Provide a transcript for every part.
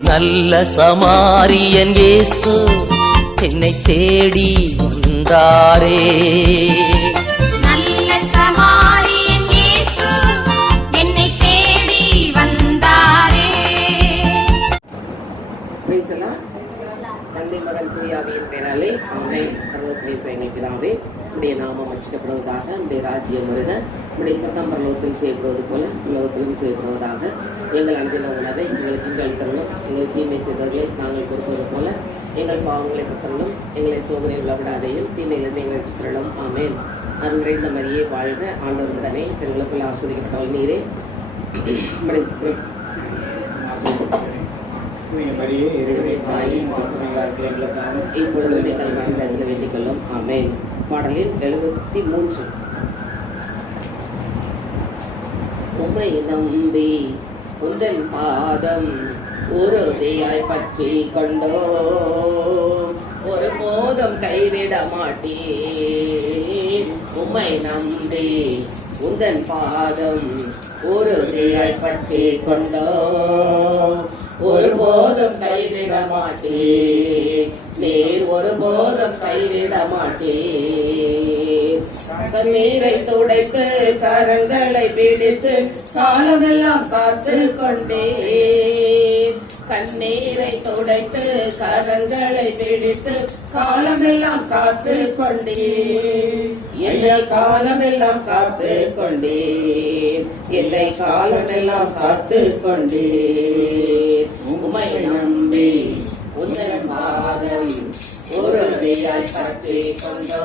நல்ல சமாரியன் இயேசு என்னை தேடி வந்தாரே. நல்ல சமாரியன் இயேசு என்னை தேடி வந்தாரே. தந்தை மகன் தூயாவியின் பெயராலே ஆமென். பரலோகத்தில் எங்கள் பிதாவே, உடைய நாமம் ரட்சிக்கப்படுவதாக, உடைய ராஜ்யம் வருக, உடைய சத்தம் பரலோகத்தில் செய்யப்படுவது போல உலகத்திலும் செய்யப்படுவதாக. எங்கள் அன்பின் உணவை எங்களுக்கு தரணும். எங்கள் தீமை செய்தவர்களை நாங்கள் பொறுப்பது போல எங்கள் பாவங்களை பெற்றலும். எங்களை சோதனை விளவிடாதையும் தீமையிலிருந்து எங்களை ரட்சித்தரலும். ஆமென். அருள் நிறைந்த மரியே வாழ்க, ஆண்டவர் உடனே பெண்களுக்குள் ஆஸ்வதிக்கப்பட்டவள் நீரே. இப்பொழுது எங்கள் மனதில் வேண்டிக் கொள்ளும். ஆமென். பாடலில் 73. உம்மை நம்பி உந்தன் பாதம் உறுதியாய் பற்றி கொண்டோ, ஒரு போதும் கைவிட மாட்டேன். உம்மை நம்பி உந்தன் பாதம் உறுதியாய் பற்றி கொண்டோ, ஒரு போதும் கைவிட மாட்டேன். நீர் ஒரு போதும் கைவிட மாட்டேன். கண்ணீரை துடைத்து கரங்களை பிடித்து காலமெல்லாம் காத்து கொண்டேன். கண்ணீரை துடைத்து கரங்களை பிடித்து காலமெல்லாம் காத்து கொண்டேன். என்னை காலமெல்லாம் காத்து கொண்டேன். என்னை காலமெல்லாம் காத்து கொண்டேன். உம்மை நம்பி உந்தன் பாதம் உறுதியாய் பற்றி கொண்டோ,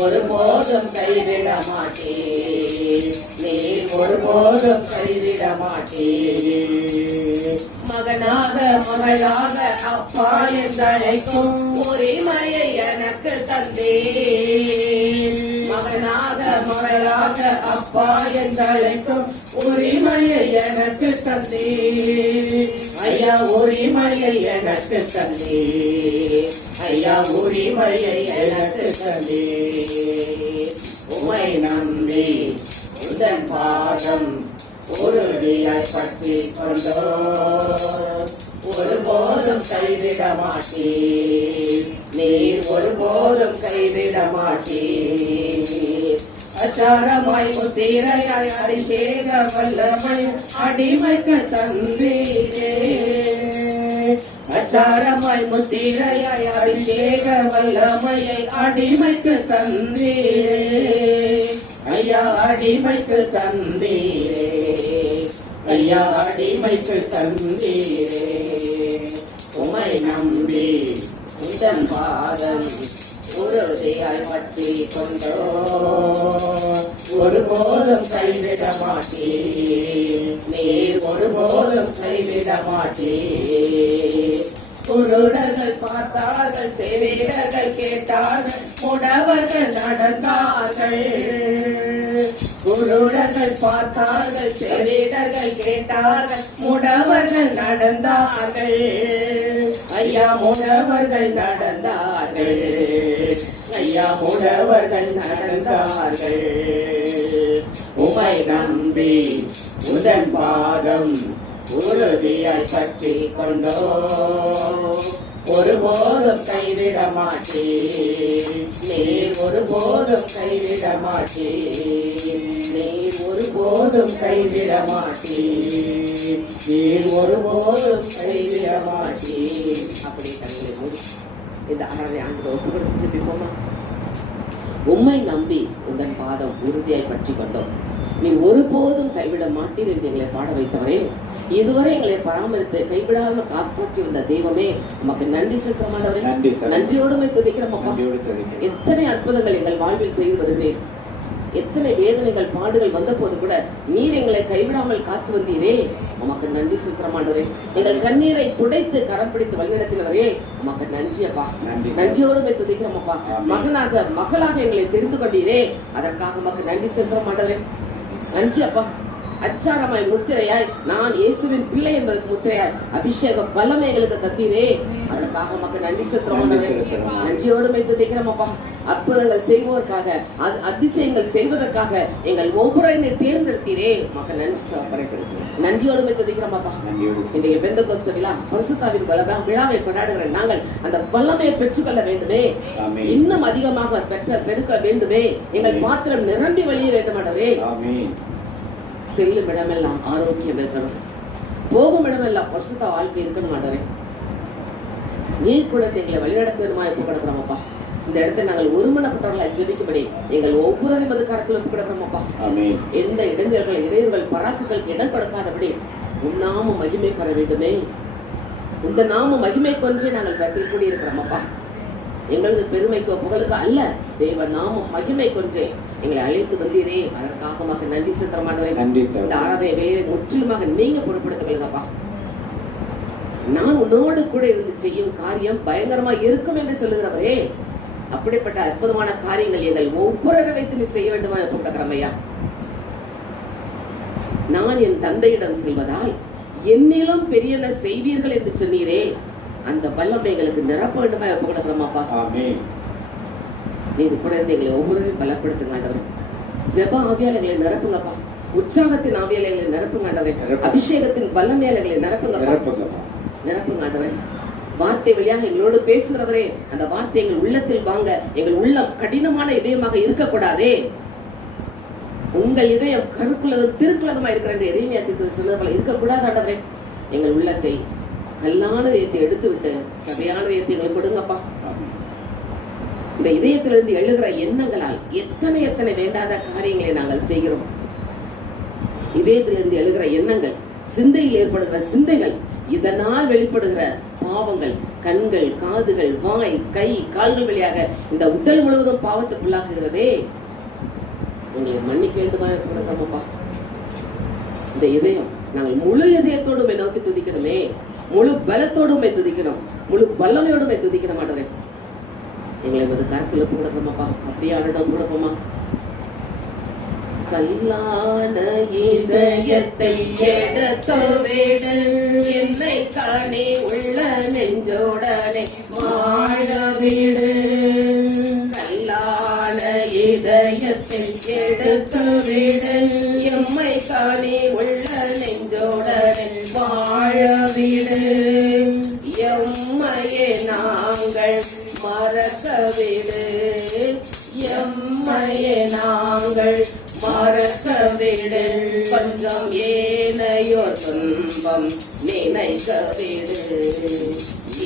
ஒரு போதும் கைவிட மாட்டேன். நீ ஒரு போதும் கைவிட மாட்டேன். மகனாக மகளாக அப்பா என்றழைக்கும் உரிமையை எனக்கு தந்தேன். மகனாக மகளாக அப்பா என்றழைக்கும் உரிமையை எனக்கு தந்தேன். ஐயா உரிமையை எனக்கு தந்தேன். ஐயா உரிமையை எனக்கு தந்தேன். உம்மை நம்பி உந்தன் பாதம் உறுதியாய் பற்றி கொண்டோ, ஒரு போதும் கைவிட மாட்டேன். நீர் ஒரு போதும் கைவிட மாட்டேன். அச்சாரமாய் முத்திரையாய் அபிஷேக வல்லமை அடிமைக்கு தந்தீரே. அச்சாரமாய் முத்திரையாய் அபிஷேக வல்லமையை அடிமைக்கு தந்தீரே. ஐயா அடிமைக்கு தந்தீரே. ஐயா அடிமைக்கு தந்தீரே. உம்மை நம்பி உந்தன் பாதம் உறுதியாய் பற்றி கொண்டோ, ஒரு போதும் கைவிட மாட்டேன். நீர் ஒரு போதும் கைவிட மாட்டேன். குருடர்கள் பார்த்தார்கள், செவிடர்கள் கேட்டார்கள், முடவர்கள் நடந்தார்கள். குருடர்கள் பார்த்தார்கள், செவிடர்கள் கேட்டார்கள், முடவர்கள் நடந்தார்கள். ஐயா முடவர்கள் நடந்தார்கள். ஐயா முடவர்கள் நடந்தார்கள். உம்மை நம்பி உந்தன் பாதம் உறுதியாய் பற்றி கொண்டோ, ஒரு போதும் கைவிட மாட்டேன். நீர் ஒரு போதும் கைவிட மாட்டேன். நீர் ஒரு போதும் கைவிட மாட்டேன். நீர் ஒரு போதும் கைவிட மாட்டேன். அப்படி தங்களை மூடி இந்த ஆறாவது ஆண்டு ஒப்பு கொடுத்து ஜெபிப்போமா? உம்மை நம்பி உந்தன் பாதம் உறுதியாய் பற்றி கொண்டோம், நீ ஒருபோதும் கைவிட மாட்டீர் என்று எங்களை பாட வைத்தவரே, இதுவரை எங்களை பராமரித்து கைவிடாம காப்பாற்றி வந்த தெய்வமே, நமக்கு நன்றி செலுத்தமானவரே. நன்றியோடுமே துதிக்கிறோம் அப்பா. எத்தனை அற்புதங்கள் எங்கள் வாழ்வில் செய்து வருகிறேன். எத்தனை வேதனைகள் பாடுகள் வந்த போது கூட நீர் எங்களை கைவிடாமல் காத்து வந்தீரே, உமக்கு நன்றி செலுத்தமானவரே. எங்கள் கண்ணீரை துடைத்து கரம் பிடித்து வழிநடத்தினவரே, உமக்கு நன்றி அப்பா. நன்றியோடுமே துதிக்கிறோம் அப்பா. மகனாக மகளாக எங்களை தெரிந்து கொண்டீரே, அதற்காக உமக்கு நன்றி செலுத்தமானவரே. நன்றி அப்பா. அச்சாரமாய் முத்திரையாய் நான் இயேசுவின் பிள்ளை என்பதற்கு முத்திரையாய் அபிஷேக வல்லமை எங்களுக்கு தந்தீரே, அதற்காக உமக்கு நன்றி செலுத்துறோம். நன்றியோடு துதிக்கிறோம். அற்புதங்கள் செய்வதற்காக, அதிசயங்கள் செய்வதற்காக எங்கள் ஒவ்வொரு தேர்ந்தெடுத்தீரே, உமக்கு நன்றி படைக்கிறோம். நன்றியோடுமே துதிக்கிறோமாப்பா. இன்றைய பெந்தெகோஸ்து விழா பரிசுத்தாவின் விழாவை கொண்டாடுகிற நாங்கள் அந்த வல்லமையை பெற்றுக்கொள்ள வேண்டுமே, இன்னும் அதிகமாக பெருக்க வேண்டுமே, எங்கள் பாத்திரம் நிரம்பி வழிய வேண்டுமானவே. செல்லும் இடமெல்லாம் ஆரோக்கியம் இருக்கணும், போகும் இடமெல்லாம் பரிசுத்த வாழ்க்கை இருக்கணும் ஆண்டவரே. நீர் கூட எங்களை வழிநடத்த வேண்டுமா ஒப்பு கொடுக்கிறோமப்பா. இந்த இடத்தை நாங்கள் ஒருமனப்பட்டவர்களை ஜெபிக்கும்படி எங்கள் ஒவ்வொருவரையும் அது கருத்தில் ஒப்பு கொடுக்கிறோமப்பா. எந்த இடைஞ்சல்கள் பராக்குகளுக்கு இடம் கொடுக்காதபடி உன்னாம மகிமை பெற வேண்டுமே. இந்த நாம மகிமை கொன்றே நாங்கள் கட்டில் கூடி இருக்கிறோமப்பா. எங்களது பெருமைக்கோ புகழுக்கு அல்ல, தேவ நாம மகிமை கொன்றே எங்களை அழைத்து வந்தீரே, அதற்காக மக்கள் நன்றி செலுத்தமானவரே. இந்த ஆராதனை வேலையை முற்றிலுமாக நீங்க பொறுப்படுத்திக் கொள்ளுங்கப்பா. நான் உன்னோடு கூட இருந்து செய்யும் காரியம் பயங்கரமா இருக்கும் என்று சொல்லுகிறவரே, அப்படிப்பட்ட அற்புதமான காரியங்கள் எங்கள் ஒவ்வொரு வைத்து நீ செய்ய வேண்டுமா ஒப்புக்கொடுக்கிறோம் ஐயா. நான் என் தந்தையிடம் செல்வதால் என்னிலும் பெரியன செய்வீர்கள் என்று சொன்னீரே, அந்த வல்லமைகளுக்கு நிரப்ப வேண்டுமா ஒப்புக்கொடுக்கிறோமாப்பா. நீங்க கூட இருந்து எங்களை ஒவ்வொருவரையும் பலப்படுத்துங்க ஆண்டவரே. ஜெப ஆவியால் எங்களை நிரப்புங்கப்பா, உற்சாகத்தின் ஆவியால் எங்களை நிரப்புங்க ஆண்டவரே, அபிஷேகத்தின் வல்லமையால் எங்களை நிரப்புங்க ஆண்டவரே. வார்த்தை வழியாக எங்களோடு பேசுகிறவரே, அந்த வார்த்தை எங்கள் உள்ளத்தில் வாங்க, எங்கள் உள்ளம் கடினமான இதயமாக இருக்கக்கூடாதே. உங்கள் இதயம் கருக்குள்ளதும் திருக்குள்ளதுமா இருக்கிற எரேமியா சொன்னது இருக்கக்கூடாது ஆண்டவரே. எங்கள் உள்ளத்தை கல்லான இதயத்தை எடுத்து விட்டு சபையான இதயத்தை எங்களுக்கு கொடுங்கப்பா. இந்த இதயத்திலிருந்து எழுகிற எண்ணங்களால் எத்தனை வேண்டாத காரியங்களை நாங்கள் செய்கிறோம். இதயத்திலிருந்து எழுகிற எண்ணங்கள், சிந்தையில் ஏற்படுகிற சிந்தைகள், இதனால் வெளிப்படுகிற பாவங்கள், கண்கள், காதுகள், வாய், கை, கால்கள் வழியாக இந்த உடல் முழுவதும் பாவத்துக்குள்ளாக்குகிறதே. உங்களை மன்னிக்க வேண்டுமா கொடுக்கணும்ப்பா. இந்த இதயம் நாங்கள் முழு இதயத்தோடுமே நோக்கி துதிக்கணுமே, முழு பலத்தோடுமே துதிக்கணும், முழு வல்லமையோடுமே துதிக்க மாட்டேன். எங்களை வந்து கருத்துல கொடுக்கணுமாப்பா. அப்படியே ஆடிடம் கொடுப்போமா. கல்லான இதயத்தை எடுத்து விடு, என்னை காணி உள்ள நெஞ்சோடனே வாழ விடு. கல்லான இதயத்தை எடுத்து விடு, எம்மை காணி உள்ள நெஞ்சோடனே வாழ விடு. எம்மையே நாங்கள் மறக்க விடு, எம்மையே நாங்கள் மறக்க விடு. பஞ்சம் ஏனையோ துன்பம் நினைக்க விடு.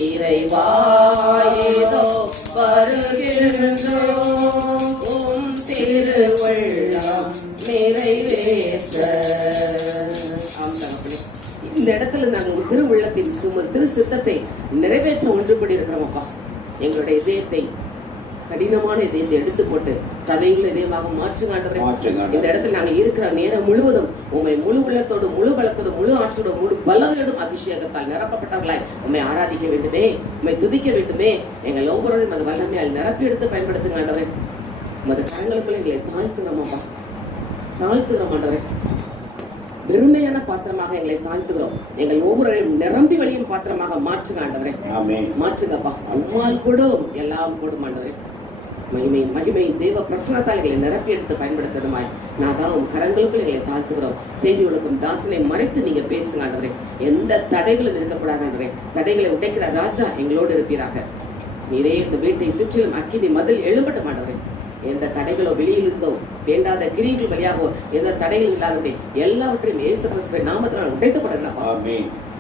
இறைவாயேதோ வருகின்றோம், உம் திருவள்ளம் நிறைவேற்ற. இந்த இடத்துல நாங்கள் திருவுள்ளத்தின் திரு சித்தத்தை நிறைவேற்ற ஒன்றுபடி இருக்கிறோமப்பா. எங்களுடைய இதயத்தை, கடினமான இதயத்தை எடுத்து போட்டு சதையுள்ள இதயமாக மாற்றுங்க. இந்த இடத்துல நாங்கள் இருக்கிற நேரம் முழுவதும் உண்மை முழு உள்ளத்தோடு, முழு பலத்தோடு, முழு ஆற்றோடு, முழு பலவோடும் அபிஷேகத்தால் நிரப்பப்பட்டவர்களாய் உண்மை ஆராதிக்க வேண்டுமே, உண்மை துதிக்க வேண்டுமே. எங்கள் ஒவ்வொருவரையும் அது வல்லமையால் நிரப்பி எடுத்து பயன்படுத்துங்க ஆண்டவரே. உமது கரங்களுக்குள்ள எங்களை தாழ்த்துகிறோமாப்பா, தாழ்த்துகிறோம் ஆண்டவரே. பெருமையான பாத்திரமாக எங்களை தாழ்த்துகிறோம். எங்கள் ஒவ்வொருவரையும் நிரம்பி வழியும் பாத்திரமாக மாற்றுங்க ஆண்டவரே. மாற்றுங்கப்பா. உம்மால் கூடும் எல்லாம் கூடும் ஆண்டவரே. மகிமை தேவ பிரசனத்தால் எங்களை நிரப்பி எடுத்து பயன்படுத்துமாய் நான் தான் உன் கரங்களுக்குள் எங்களை தாழ்த்துகிறோம். செய்தி ஒழுக்கும் தாசனை மறைத்து நீங்க பேசுங்க ஆண்டவரே. எந்த தடைகளும் இருக்கக்கூடாது ஆண்டவரே. தடைகளை உடைக்கிற ராஜா எங்களோடு இருப்பீராக. நீரே இந்த வீட்டை சுற்றிலும் அக்கினி மதில் எழும்பட்ட மாட்டவரே. எந்த தடைகளோ வெளியில் இருந்தோ, வேண்டாத கிரிகள் வழியாகவோ எந்த தடைகள் இல்லாதபடி எல்லாவற்றையும் இயேசு கிறிஸ்துவின் நாமத்தினால் உடைத்துப்படலாம்.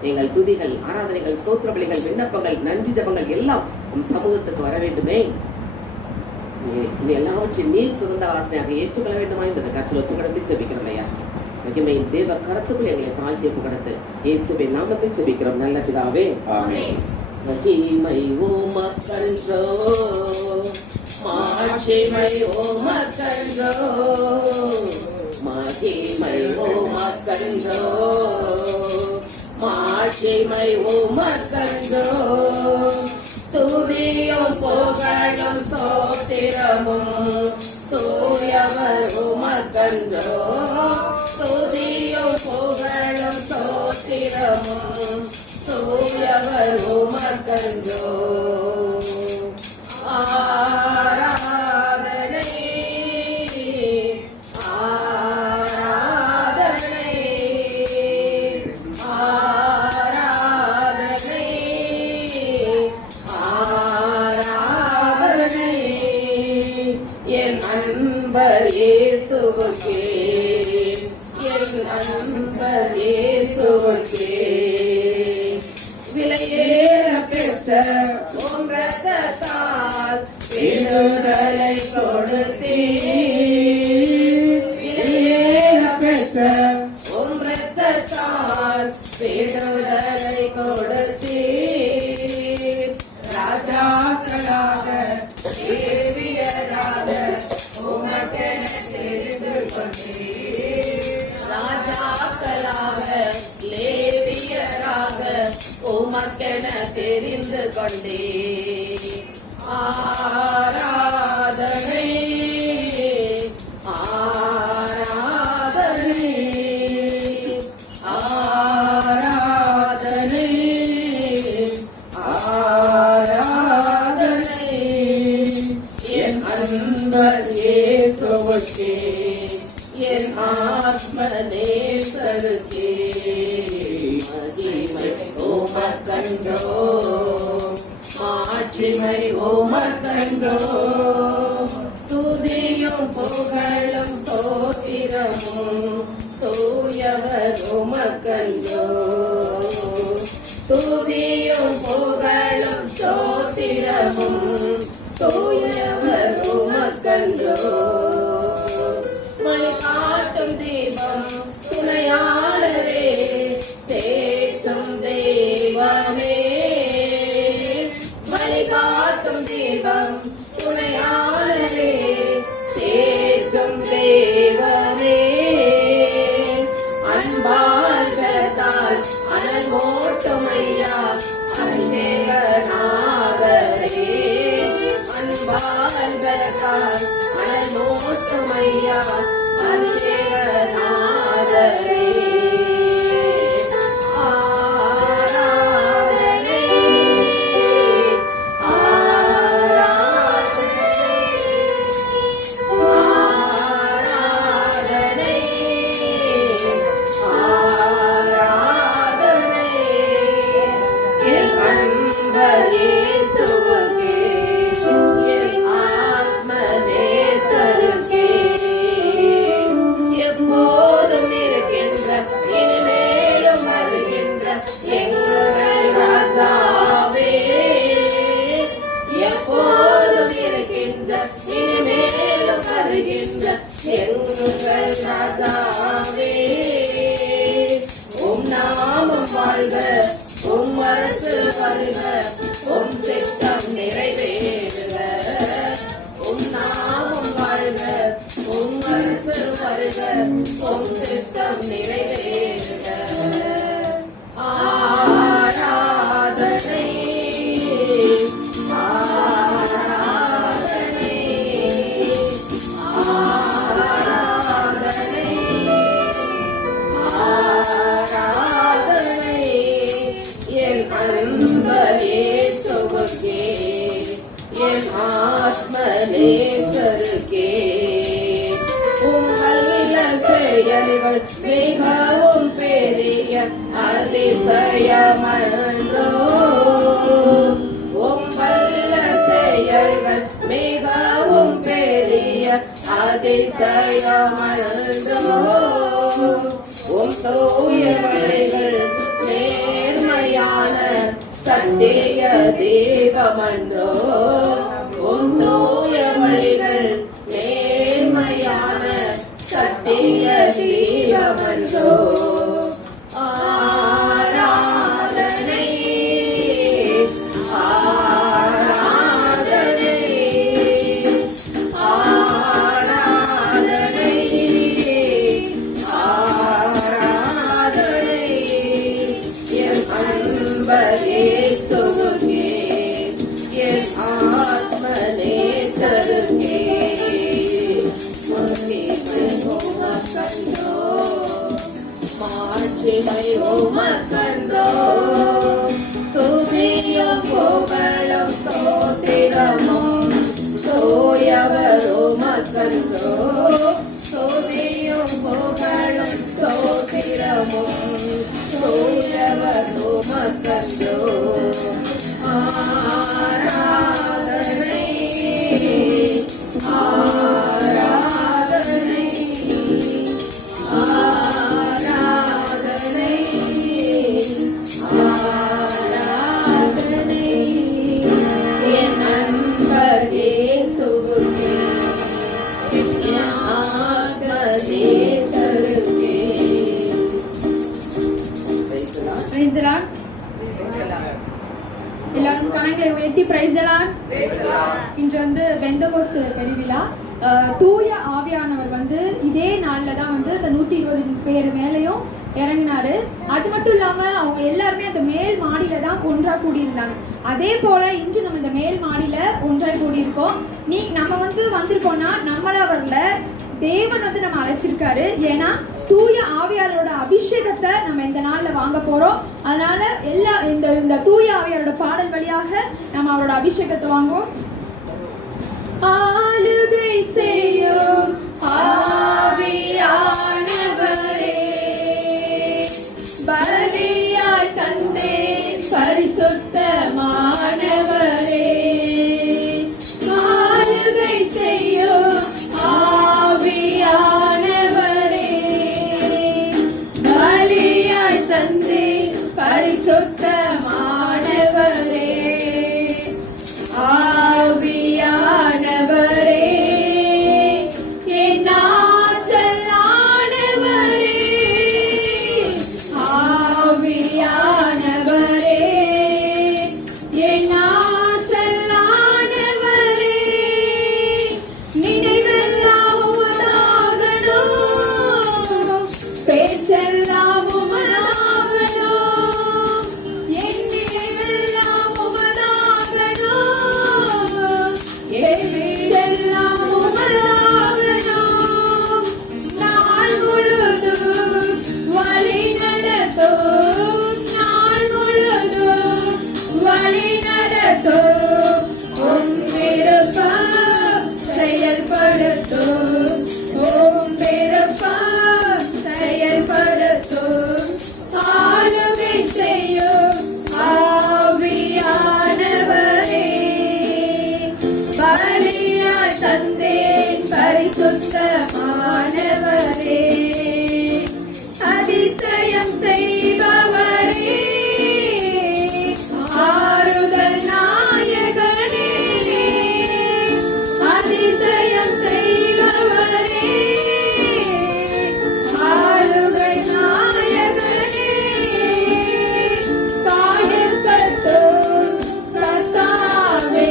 எங்கள் துதிகள், ஆராதனைகள், ஸ்தோத்திர பலிகள், விண்ணப்பங்கள், நன்றி ஜபங்கள் எல்லாம் உம் சமூகத்துக்கு வர வேண்டுமே. எல்லாவற்றையும் நீர் சுகந்த வாசனையாக ஏற்றுக்கொள்ள வேண்டுமா என்பதை கருத்தில் ஒப்புக்கொடுத்து ஜெபிக்கிறோம் ஐயா. மகிமையின் தேவ கருத்துக்குள் எங்களை தாழ்த்தி ஒப்புக்கொடுத்து இயேசுவின் நாமத்தில் ஜெபிக்கிறோம் நல்ல பிதாவே. மகிமை உமக்கன்றோ, மாட்சிமை உமக்கன்றோ, மகிமை உமக்கன்றோ, மாட்சிமை உமக்கன்றோ. துதியும் புகழும் ஸ்தோத்திரமும் தூயவர் உமக்கன்றோ. துதியும் புகழும் ஸ்தோத்திரமும் தூயவர் உமக்கன்றோ. ஆராதனை ஆராதனை இயேசுவுக்கே என் அன்பர் இயேசுவுக்கே விலையேற பெற்ற உம் இரத்தத்தால் விடுதலை கொடுத்தீர் விலையேற பெற்ற உம் இரத்தத்தால் விடுதலை கொடுத்தீர் ராஜாக்களாக தேவியராக உமக்கென தெரிந்து கொண்டீர் ராஜாக்களாக லேவியராக உமக்கென தெரிந்து கொண்டீர் ஆராதனை ஆராதனை ஆராதனை ஆராதனை என் அன்பர் இயேசுவுக்கே என் ஆத்ம நேசருக்கே மகிமை உமக்கன்றோ மாட்சிமை உமக்கன்றோ துதியும் புகழும் ஸ்தோத்திரமும் தூயவர் உமக்கன்றோ துதியும் புகழும் ஸ்தோத்திரமும் தூயவர் உமக்கன்றோ மணி காட்டும் தீபம் துணையாளரே தேற்றும் தெய்வமே மணி காட்டும் தீபம் துணையாளரே தேற்றும் தெய்வமே அன்பால் அனல் மோட்டுமையா அபிஷேகநாதரே அன்பால் அனல் மோட்டுமையா அபிஷேகநாதரே ஆராதனை ஆராதனை ஆராதனை என் அன்பர் இயேசுவுக்கே என் ஆத்ம நேசருக்கே எப்போதும் இருக்கின்ற இனிமேலும் வருகின்ற எங்கள் ராஜாவே எப்போதும் இருக்கின்ற இனிமேலும் வருகின்ற எங்கள் ராஜாவே உம் நாமம் வாழ்க உம் அரசு வருக உம் சித்தம் நிறைவேறுக உம் நாமம் வாழ்க உம் அரசு வருக உம் சித்தம் நிறைவேறுக ஆராதனை ஆராதனை ஆராதனை ஆராதனை என் அன்பர் இயேசுவுக்கே என் ஆத்ம நேசருக்கே உங்கள் செயல்கள் மிகவும் பெரிய அதிசயமன்றோ உங்கள் செயல்கள் மிகவும் பெரிய அதிசயமன்றோ உம் தூய வழிகள் நேர்மையான சத்திய தீபமன்றோ உம் தூய வழிகள் நேர்மையான சத்திய தீபமன்றோ ஆராதனை ஆராதனை ஆராதனை ஆராதனை என் அன்பர் இயேசுவுக்கே என் ஆத்ம நேசருக்கே மகிமை உமக்கன்றோ மாட்சிமை உமக்கன்றோ துதியும் புகழும் ஸ்தோத்திரமும் தூயவர் உமக்கன்றோ துதியும் புகழும் ஸ்தோத்திரமும் தூயவர் உமக்கன்றோ ஆராதனை ஆராதனை எல்லாரும் கணக்கை உயர்த்தி பிரைஸ் எல்லாம். இன்று பெந்தகோஸ்து பெருவிழா. தூய ஆவியானவர் இதே நாள்ல தான் அந்த 120 பேர் மேலையும் இறங்கினாரு. அது மட்டும் இல்லாம அவங்க எல்லாருமே அந்த மேல் மாடியில தான் ஒன்றா கூடியிருந்தாங்க. அதே போல இன்று நம்ம இந்த மேல் மாடியில ஒன்றாய் கூடியிருக்கோம். நம்ம வந்திருக்கோம்னா நம்மள வரல, தேவன் நம்ம அழைச்சிருக்காரு. ஏன்னா தூய ஆவியாரோட அபிஷேகத்தை நம்ம இந்த நாள்ல வாங்க போறோம். அதனால இந்த தூய ஆவியாரோட பாடல் வழியாக நம்ம அவரோட அபிஷேகத்தை வாங்குவோம். ஆளுகை செய்யும் ஆவியானவரே, பலியாய் தந்தே பரிசுத்தமானவரே, ஆளுகை செய்யும் ஆவியானவரே, பலியாய் தந்தே பரிசுத்தமானவரே, ஆவியானவரே, என் ஆற்றலானவரே, ஆவியானவரே, என் ஆற்றலானவரே, நினைவெல்லாம் உமதாகணும், பேச்செல்லாம் உமதாகணும், என் நினைவெல்லாம் உமதாகணும், பேச்செல்லாம் உமதாகணும், நாள் முழுதும் வழி நடத்தும், நாள் முழுதும் வழி நடத்தும், உம் விருப்பம் செயல்படுத்தும், உம் விருப்பம் செயல்படுத்தும், ஆளுகை செய்யும் ஆவியானவரே, பலியாய் தந்தேன் பரிசுத்தமானவரே, அதிசயம் செய்பவரே, ஆறுதல் நாயகனே, அதிசயம் செய்பவரே, ஆறுதல் நாயகனே, காயக்கட்டும் கர்த்தாவே,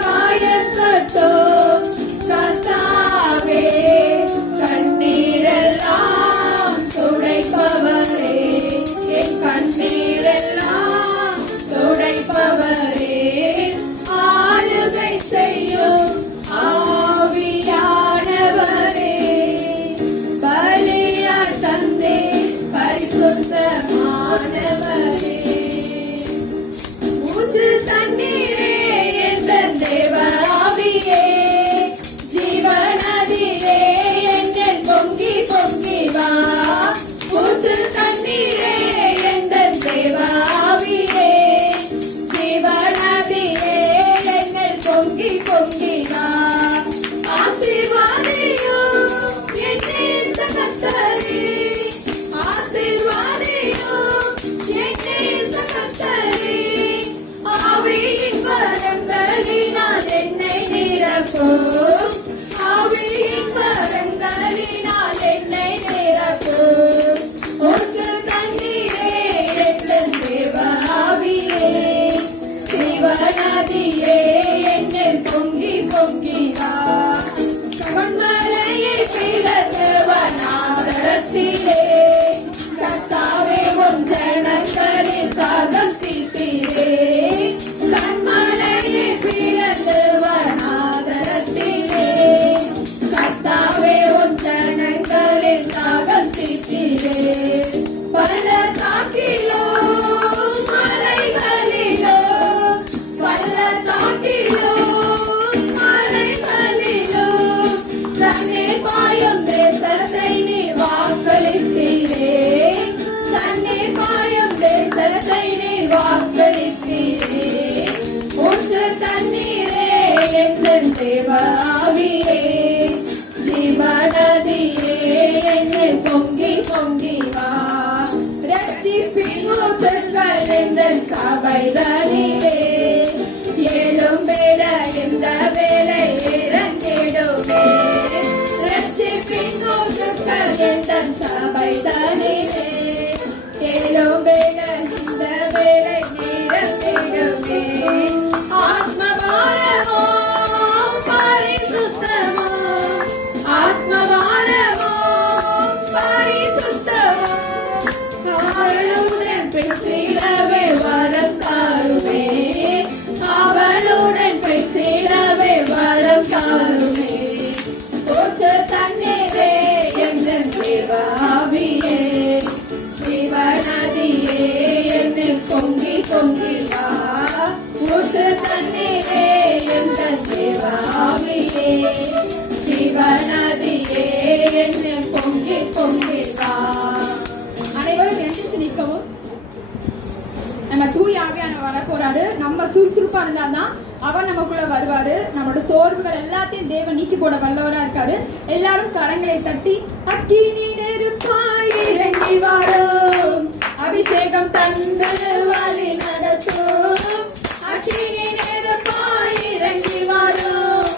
காயக்கட்டும் கர்த்தாவே, கண்ணீரெல்லாம் துடைப்பவரே, என் கண்ணீரெல்லாம் துடைப்பவரே, ஆளுகை செய்யும் ஆவியானவரே, பலியாய் தந்தே பரிசுத்தமானவரே, ஊற்று தண்ணீரே எந்தன் தேவ ஆவியே, ஜீவநதியே என்னில் பொங்கி பொங்கி வா, ஊற்று தண்ணீரே எந்தன் தேவ ஆவியே, ஜீவநதியே என்னில் பொங்கி பொங்கி வா, ஆசீர்வாதியும் என் நேச கர்த்தரே, ஆசீர்வாதியும் என் நேச கர்த்தரே, ஆவியின் வரங்களினால் என்னை நிரப்பும், ஆவியின் வரங்களினால் என்னை நிரப்பும், ஊற்று தண்ணீரே எந்தன் தேவ ஆவியே, ஜீவநதியே என்னில் பொங்கி பொங்கி வா, கண்மலையை பிளந்து வனாந்தரத்திலே, கர்த்தாவே உம் ஜனங்களின் சாகம் தீர்த்தீரே, கண்மலையை பிளந்து வனாந்தரத்திலே, பொங்கி வா ஊற்று தண்ணீரே எந்தன் தேவாவியே சிவநதியே என்னை பொங்கி பொங்கி வா. அனைவரும் எந்திரிச்சு நிற்கவும். நம்ம தூய ஆவியானவர் வர போறாரு. நம்ம சுறுசுறுப்பா இருந்தாதான் அவர் நமக்குள்ள வருவாரு. நம்மளோட சோர்வுகள் எல்லாத்தையும் தேவன் நீக்கி போட வல்லவரா இருக்காரு. எல்லாரும் கரங்களை தட்டி அக்கினி நெருப்பாய் இறங்கி வரும் அபிஷேகம் தந்து வழி நடத்தும். அக்கினி நெருப்பாய் இறங்கி வரும்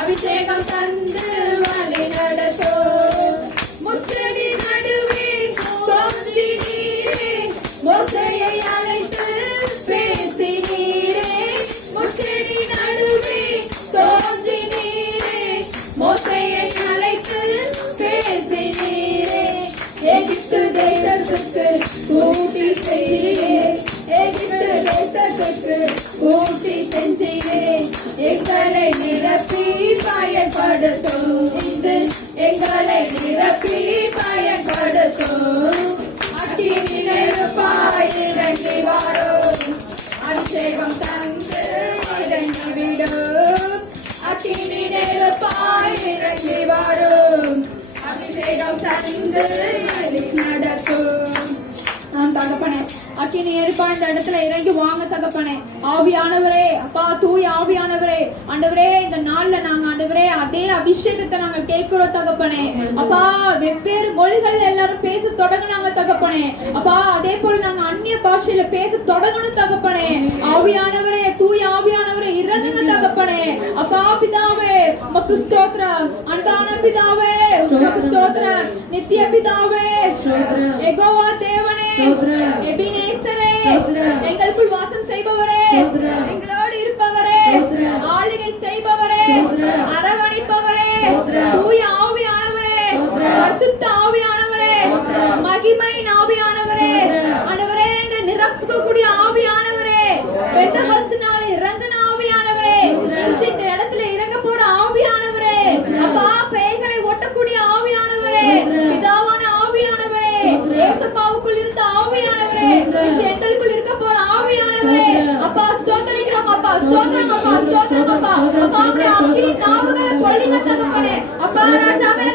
அபிஷேகம் தந்து வழி நடத்தும். முச்சடி நடுவே தோன்றி நீரே மோசையை அழைத்து பேசினீரே. முச்சடி நடுவே தோன்றி நீரே மோசையை அழைத்து பேசினீரே. எகிப்து தேசத்துக்கு கூட்டி சென்றீரே எகிப்து தேசத்துக்கு கூட்டி சென்றீரே. எங்களை நிரப்பி பயன்படுத்தும் எங்களை நிரப்பி பயன்படுத்தும். அக்கினி நெருப்பாய் இறங்கி வரும் அபிஷேகம் தந்து இறங்கி விடும். அக்கினி நெருப்பாய் இறங்கி வரும் அபிஷேகம் தந்து வழி நடத்தும். தகப்பனே அக்கினி நெருப்பா இந்த இடத்துல இறங்கி வாங்க தகப்பனே. ஆவியானவரே அப்பா தூய ஆவியானவரே ஆண்டவரே இந்த நாள்ல நாங்க ஆண்டவரே அதே அபிஷேகத்தை நாங்க கேட்கிறோம் தகப்பனே. அப்பா வெவ்வேறு மொழிகள் எல்லாரும் பேச தொடங்கினாங்க தகப்பனே. அப்பா அதே போல நாங்க அந்நிய பாஷையில பேச தொடங்கணும் தகப்பனே. ஆவியானவரே தூய ஆவியானவரே இறங்குங்க தகப்பனே. அப்பா பிதாவே உமக்கு ஸ்தோத்திரம். அன்பான பிதாவே உமக்கு ஸ்தோத்திரம். நித்திய பிதாவே யெகோவா தேவனே எபினேசரே எங்களுக்குள் வாசம் செய்பவரே எங்களோடு இருப்பவரே ஆளுகை செய்பவரே அரவணைப்பவரே தூய ஆவியானவரே பரிசுத்த ஆவியானவரே மகிமை ஆவியானவரே ஆண்டவரே நிரப்பக்கூடிய ஆவியானவரே பெந்தகோஸ்து நாளில் இறங்கின ஆவியானவரே இந்த இடத்துல இறங்க போற ஆவியானவரே அப்பா பேய்களை ஓட்டக்கூடிய ஆவியானவரே பிதாவான ஆவியானவரே இயேசுவுக்குள் இருந்த ஆவியானவரே எங்களுக்குள் இருக்க போற ஆவியானவரே அப்பா ஸ்தோத்திரிக்கிறோம் அப்பா ஸ்தோத்திரம் அப்பா ஸ்தோத்திரம் அப்பா அப்பா அப்படியே அக்கினி நாவுகளை பொழிங்க தகப்பனே. அப்பா ராஜாவே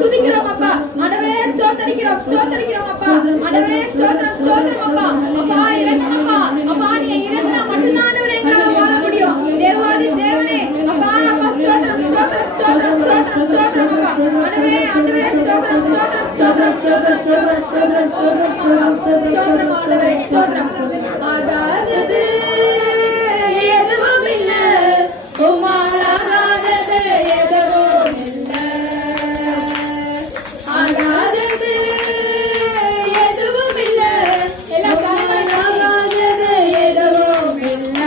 துதிக்கிறோம் அப்பா ஆண்டவரே ஸ்தோத்திரிக்கிறோம் அப்பா ஆண்டவரே ஸ்தோத்திரம் அப்பா அப்பா இறங்குங்கப்பா. அப்பா நீங்க இறங்குனா மட்டும்தான் ஆண்டவரே எங்களால வாழ முடியும். தேவாதி தேவனே அப்பா அப்பா ஸ்தோத்திரம் அப்பா ஆண்டவரே ஸ்தோத்திரம் ஆண்டவரே ஸ்தோத்திரம். ஆகாதது எதுவும் இல்ல உம்மாலாகாதது எதுவும் இல்ல. ஆகாதது எதுவும் இல்ல ஆகாதது எதுவும் இல்ல.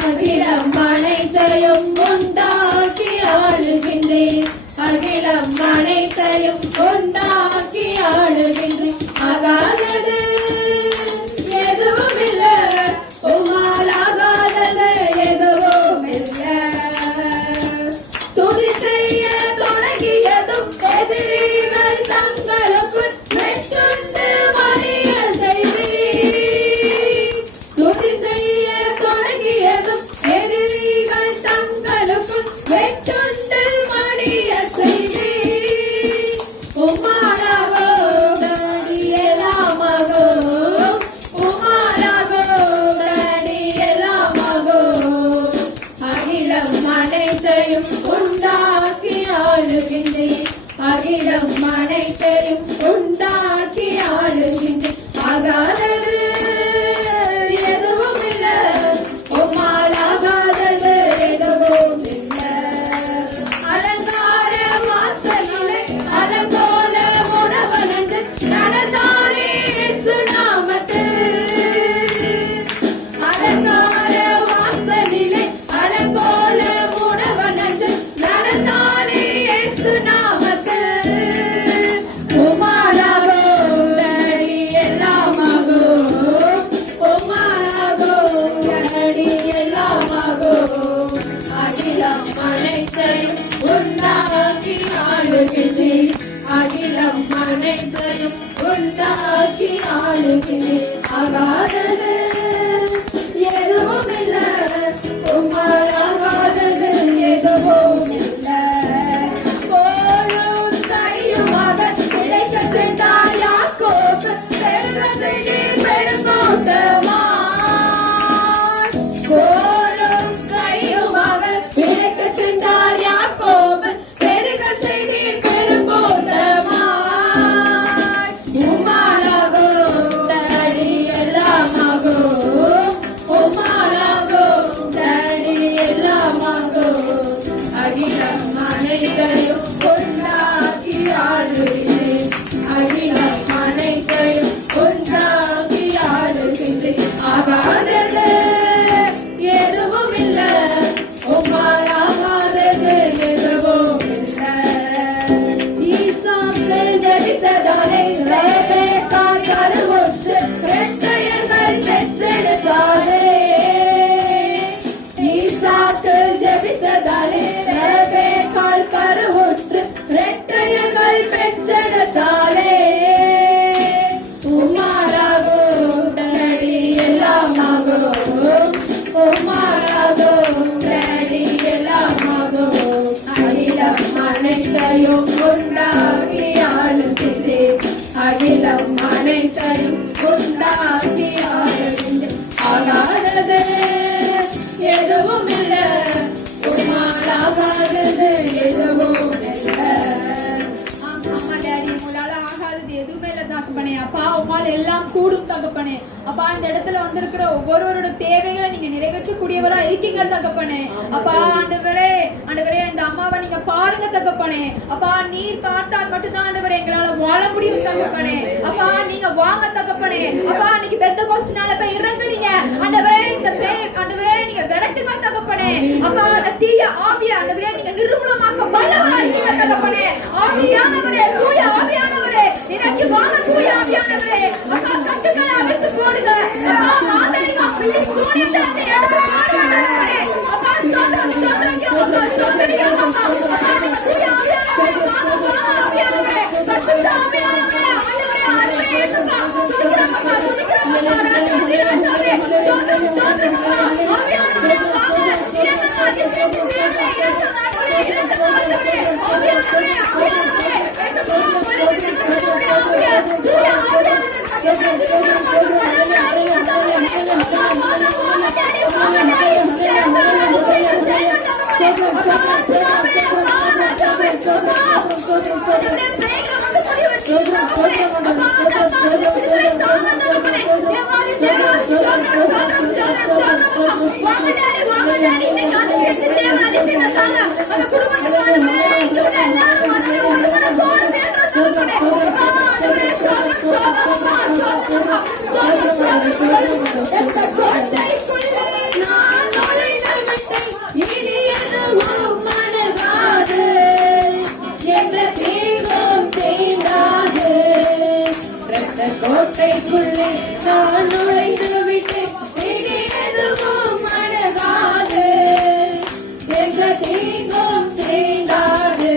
அகிலம் அனைத்தையும் உண்டாக்கி ஆளுகின்றேன் அகிலம் அனைத்தையும் உண்டாக்கி ஆளுகின்றேன். ஆகாதது எதுவும் இல்ல உம்மால் ஆகாதது எதுவும் இல்ல. துதி செய்ய தொடங்கியதும் எதிரிகள் தங்களுக்கு வெற்றுண்டு மறிய செய்தீர். துதி செய்ய தொடங்கியதும் எதிரிகள் தங்களுக்கு வெற்றுண்டு மறிய செய்தீர். உம்மாலாகோ தடியலாமாகோ உம்மாலாகோ தடியலாமாகோ. அகிலம் அனைத்தையும் உண்டாக்கி ஆளுகின்றேன் அகிலம் அனைத்தையும் உண்டாக்கி ஆளுகின்றேன். ஆகாதது எதுவும் இல்ல உம்மால் ஆகாதது எதுவும் இல்ல. அலங்கார வாசலிலே அலங்கோல உணவனந்து நடந்தாரே நாமத்தில். அலங்கார வாசலிலே அலங்கோல உணவனந்து நடந்தாரே நாமத்தில். உமாலா தகப்பனே. அப்பா உம்மால் எல்லாம் கூடும் தகப்பனே. அப்பா இந்த இடத்துல வந்திருக்கிற ஒவ்வொருவரோட தேவைகளை நீங்க நிறைவேற்றக்கூடியவரா இருக்கீங்க தகப்பனே. அப்பா ஆண்டவரே இந்த அம்மாவை நீங்க பாருங்க தகப்பனே. அப்பா நீர் பார்த்தால் மட்டும்தான் ஆண்டவரே எங்களால வாழ முடியும் தகப்பனே. அப்பா நீங்க வாங்க தகப்பனே. அப்பா இன்னைக்கு பெந்தகோஸ்துனால போய் இறங்குனீங்க ஆண்டவரே. இந்த ஆண்டவரே நீங்க விரட்டுங்க தகப்பனே. அப்பா அந்த தீய ஆவியை ஆண்டவரே நீங்க நிர்மூலமாக்க வல்லவரா இருக்கீங்க தகப்பனே. ஆவியானவரே, தூய ஆவியானவரே, எனக்கு வாங்க தூய ஆவியானவரே. அப்பா கட்டுகளை அவிழ்த்து போடுங்க. அப்பா மாதரிகா பிள்ளை சூனியத்தை எடுத்து போடுங்க. அப்பா ஸ்தோத்திரம் ஸ்தோத்திரம் ஸ்தோத்திரம் அப்பா தூய ஆவியானவரே, ஆவியானவரே, பரிசுத்த ஆவியானவரே, ஆண்டவரே அருமை இயேசுப்பா ஸ்தோத்திரம் அப்பா ஸ்தோத்திரம் அப்பா ஆவியானவரே ஸ்தோத்திரம் ஸ்தோத்திரம் அப்பா ஆவியானவரே கோட்டைக்குள்ளே நான் நுழைந்து விட்டு எதுவும் அணுகாது, எந்த தீங்கும் செய்தாது.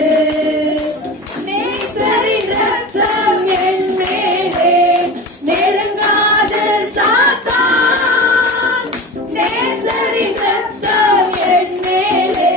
நேசரின் ரத்தம் என் மேலே நெருங்காது சாத்தான். நேசரின் ரத்தம் என் மேலே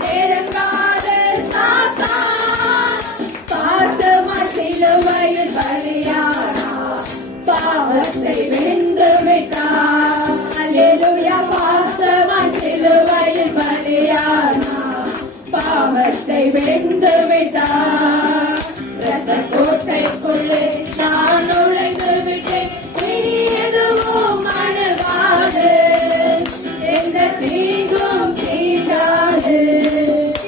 நெருங்காது சாத்தான். பாசமாய் சிலுவையில் பலியானார், பாவத்தை வென்று விட்டார். அல்லேலூயா. பாசமாய் சிலுவையில் பலியானார், பாவத்தை வென்று விட்டார். இரத்த கோட்டைக்குள்ளே நான் நுழைந்து விட்டேன், இனி எதுவும் அணுகாது, எந்த தீங்கும் தீண்டாது.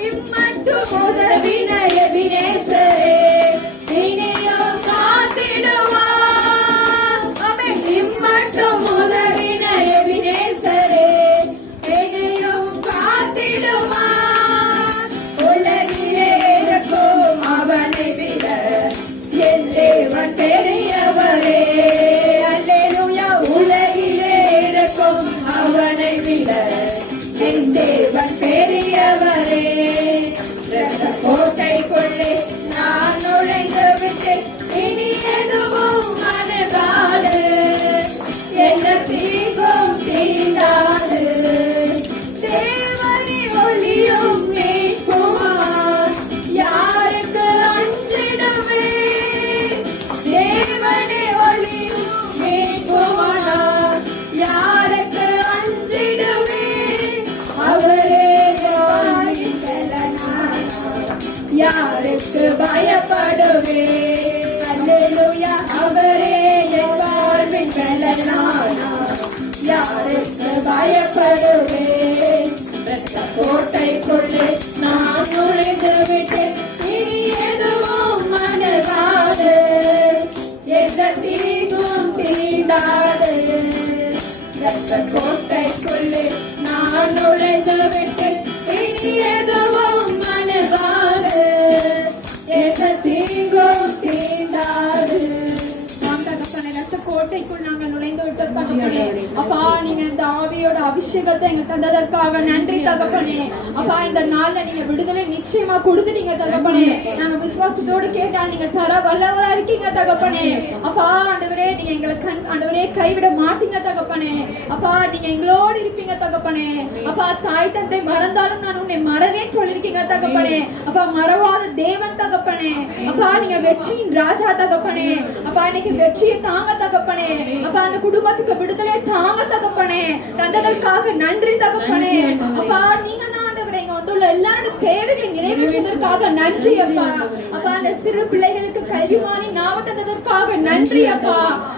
இம்மட்டும் உதவின எபினேசரே, இனியும் காத்திடுவார். ஆமென். இம்மட்டும் உதவின எபினேசரே, இனியும் காத்திடுவார். உலகிலே இருக்கும் அவனை விட என் தேவன் பெரியவரே. அல்லேலூயா. உலகிலே இருக்கும் அவனை விட என் தேவன் பெரியவரே. இரத்த கோட்டைக்குள்ளே நான் நுழைந்து விட்டேன், இனி எதுவும் அணுகாது, எந்த தீங்கும் தீண்டாது. தேவனே ஒளியும் மீட்புமாய், யாருக்கு அஞ்சிடுவேன்? தேவனே ஒளியும் மீட்புமாய், யாருக்கு அஞ்சிடுவேன்? அவரே வாழ்வின் பலனானார், யாருக்கு பயப்படுவேன்? அல்லேலூயா. அவரே என் வாழ்வின் பலனானார், யாருக்கு பயப்படுவேன்? இரத்த கோட்டைக்குள்ளே நான் நுழைந்து விட்டேன், இனி எதுவும் அணுகாது, எந்த தீங்கும் தீண்டாது. இரத்த கோட்டைக்குள்ளே நான் நுழைந்து விட்டேன், இனி எதுவும் அணுகாது, எந்த தீங்கும் தீண்டாது. ரத்த கோட்டைக்குள் நாங்கள் நுழைந்து விட்டோம் தகப்பனே. அப்பா நீங்க இந்த ஆவியோட அபிஷேகத்தை எங்க தந்ததற்காக நன்றி தகப்பனே. அப்பா இந்த நாள்ல நீங்க விடுதலை நிச்சயமா கொடுத்துட்டீங்க தகப்பனே. நாங்க விசுவாசத்தோடு கேட்டால் நீங்க தர வல்லவரா இருக்கீங்க தகப்பனே. அப்பா ஆண்டவரே நீங்க எங்களை ஆண்டவரே கைவிட மாட்டீங்க தகப்பனே. அப்பா நீங்க எங்களோடு இருப்பீங்க தகப்பனே. அப்பா தாய் தந்தை மறந்தாலும் நான் உன்னை மறவேன் சொல்லிருக்கீங்க தகப்பனே. அப்பா மறவாத தேவன் தகப்பனே. அப்பா நீங்க வெற்றியின் ராஜா தகப்பனே. அப்பா இன்னைக்கு வெற்றியை தாங்க தகப்பனே. அப்பா அந்த குடும்பத்துக்கு விடுதலை தாங்க தகப்பனே. தந்ததற்காக நன்றி தகப்பனே. அப்பா நீங்க தான் ஆண்டவரே இங்க வந்து உள்ள எல்லாரோட தேவைகளை நிறைவேற்றுவதற்காக நன்றி அப்பா. அப்பா அந்த சிறு பிள்ளைகளுக்கு கல்விமானி நாம தந்ததற்காக நன்றி அப்பா.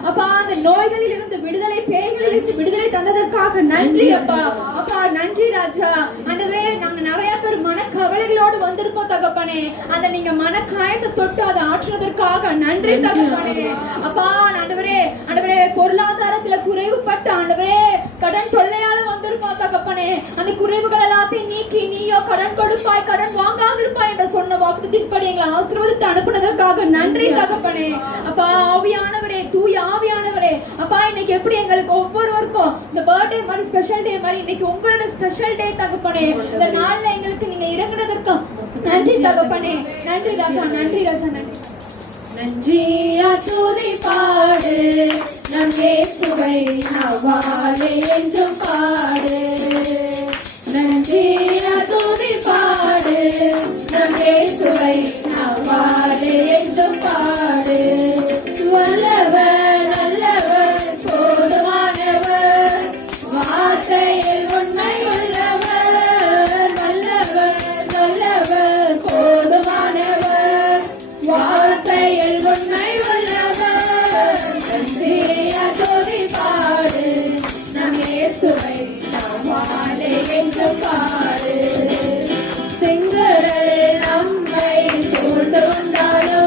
அப்பா அந்த நோய்களில் இருந்து விடுதலை, பேய்களில் இருந்து விடுதலை தந்ததற்காக நன்றி அப்பா. அப்பா நன்றி ராஜா. ஆண்டவரே நாங்க நிறைய பேர் மனக்கவலைகளோடு வந்திருப்போம் தகப்பனே. அந்த நீங்க மனக்காயத்தை தொட்டு அதை ஆற்றுவதற்காக நன்றி தகப்பனே. அப்பா ஆண்டவரே, ஆண்டவரே பொருளாதாரத்துல குறைவுபட்ட ஆண்டவரே கடன் தொல்லையால வந்திருப்போம் தகப்பனே. அந்த குறைவுகள் எல்லாத்தையும் நீக்கி நீயோ கடன் கொடுப்பாய், கடன் வாங்காதிருப்பாய் என்ற சொன்ன வாக்குத்தின்படி எங்களை ஆசீர்வதித்து அனுப்புனதற்காக நன்றி தகப்பனே. அப்பா ஆவியானவரே, தூய ஆவியானவரே, அப்பா இன்னைக்கு எப்படி எங்களுக்கு ஒவ்வொருவருக்கும் இந்த பர்த்டே மாதிரி ஸ்பெஷல் டே மாதிரி இன்னைக்கு உங்களோட ஸ்பெஷல் டே தகப்பனே. இந்த நாள்ல எங்களுக்கு நீங்க இறங்குனதற்கு நன்றி தகப்பனே. நன்றி ராஜா, நன்றி ராஜா, நன்றி. நன்றியா துதி பாடு நம் இயேசுவை நவாலே என்று பாடு. நன்றியா துதி பாடு நம் இயேசுவை நவாலே என்று பாடு. வல்லவர் நல்லவர் போதுமானவர், வார்த்தையில் உண்மை உள்ளவர். வல்லவர் நல்லவர் போதுமானவர், வார்த்தையில் உண்மை உள்ளவர். நன்றியா துதி பாடு நம் இயேசுவை நவாலே என்று பாடு. செங்கடல் நம்மை சூழ்ந்து வந்தாலோ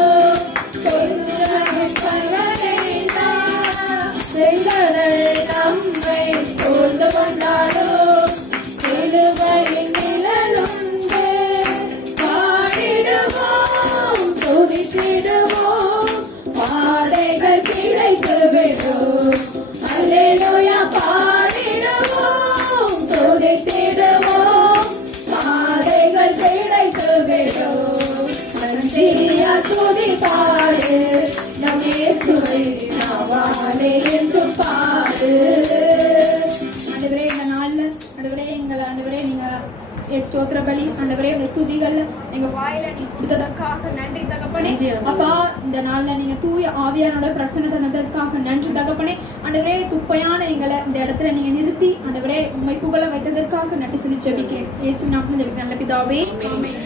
செங்கடல் நம்மை சூழ்ந்து வந்தாலோ சிலுவையின் நிழலுண்டு. பாடிடுவோம் துதித்திடுவோம், பாதைகள் கிடைத்து விடும். அல்லேலூயா பாடிடுவோம் துதித்திடுவோம், பாதைகள் கிடைத்து விடும். நன்றியா துதி பாடு நம் இயேசுவை நவாலே என்று பாடு. ஆண்டவரே இந்த நாள்ல ஆண்டவரே எங்களை ஆண்டவரே நீங்க ஸ்தோத்திர பலி ஆண்டவரே இந்த துதிகள் எங்க வாயில நீ கொடுத்ததற்காக நன்றி தகப்பனே. அப்பா இந்த நாள்ல நீங்க தூய ஆவியானோட பிரசன்னத்தை தந்ததற்காக நன்றி தகப்பனே. ஆண்டவரே குப்பையான எங்களை இந்த இடத்துல நீங்க நிறுத்தி ஆண்டவரே உண்மை புகழ வைத்ததற்காக நன்றி சொல்லி ஜெபிக்கிறேன். இயேசுவின் நாமத்தில் ஜெபிக்கிறேன் நல்ல பிதாவே, ஆமென்.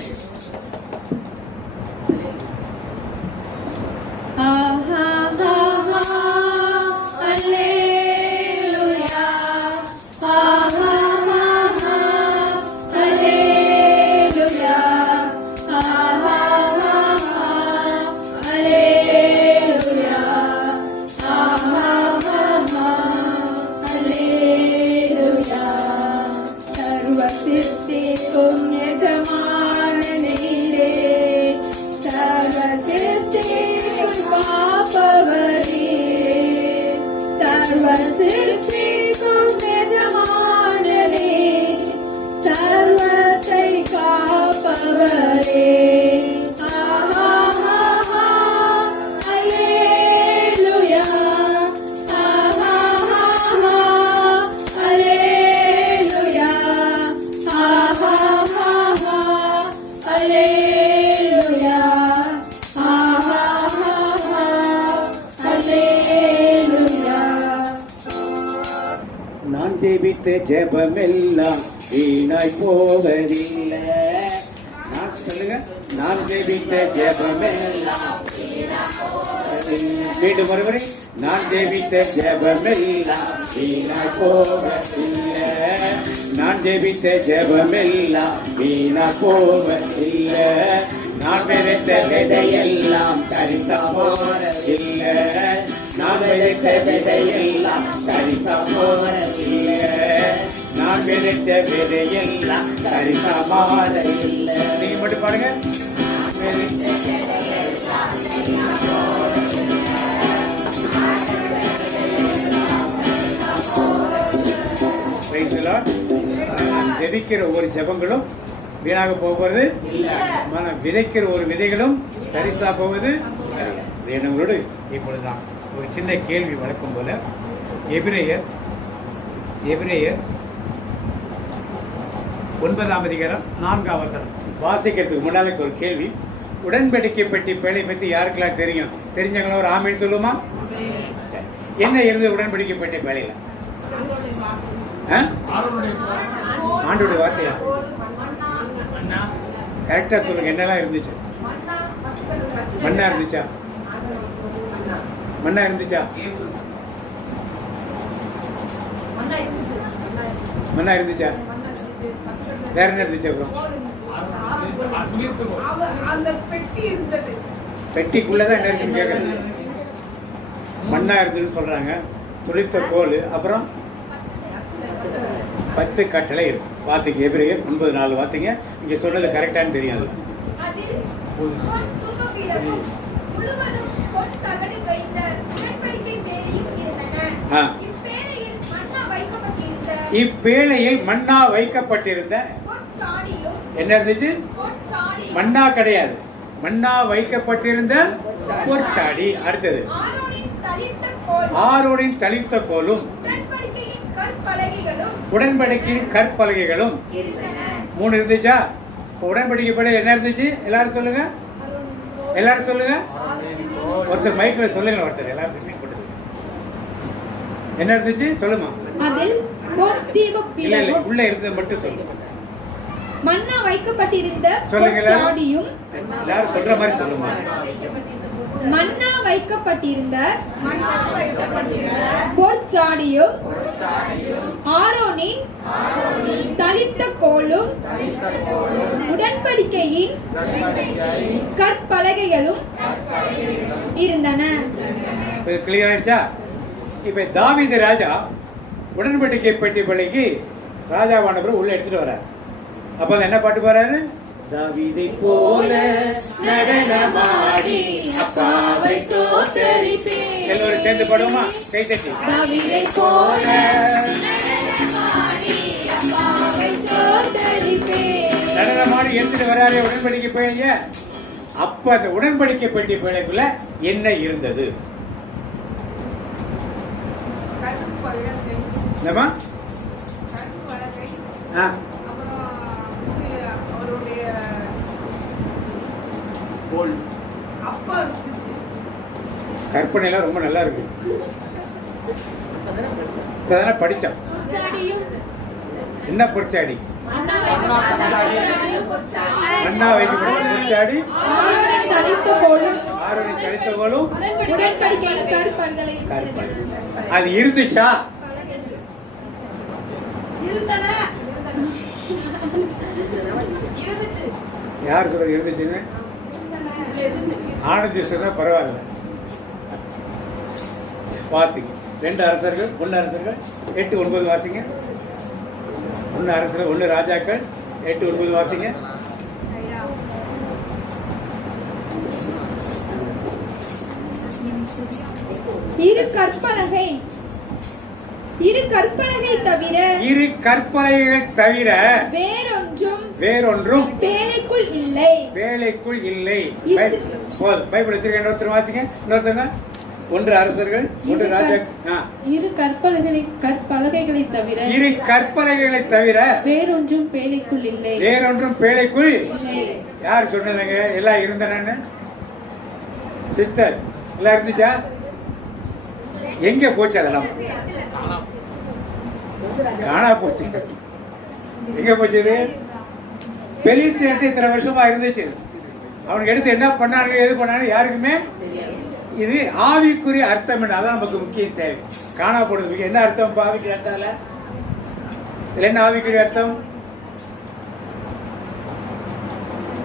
சர்வத்தை காப்பவரே. நான் ஜெபித்த ஜெபமெல்லாம் வீணாய் போவதில்லை. நான் சொல்லுங்க, நான் ஜெபித்த ஜெபமெல்லாம் மீண்டும் மறுபடி, நான் ஜெபித்த ஜெபமெல்லாம் வீணாய் போவதில்லை. நான் ஜெபித்த ஜெபமெல்லாம் வீணாய் போவதில்லை. நான் விதைத்த விதையெல்லாம் தரிசா போவதில்லை. நான் விதைத்த விதையெல்லாம் தரிசா போவதில்லை. நான் விதைத்த விதையெல்லாம் தரிசா மாறவில்லை. நீங்க மட்டும் பாருங்க. ஜெபிக்கிற ஒவ்வொரு ஜெபங்களும் வீணாக போவது, விதைக்கிற ஒரு விதைகளும் தரிசா போவது. உங்களோடு இப்பொழுதுதான் ஒரு சின்ன கேள்வி வழக்கம் போல எபிரேயர் 9ஆம் அதிகாரம் 4ஆம் வசனம் வாசிக்கிறதுக்கு முன்னாலே ஒரு கேள்வி. உடன்படிக்கை பெட்டி பேழை பற்றி யாருக்கெல்லாம் தெரியும்? தெரிஞ்சவங்களும் ஒரு ஆமீன் சொல்லுமா? என்ன இருந்தது உடன்படிக்கை பெட்டி பேழையில? ஆண்டோடைய வார்த்தையா? கரெக்டா சொல்லுங்க, என்னெல்லாம் இருந்துச்சு? மண்ணா இருந்துச்சா? மண்ணா இருந்துச்சா? மண்ணா இருந்துச்சா? வேற என்ன இருந்துச்சு? அப்புறம் பெட்டிக்குள்ளதான் என்ன இருக்குன்னு கேட்கறது. மண்ணா இருந்துன்னு சொல்றாங்க. துளித்த கோல், அப்புறம் 10 கட்டளை இருக்கு. வார்த்தைக்கு எபிரேயர் 9:4 வார்த்தைங்க. இங்க சொன்னது கரெக்டான்னு தெரியாது. அதில் பொன் தூபபீடமும் முழுவதும் பொன் தகடு வைத்த உடன்படிக்கை பேழையும் இருந்தன. இப்பேழையில் மன்னா வைக்கப்பட்டிருந்த இப்பேழையில் மன்னா வைக்கப்பட்டிருந்த பொற்சாடியும் என்ன இருந்துச்சு? மன்னா கிடையாது, மன்னா வைக்கப்பட்டிருந்த பொற்சாடி. அடுத்தது ஆரோனின் தளிர்த்த கோலும் உடன்படிக்கையின் கற்பலகைகளும் 3 இருந்துச்சா? உடன்படிக்கை படி என்ன இருந்துச்சு? எல்லாரும் சொல்லுங்க, எல்லாரும் சொல்லுங்க. ஒருத்தர் மைக்ல சொல்லுங்க, ஒருத்தர் எல்லாரும் என்ன இருந்துச்சு சொல்லுமா? இல்ல இல்ல, உள்ள இருந்தது மட்டும் சொல்லுங்க. மன்னா வைக்கப்பட்டிருந்த சொல்லுங்க பொற்சாடியும், எல்லாரும் சொல்ற மாதிரி சொல்லுமா? மன்னா வைக்கப்பட்டிருந்த பொற்சாடியும் ஆரோனின் தளிர்த்த கோலும் உடன்படிக்கையின் கற்பலகைகளும் இருந்தன. கிளியர் ஆயிடுச்சா? இப்ப தாவீது ராஜா உடன்படிக்கை பெட்டி பள்ளிக்கு ராஜாவானவர் உள்ள எடுத்துட்டு வர்றார். அப்ப என்ன பாட்டு பாடுறாரு? தாவீதை போல நடனமாடி அப்பாவை ஸ்தோத்தரிப்பேன். எல்லாரும் சேர்ந்து பாடுவோமா? கை தட்டி. தாவீதை போல நடனமாடி அப்பாவை ஸ்தோத்தரிப்பேன். நடனமாடி எடுத்துட்டு வராரு உடன்படிக்கை பேழைய. அப்ப அந்த உடன்படிக்கை பெட்டி பேழைக்குள்ள என்ன இருந்தது? என்னமா? கற்பனை எல்லாம் ரொம்ப நல்லா இருக்கு. இப்பதானே படிச்சோம். என்ன பொற்சாடி? மன்னா வைக்கப்பட்ட பொற்சாடி, ஆரோனின் தளிர்த்த கோலும் உடன்படிக்கையின் கற்பலகைகளும். அது இருந்துச்சா? யார் சொல்றது இருந்துச்சுன்னு? ஆனந்தி சொன்னா பரவாயில்ல. வார்த்தைங்க 2 அரசர்கள் 1 அரசர்கள் 8-9 வார்த்தைங்க. 1 அரசர்கள் 1 ராஜாக்கள் 8-9 வார்த்தைங்க. இரு கற்பலகை தவிர வேறொன்றும் பேழைக்குள் இல்லை. பைபிள் வச்சிருக்கேன். ஒருத்தர் வாசிங்க. இன்னொருத்தங்க 1 அரசர்கள் 1 ராஜா. இரு கற்பலகைகளை தவிர வேறொன்றும் பேழைக்குள் இல்லை. யார் சொன்னதுங்க? எல்லாம் இருந்தனன்னு சிஸ்டர் எல்லாம் இருந்துச்சா? எங்க போச்சு? அதெல்லாம் காணா போச்சு. எங்க போச்சு? பெலிஸ்தீன் இத்தனை வருஷமா இருந்துச்சு. அவனுக்கு எடுத்து என்ன பண்ணாங்க, எது பண்ணாங்க யாருக்குமே. இது ஆவிக்குரிய அர்த்தம் என்ன? அதான் நமக்கு முக்கியம் தேவை. காணா போடுறதுக்கு என்ன அர்த்தம்? ஆவிக்குரிய அர்த்தம் இல்ல. இதுல என்ன ஆவிக்குரிய அர்த்தம்?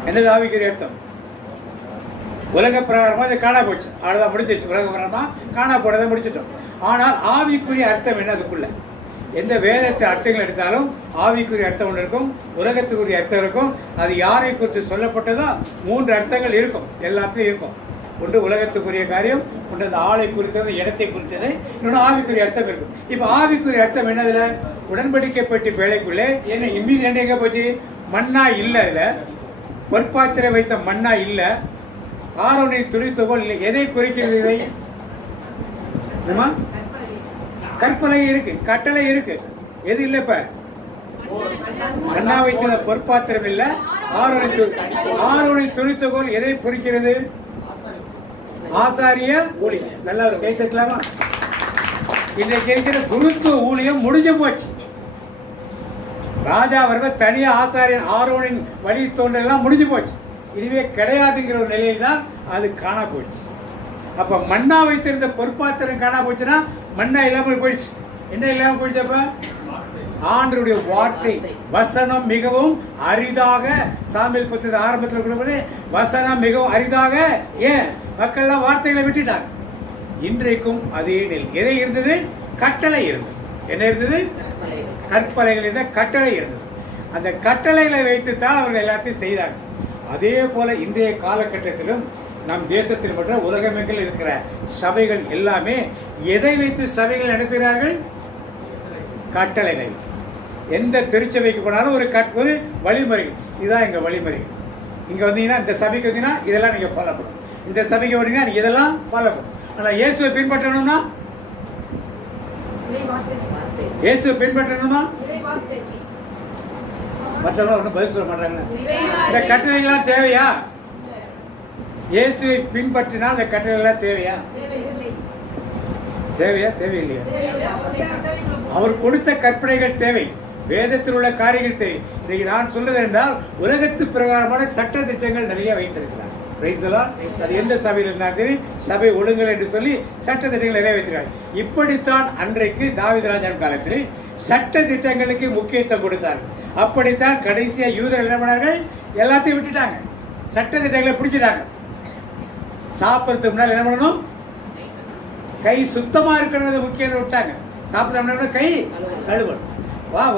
என்னது ஆவிக்குரிய அர்த்தம்? உலக பிரகாரமா இது காணா போச்சு, அவ்வளவுதான் முடிஞ்சிருச்சு. உலக பிரகாரமா காணா போனதை முடிச்சிட்டோம். ஆனால் ஆவிக்குரிய அர்த்தம் என்ன? அதுக்குள்ள எந்த வேதத்தை அர்த்தங்கள் எடுத்தாலும் ஆவிக்குரிய அர்த்தம் ஒன்று இருக்கும், உலகத்துக்குரிய அர்த்தம் இருக்கும். அது யாரை குறித்து சொல்லப்பட்டதோ 3 அர்த்தங்கள் இருக்கும், எல்லாத்துலையும் இருக்கும். ஒன்று உலகத்துக்குரிய காரியம், ஒன்று அந்த ஆளை குறித்தது, இடத்தை குறித்தது, இன்னொன்று ஆவிக்குரிய அர்த்தம் இருக்கும். இப்போ ஆவிக்குரிய அர்த்தம் என்னதுல? உடன்படிக்கை பெட்டி பேழைக்குள்ளே என்ன இம்மீடியட் எங்க போச்சு? மன்னா இல்லை. இதுல பொற்பாத்திரை வைத்த மன்னா இல்லை. ஆரோனை துளித்தோல் இல்லை. எதை குறிக்கிறது? இதை கற்பனை இருக்கு, கட்டளை இருக்கு. எது இல்லை? இப்ப மன்னா வைக்கிற பொற்பாத்திரம் இல்ல. ஆரோனை துளித்தோல் எதை குறிக்கிறது? ஆசாரிய ஊழியம். நல்லா கை தட்டலாமா? இன்றைக்கு இருக்கிற குருத்துவ ஊழியம் முடிஞ்சு போச்சு. ராஜா அவர்கள் தனியாக ஆசாரியன் ஆரோனின் வழி தோன்றெல்லாம் முடிஞ்சு போச்சு. இதுவே கிடையாதுங்கிற ஒரு நிலையில் தான் அது காணா போச்சு. அப்போ மண்ணா வைத்திருந்த பொற்பாத்திரம் காணா போச்சுன்னா மண்ணா இல்லாமல் போயிடுச்சு. என்ன இல்லாமல் போயிடுச்சு? அப்போ ஆண்டருடைய வார்த்தை வசனம் மிகவும் அரிதாக, சாமியல் புத்தகத்தை ஆரம்பத்தில் கொடுப்பது வசனம் மிகவும் அரிதாக. ஏன் மக்கள்லாம் வார்த்தைகளை விட்டுட்டாங்க. இன்றைக்கும் அதே நிலை. எதை இருந்தது? கட்டளை இருந்தது. என்ன இருந்தது? கற்பலைகள் இருந்த கட்டளை இருந்தது. அந்த கட்டளைகளை வைத்துத்தான் அவர்கள் எல்லாத்தையும் செய்தாங்க. அதே போல இன்றைய காலகட்டத்திலும் நம் தேசத்தில் மட்டும் உலகமெங்கில் இருக்கிற சபைகள் எல்லாமே எதை வைத்து சபைகள் நடத்துகிறார்கள்? கட்டளைகள். எந்த திருச்சபைக்கு போனாலும் ஒரு வழிமுறை. இதுதான் எங்கள் வழிமுறை. இங்கே வந்தீங்கன்னா இந்த சபைக்கு வந்தீங்கன்னா இதெல்லாம் நீங்கள் ஃபாலோ பண்ணணும், இந்த சபைக்கு வந்தீங்கன்னா நீங்கள் இதெல்லாம் ஃபாலோ பண்ணணும். ஆனால் இயேசுவை பின்பற்றணும்னா இயேசுவை பின்பற்றணுமா? மற்றவங்க ஒன்றும் பதில் சொல்ல மாட்டாங்க. இந்த கட்டளைகள்லாம் தேவையா? இயேசுவை பின்பற்றினால் இந்த கட்டளைகள்லாம் தேவையா? தேவையில்லையா? அவர் கொடுத்த கற்பனைகள் தேவை, வேதத்தில் உள்ள காரியங்கள் தேவை. இன்னைக்கு நான் சொல்றது என்றால் உலகத்து பிரகாரமான சட்ட திட்டங்கள் நிறைய வைத்திருக்கிறார். அது எந்த சபையில் இருந்தாலும் சபை ஒழுங்குகள் என்று சொல்லி சட்ட திட்டங்கள் நிறைய வைத்திருக்கிறார். இப்படித்தான் அன்றைக்கு தாவீது ராஜாவின் காலத்தில் சட்ட திட்டங்களுக்கு முக்கியத்துவம் கொடுத்தார். அப்படித்தான் கடைசியா யூதர்கள் என்ன பண்ணார்கள்? எல்லாத்தையும் விட்டுட்டாங்க, சட்ட திட்டங்களை பிடிச்சிட்டாங்க. சாப்பிட்றதுக்கு முன்னால் என்ன பண்ணணும்? கை சுத்தமா இருக்கிறது முக்கியம் விட்டாங்க. சாப்பிட கை கழுவணும்.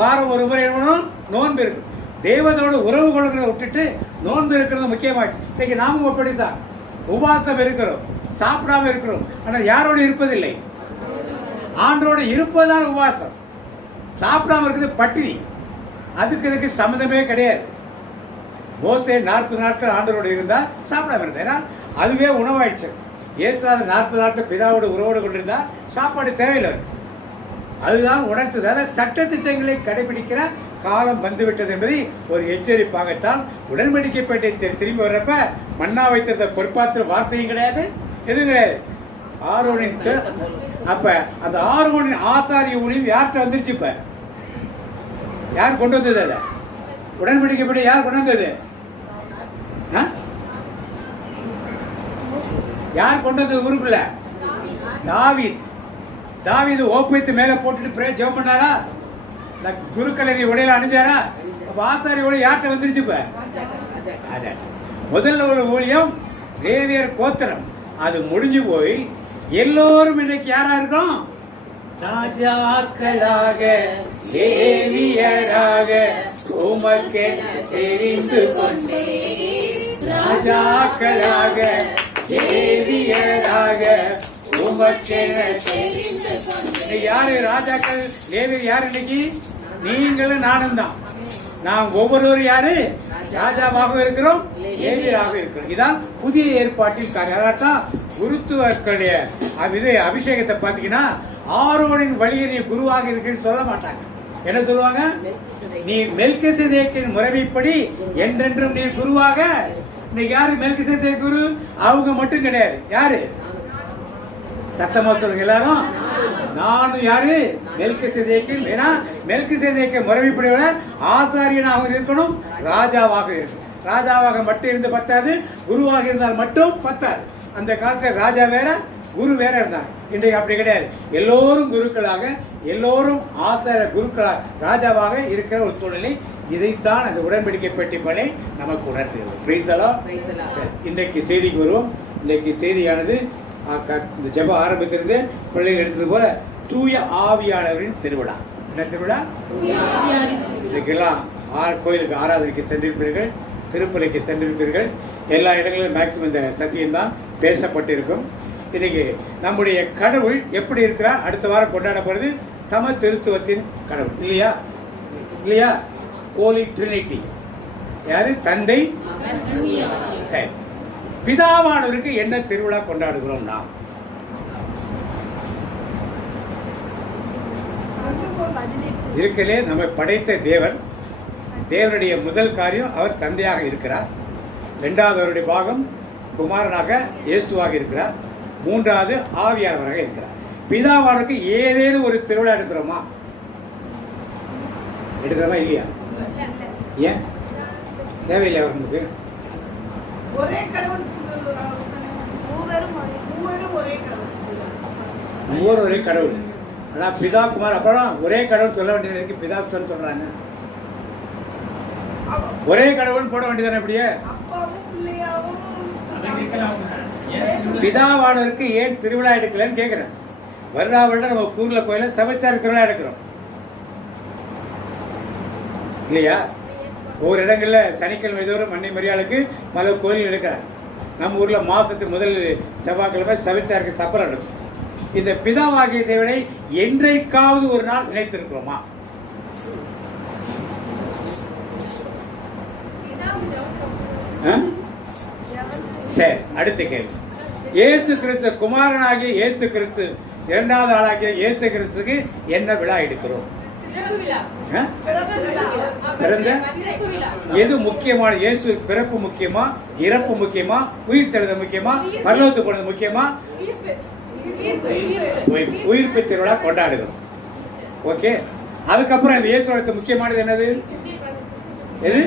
வாரம் ஒரு முறை என்ன பண்ணணும்? நோன்பு இருக்கும். தெய்வத்தோடு உறவு கொள்கிறத விட்டுட்டு நோன்பு இருக்கிறது முக்கியமாச்சு. இன்னைக்கு நாமும் அப்படித்தான் உபவாசம் இருக்கிறோம், சாப்பிடாம இருக்கிறோம். ஆனால் யாரோடு இருப்பதில்லை, ஆண்டோடு இருப்பதுதான் உபவாசம். சாப்பிடாம இருக்கிறது பட்டினி. அதுக்கு இதுக்கு சம்மந்தமே கிடையாது. மோசே 40 நாட்கள் ஆண்டோடு இருந்தால் சாப்பிடாம இருந்தா, ஏன்னா அதுவே உணவாயிடுச்சு. ஏசாத 40 நாட்கள் பிதாவோட உறவோடு கொண்டிருந்தா சாப்பாடு தேவையில்லை. அதுதான் உணர்த்துதால சட்ட திட்டங்களை கடைபிடிக்கிற காலம் வந்துவிட்டது என்பதை ஒரு எச்சரிப்பாகத்தான் உடன்படிக்கை பேட்டை திரும்பி வர்றப்ப மண்ணா வைத்திருந்த பொறுப்பாற்ற வார்த்தையும் கிடையாது, எதுவும் கிடையாது. ஆரோனின் அப்ப அந்த ஆரோனின் ஆசாரிய ஊழியம் யார்கிட்ட வந்துருச்சு? இப்ப யார் கொண்டு வந்தது? அதை உடன்படிக்கை பேட்டை யார் கொண்டு வந்தது? யார் கொண்டு வந்தது ஊருக்குள்ள? தாவீது ஓப்பித்து மேல போட்டுட்டு ஜெபம் பண்ணாரா? குருக்களை உடையில அணிஞ்சாரா? ஆசாரிய ஊழியம் யார்கிட்ட வந்துருச்சு? இப்ப முதல்ல ஒரு ஊழியம் லேவியர் கோத்திரம், அது முடிஞ்சு போய் எல்லோரும் இன்னைக்கு யாரா இருக்கோம்? ராஜாக்களாக லேவியராக உமக்கே தெரிந்து கொண்டே. ராஜாக்களாக லேவியராக உமக்கே தெரிந்து கொண்டே. யாரு ராஜாக்கள் லேவியர்? யாரு இன்னைக்கு? நீங்களும் நானும் தான். நாம் ஒவ்வொருவரும் யாரு? ராஜாவாக இருக்கிறோம், லேவியராக இருக்கிறோம். இதான் புதிய ஏற்பாட்டின் காரியம். குருத்துவர்களுடைய அபிஷேகத்தை பார்த்தீங்கன்னா ஆரோனின் வழியை நீ குருவாக இருக்கிறன்னு சொல்ல மாட்டாங்க. என்ன சொல்லுவாங்க? நீ மெல்கிசேதேக்கின் முறைமைப்படி என்றென்றும் நீ குருவாக. இன்னைக்கு யாரு மெல்கிசேதேக் குரு? அவங்க மட்டும் கிடையாது. யாரு? சத்தமா சொல்லுங்க எல்லாரும். நானும் யாரு? மெல்கிசேதேக்கின். ஏன்னா மெல்கிசேதேக்கை முறைமைப்படி ஆசாரியனாக இருக்கணும், ராஜாவாக இருக்கணும். ராஜாவாக மட்டும் இருந்து பத்தாது, குருவாக இருந்தால் மட்டும் பத்தாது. அந்த காலத்தில் ராஜா வேற, குரு வேற இருந்தாங்க. இன்றைக்கு அப்படி கிடையாது. எல்லோரும் குருக்களாக, எல்லோரும் ஆசார குருக்களாக, ராஜாவாக இருக்கிற ஒரு சூழ்நிலை. இதைத்தான் அந்த உடன்படிக்கை பெட்டி பணி நமக்கு உணர்த்துகிறது. இன்றைக்கு செய்திக்கு வருவோம். இன்றைக்கு செய்தியானது இந்த ஜெபம் ஆரம்பிக்கிறது பிள்ளைகள் எடுத்தது போல தூய ஆவியானவரின் திருவிழா. என்ன திருவிழா? இதுக்கெல்லாம் கோயிலுக்கு ஆராதனைக்கு சென்றிருப்பீர்கள், திருப்பலிக்கு சென்றிருப்பீர்கள். எல்லா இடங்களிலும் மேக்சிமம் இந்த சத்தியம்தான் பேசப்பட்டிருக்கும். இன்னைக்கு நம்முடைய கடவுள் எப்படி இருக்கிறார்? அடுத்த வாரம் கொண்டாடப்படுறது தம திருத்துவத்தின் கடவுள் இல்லையா? இல்லையா? ஹோலி ட்ரினிட்டி. யாரு? தந்தை. சரி, பிதாவானவருக்கு என்ன திருவிழா கொண்டாடுகிறோம்? நாம் இருக்கலே நம்மை படைத்த தேவன். தேவனுடைய முதல் காரியம் அவர் தந்தையாக இருக்கிறார். இரண்டாவது அவருடைய பாகம் குமாரனாக இயேசுவாக இருக்கிறார். மூன்றாவது ஆவியானவராக இருக்கிறார். பிதாவானவருக்கு ஏதேனும் ஒரு திருவிழா எடுக்கிறோமா? எடுக்கிறமா இல்லையா? ஏன் தேவையில்லையா உங்களுக்கு? ஒரே கடவுள், மூவரும் ஒரே கடவுள். மூவர் ஒரே கடவுள். ஆனால் பிதா குமார் அப்புறம் ஒரே கடவுள் சொல்ல வேண்டியது இருக்கு. பிதா சொல்றாங்க ஒரே கடவுள் போட வேண்டியதானே? அப்படியே அப்பாவும் பிள்ளையாவும் பிதாவானவருக்கு ஏன் திருவிழா எடுக்கலன்னு கேட்கிறேன். வருடா வருடம் நம்ம ஊர்ல கோயில சபைச்சார் திருவிழா எடுக்கிறோம் இல்லையா? ஒவ்வொரு இடங்கள்ல சனிக்கிழமை தோறும் அன்னை மரியாளுக்கு மத கோயில் எடுக்கிறார். நம்ம ஊர்ல மாசத்துக்கு முதல் செவ்வாய்க்கிழமை சபைச்சாருக்கு சப்பரம் எடுக்கும். இந்த பிதாவாகிய தேவனை என்றைக்காவது ஒரு நாள் நினைத்திருக்கிறோமா? சரி, அடுத்த கேள்வி. இயேசு கிறிஸ்து குமாரனாகிய இயேசு கிறிஸ்து இரண்டாவது ஆளாகிய இயேசு கிறிஸ்துக்கு என்ன விழா எடுக்கிறோம்? எது முக்கியமான? இயேசு பிறப்பு முக்கியமா, இறப்பு முக்கியமா, உயிர் தெழுதல் முக்கியமா, பரலோகத்துக்கு போனது முக்கியமா? உயிர்ப்பு திருவிழா கொண்டாடுகிறோம். ஓகே. அதுக்கப்புறம் இந்த இயேசு முக்கியமானது என்னது? எது?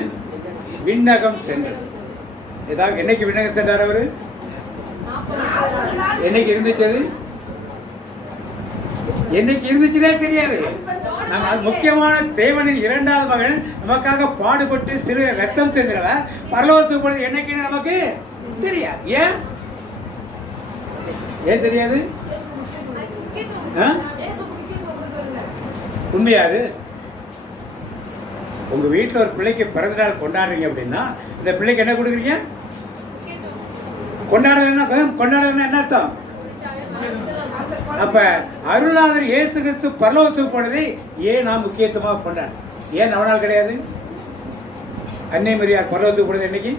விண்ணகம் சென்றது. ஏதாவது என்னைக்கு விண்ணகம் சென்றார் அவரு? என்னைக்கு இருந்துச்சு? என்னைக்கு இருந்துச்சுனே தெரியாது. நம்ம முக்கியமான தேவனின் இரண்டாவது மகன் நமக்காக பாடுபட்டு சிறு ரத்தம் சென்றவர் பரலோகத்துக்கு போனது என்னைக்குன்னு நமக்கு தெரியாது. ஏன் ஏன் தெரியாது? உண்மையாது? உங்க வீட்டில் ஒரு பிள்ளைக்கு பிறந்த நாள் கொண்டாடுறீங்க அப்படின்னா இந்த பிள்ளைக்கு என்ன கொடுக்குறீங்க? கொண்டாடுறதுன்னா என்ன அர்த்தம்? அப்ப அருளாளர் இயேசு கிறிஸ்து பரலோகத்துக்கு போனதை ஏன் நாம் முக்கியத்துவமாக கொண்டாடு? ஏன் நவநாள் கிடையாது? அன்னை மரியாள் பரலோகத்துக்கு போனது என்னைக்கு?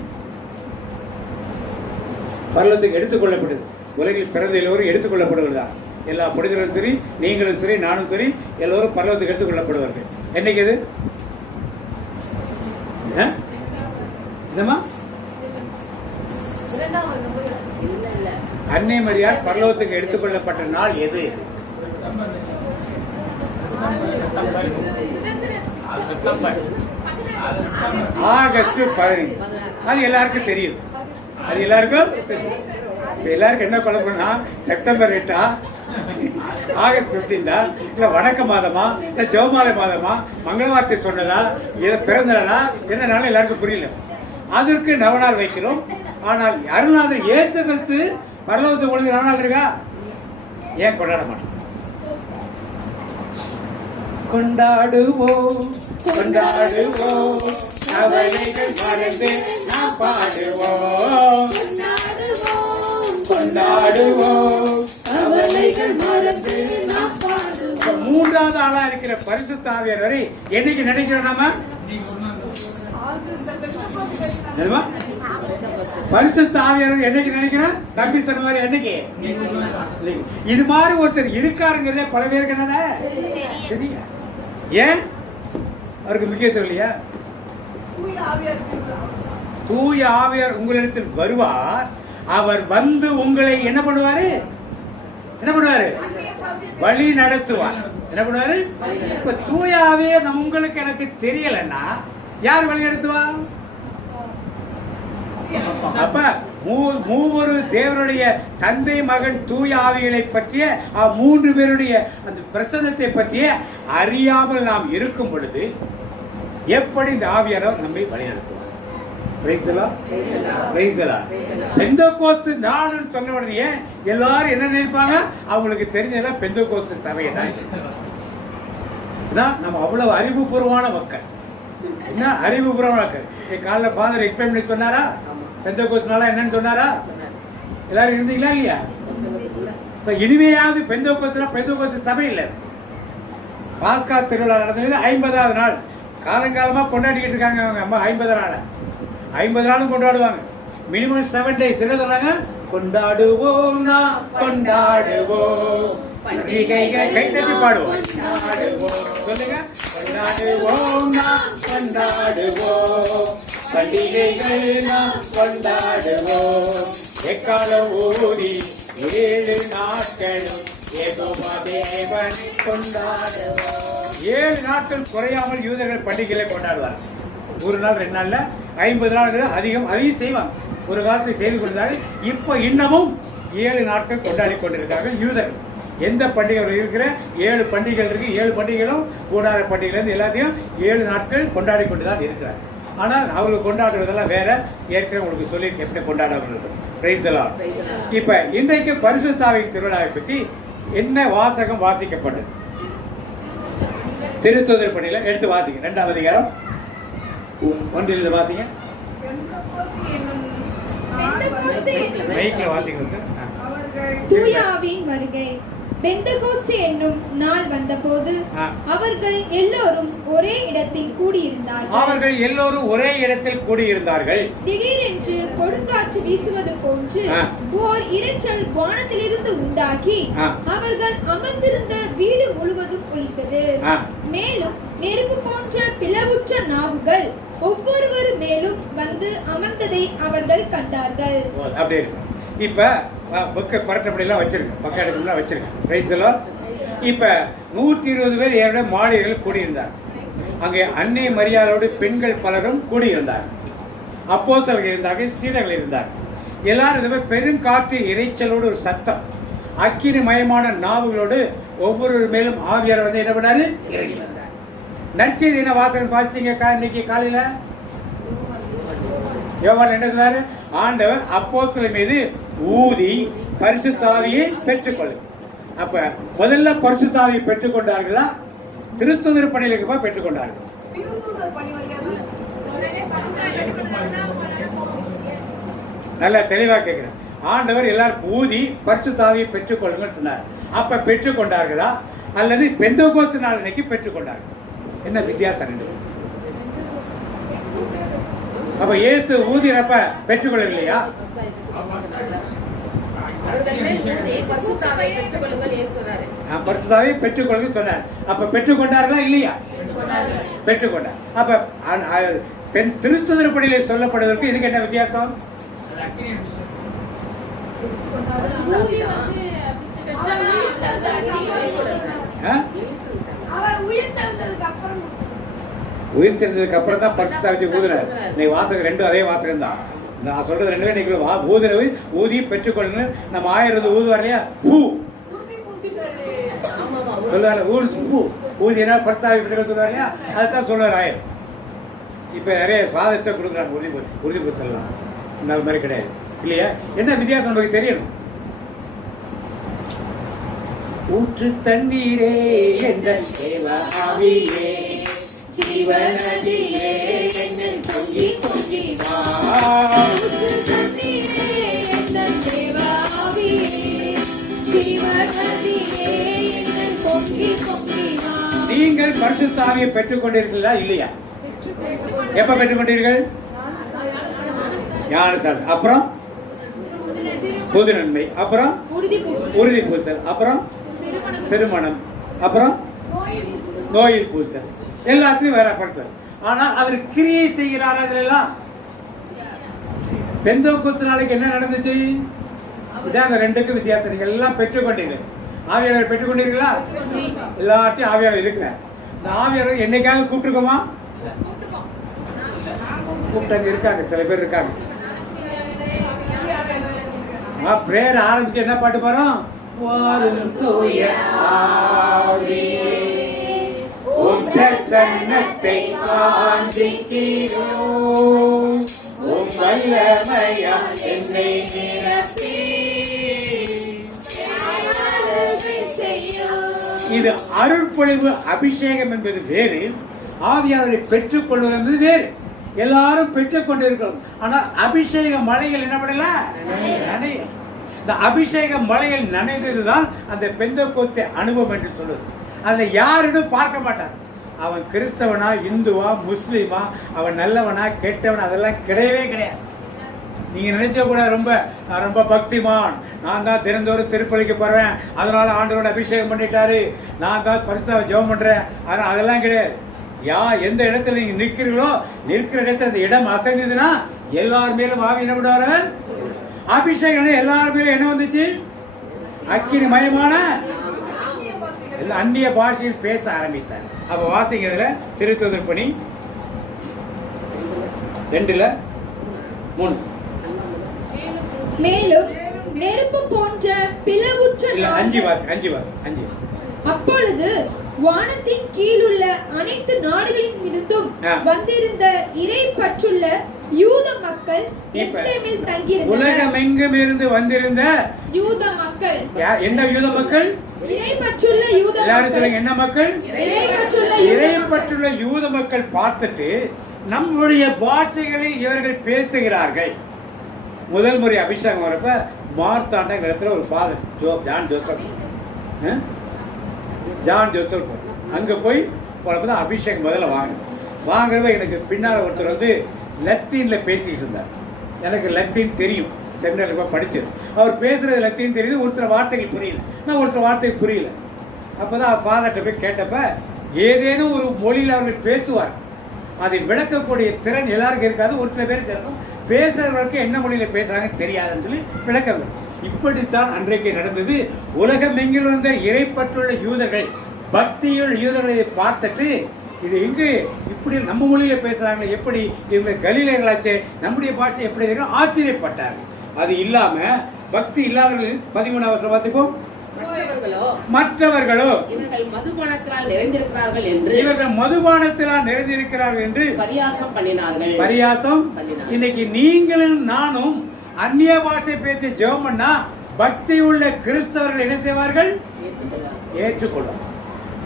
பரலோகத்துக்கு எடுத்துக்கொள்ளப்படுது. உலகில் பிறந்த எல்லோரும் எடுத்துக்கொள்ளப்படுவதா? எல்லா புனிதர்களும் சரி, நீங்களும் சரி, நானும் சரி, எல்லோரும் பரலோகத்துக்கு எடுத்துக்கொள்ளப்படுவார்கள். என்னைக்கு அது? அன்னை மரியாள் பரலோகத்துக்கு எடுத்துக்கொள்ளப்பட்ட நாள் எது? ஆகஸ்ட் 15. அது எல்லாருக்கும் தெரியும். அது எல்லாருக்கும் என்ன குழப்பம்னா செப்டம்பர் 8 ஆகஸ்ட் 15 இல்ல வணக்க மாதமா இல்ல ஜெபமாலை மாதமா மங்களவார்த்தை சொன்னதா இதை பிறந்தனா என்னனாலும் எல்லாருக்கும் புரியல. அதற்கு நவநாள் வைக்கிறோம். ஆனால் அருள்நாதர் இயேசு கிறிஸ்து பரலோகத்துக்கு பொழுது நவநாள் இருக்கா? ஏன் கொண்டாட மாட்டோம்? கொண்டாடுவோம் கொண்டாடுவோம் கவலைகள் மறந்து நாம் பாடுவோம். கொண்டாடுவோம் கவலைகள் மறந்து நாம் பாடுவோம். மூன்றாவது ஆளா இருக்கிற பரிசுத்த ஆவியானவரை என்னைக்கு நினைக்கிறோம்? நம்ம பரிசுத்த ஆவியானவர் என்னைக்கு நினைக்கிறோம்? தம்பி சொன்ன மாதிரி என்னைக்கு? இது மாதிரி ஒருத்தர் இருக்காருங்கிறதே பல பேருக்கு என்ன சரியா? ஏன் அவருக்கு முக்கியத்துவம் இல்லையா? தூய ஆவியார் உங்களிடத்தில் வருவார். அவர் வந்து உங்களை என்ன பண்ணுவாரு? வழி நடத்துவார். என்ன பண்ணுவாரு? இப்ப தூய ஆவியார் உங்களுக்கு எனக்கு தெரியலன்னா யார் வழி நடத்துவா? அப்ப மூவரு தேவனுடைய தந்தை மகன் தூய ஆவிகளை பற்றிய மூன்று பேருடைய அந்த பிரசன்னத்தை பற்றிய அறியாமல் நாம் இருக்கும் பொழுது எப்படி இந்த ஆவியானவர் நம்மை வழிநடத்துவார்? பெந்தோகோஸ்து நாள்னு சொன்ன உடனே எல்லாரும் என்ன நினைப்பாங்க? அவங்களுக்கு தெரிஞ்சதெல்லாம் பெந்தோகோஸ்து சபையை தான். நம்ம அவ்வளவு அறிவுபூர்வமான மக்கள். என்ன அறிவுபூர்வமான மக்கள்? காலைல ஃபாதர் எக்ஸ்பிளைன் பண்ணி சொன்னாரா? பெந்தோகோஸ்துனால என்னன்னு சொன்னாரா? எல்லாரும் இருந்தீங்களா இல்லையா? இனிமையாவது பெந்தோகோஸ்து சபை இல்லை. பாஸ்கா திருவிழா நடந்தது 50வது நாள். காலங்காலமா கொண்டாடிக்கிட்டு இருக்காங்க. அவங்க அம்மா 50 நாளும் கொண்டாடுவாங்க. Minimum 7 days. என்ன சொல்றாங்க? கொண்டாடுவோம் கொண்டாடுவோம் பண்டிகைகள் கைத்தட்டி பாடுவோம். சொல்லுங்க. கொண்டாடுவோம் கொண்டாடுவோம் பண்டிகைகள் கொண்டாடுவோம். எக்காலம் ஊதி 7 நாட்களும் யெகோவா தேவனை கொண்டாடுவோம். 7 நாட்கள் குறையாமல் யூதர்கள் பண்டிகைகளை கொண்டாடுவார். ஒரு நாள் 2 நாள்ல 50 நாள் அதிகம் அதையும் செய்வாங்க. ஒரு காலத்தில் செய்து கொண்டார்கள். இப்போ இன்னமும் 7 நாட்கள் கொண்டாடி கொண்டிருக்கார்கள் யூதர்கள். எந்த பண்டிகை இருக்கிற 7 பண்டிகைகள் இருக்கு. 7 பண்டிகைகளும் கூடார பண்டிகையிலிருந்து எல்லாத்தையும் 7 நாட்கள் கொண்டாடி கொண்டுதான் இருக்கிறார். ஆனால் அவர்கள் கொண்டாடுவதெல்லாம் வேற. ஏற்கனவே உங்களுக்கு சொல்லி எப்படி கொண்டாடுவார்கள். Praise the Lord. இப்ப இன்றைக்கு பரிசுத்த ஆவியின் திருவிழாவை பற்றி என்ன வாசகம் வாசிக்கப்பட்டது? திருத்துதர் பணியில எடுத்து வாசிங்க. 2ஆம் அதிகாரம் 1 வாசிங்க. மைக்ல வாசிங்க. தூய ஆவியின் வருகை. பெந்தகோஸ்து என்னும் நாள் வந்தபோது அவர்கள் எல்லோரும் ஒரே இடத்தில் கூடியிருந்தார்கள். திடீரென்று கொடுங்காற்று வீசுவது போன்று ஓர் இரைச்சல் வானத்திலிருந்து உண்டாகி அவர்கள் அமர்ந்திருந்த வீடு முழுவதும் ஒலித்தது. மேலும் நெருப்பு போன்ற பிளவுற்ற நாவுகள் ஒவ்வொருவர் மேலும் வந்து அமர்ந்ததை அவர்கள் கண்டார்கள். இப்ப பரட்டப்படியெல்லாம் வச்சிருக்கேன், பக்கம் வச்சிருக்கேன். Praise the Lord. இப்ப 120 பேர் ஏற்கனவே மாளிகைகள் கூடியிருந்தார். அங்கே அன்னை மரியாதையோடு பெண்கள் பலரும் கூடியிருந்தார். அப்போஸ்தலர்கள் இருந்தார்கள், சீடர்கள் இருந்தார். எல்லாரும் இந்த பெருங்காற்று இரைச்சலோடு ஒரு சத்தம், அக்கினி மயமான நாவுகளோடு ஒவ்வொரு மேலும் ஆவியார் வந்து என்ன பண்ணாரு? இறங்கி வந்தார். நற்செய்தி என்ன வாசகம் வாசிச்சீங்க இன்னைக்கு காலையில? யோவான் என்ன சொன்னாரு? ஆண்டவர் அப்போஸ்தலர் மீது ஊதி பரிசுத்த ஆவியை பெற்றுக்கொள்ளும். அப்ப முதல்ல பரிசுத்த ஆவியை பெற்றுக்கொண்டார்களா? திருத்துதர் பணியிலுக்கு பெற்றுக்கொண்டார்கள். நல்லா தெளிவா கேட்கிறேன். ஆண்டவர் எல்லாரும் ஊதி பரிசுத்த ஆவியை பெற்றுக்கொள்ளுங்க சொன்னார். அப்ப பெற்றுக்கொண்டார்களா அல்லது பெந்தகோஸ்து நாள் அன்னைக்கு பெற்றுக்கொண்டார்கள்? என்ன வித்தியாசம் ரெண்டு? அப்ப இயேசு ஊதினப்ப பெற்றுக்கொள்ளவில்லையா? பரிசுத்தாவை பெற்றுக்கொள்ளுங்க சொன்னார். அப்ப பெற்றுக்கொண்டார்களா இல்லையா? பெற்றுக்கொண்டார். அப்ப திருத்துதர் பணியிலே சொல்லப்படுவதற்கு இதுக்கு என்ன வித்தியாசம்? உயிர் தெரிந்ததுக்கு அப்புறம் தான் பரிசுத்தாவி ஊதினார். இன்னைக்கு வாசகம் 2 அதே வாசகம் தான். நான் சொல்றது 2 இன்னைக்கு ஊதினவை ஊதி பெற்றுக்கொள்ளுங்க. நம்ம 1000 ஊதுவார் இல்லையா? பூ சொல்லுவாரு. ஊதினா பரிசுத்தாவி பெற்றுக்கொள்ள சொல்லுவார் இல்லையா? அதுதான் சொல்லுவார் 1000. இப்ப நிறைய சுவாதிஷ்ட கொடுக்குறாங்க. உறுதி சொல்லலாம். இந்த மாதிரி கிடையாது இல்லையா? என்ன வித்தியாசம் நமக்கு தெரியணும். ஊற்று தண்ணீரே எங்கள் தேவ ஆவியே, ஜீவநதியே என்னில் பொங்கி பொங்கி வா. ஊற்று தண்ணீரே எங்கள் தேவ ஆவியே, ஜீவநதியே என்னில் பொங்கி பொங்கி வா. நீங்கள் பரிசுத்த ஆவியை பெற்றுக்கொண்டீர்களா இல்லையா? எப்ப பெற்றுக்கொண்டீர்கள்? ஞானசாரம். அப்புறம் பொது நன்மை. அப்புறம் உறுதி பூசல். அப்புறம் திருமணம். அப்புறம் நோயில் பூசல். எல்லாத்தையும் வேற படுத்தல். ஆனால் அவர் கிரியை செய்கிறார். அதெல்லாம் பெந்தகோஸ்து நாளைக்கு என்ன நடந்துச்சு? இதான் அந்த 2க்கும் வித்தியாசம். நீங்க எல்லாம் பெற்றுக்கொண்டீங்க. ஆவியாளர் பெற்றுக்கொண்டீர்களா? எல்லாத்தையும் ஆவியாளர் இருக்கிறார். இந்த ஆவியாளர் என்னைக்காக கூப்பிட்டுருக்கோமா? கூப்பிட்டாங்க. இருக்காங்க, சில பேர் இருக்காங்க. பிரேயர் ஆரம்பிச்சு என்ன பாட்டு பாடும்? பிரசன்னத்தை இது அருட்பொழிவு அபிஷேகம் என்பது வேறு, ஆவியாளரை பெற்றுக் கொள்வது என்பது வேறு. எல்லாரும் பெற்றுக் கொண்டிருக்கிறோம். ஆனால் அபிஷேக மலைகள் என்ன பண்ணல? நனைய. இந்த அபிஷேக மலைகள் நனைந்ததுதான் அந்த பெந்தகோஸ்து அனுபவம் என்று சொல்லுது. அதில் யாரும் பார்க்க மாட்டார். அவன் கிறிஸ்தவனா, இந்துவா, முஸ்லீமா, அவன் நல்லவனா, கெட்டவனா, அதெல்லாம் கிடையவே கிடையாது. நீங்க நினைச்ச கூட ரொம்ப பக்திமான், நான் தான் தினந்தோறும் திருப்பலிக்கு போறேன், அதனால ஆண்டவரோட அபிஷேகம் பண்ணிட்டாரு, நான் தான் பரிசுத்தாவை ஜெபம் பண்றேன், ஆனால் அதெல்லாம் கிடையாது. எந்த இடத்துல நீங்க நிற்கிறீங்களோ நிற்கிற இடத்துல அந்த இடம் அசைந்ததுன்னா எல்லார் மேலும் ஆவி என்ன பண்ணுவார்? அபிஷேகம். எல்லார் மேலும் என்ன வந்துச்சு? அக்கினி மயமான எல்லாம் அந்நிய பாஷையில் பேச ஆரம்பித்தார். அப்ப வாசிக்கிறதுல திருத்துதர் பணி 2:3. மேலும் நெருப்பு போன்ற பிளவுற்ற இல்ல 5 வாசி. அப்பொழுது வானத்தின் கீழுள்ள அனைத்து நாடுகளின் மீதும் வந்திருந்த இறை பற்றுள்ள யூத மக்கள் எருசலேமில் தங்கியிருந்தனர். உலகமெங்கும் இருந்து வந்திருந்த யூத மக்கள். என்ன யூத மக்கள்? இறை பற்றுள்ள யூத மக்கள். எல்லாரும் சொல்லுங்க, என்ன மக்கள்? இறை பற்றுள்ள யூத மக்கள் பார்த்துட்டு நம்முடைய பாஷைகளில் இவர்கள் பேசுகிறார்கள். முதல் முறை அபிஷேகம் வரப்ப மார்த்தாண்ட இடத்துல ஒரு ஃபாதர் ஜான் ஜோசப் அங்கே போய் போனப்பதான் அபிஷேகம் முதல்ல வாங்குறப்ப எனக்கு பின்னால் ஒருத்தர் வந்து லத்தீனில் பேசிக்கிட்டு இருந்தார். எனக்கு லத்தீன் தெரியும், செமினாரில் போய் படித்தது. அவர் பேசுகிறது லத்தீன் தெரியுது, ஒருத்தர் வார்த்தைகள் புரியல, நான் ஒருத்தர் வார்த்தைகள் புரியல. அப்போ தான் ஃபாதர்கிட்ட போய் கேட்டப்ப ஏதேனும் ஒரு மொழியில் அவர்கள் பேசுவார், அதை விளக்கக்கூடிய திறன் எல்லாருக்கும் இருக்காது. ஒரு சில பேருக்கு இருக்கும், பேசுறவர்களுக்கு என்ன மொழியில் பேசுறாங்கன்னு தெரியாதுன்னு சொல்லி விளக்கங்கள். இப்படித்தான் அன்றைக்கு நடந்தது. உலகம் எங்கிலும் இருந்த இறைப்பற்றுள்ள யூதர்கள், பக்தியுள்ள யூதர்களை பார்த்துட்டு இது எங்கு இப்படி நம்ம மொழியில பேசுறாங்க, எப்படி இவங்க கலிலேயர்களாச்சே, நம்முடைய பாஷை எப்படி இருக்கு ஆச்சரியப்பட்டார்கள். அது இல்லாம பக்தி இல்லாதவர்கள் 13வது வாசிப்போம். மற்றவர்களோ இவர்கள் மதுபானத்தினால் நிறைந்திருக்கிறார்கள் என்று பரியாசம் பண்ணினார்கள். இன்னைக்கு நீங்களும் நானும் அந்நிய பாஷை பேசி ஜெபம் பண்ணா பக்தி உள்ள கிறிஸ்தவர்கள் என்ன செய்வார்கள்? ஏற்றுக்கொள்ளும்.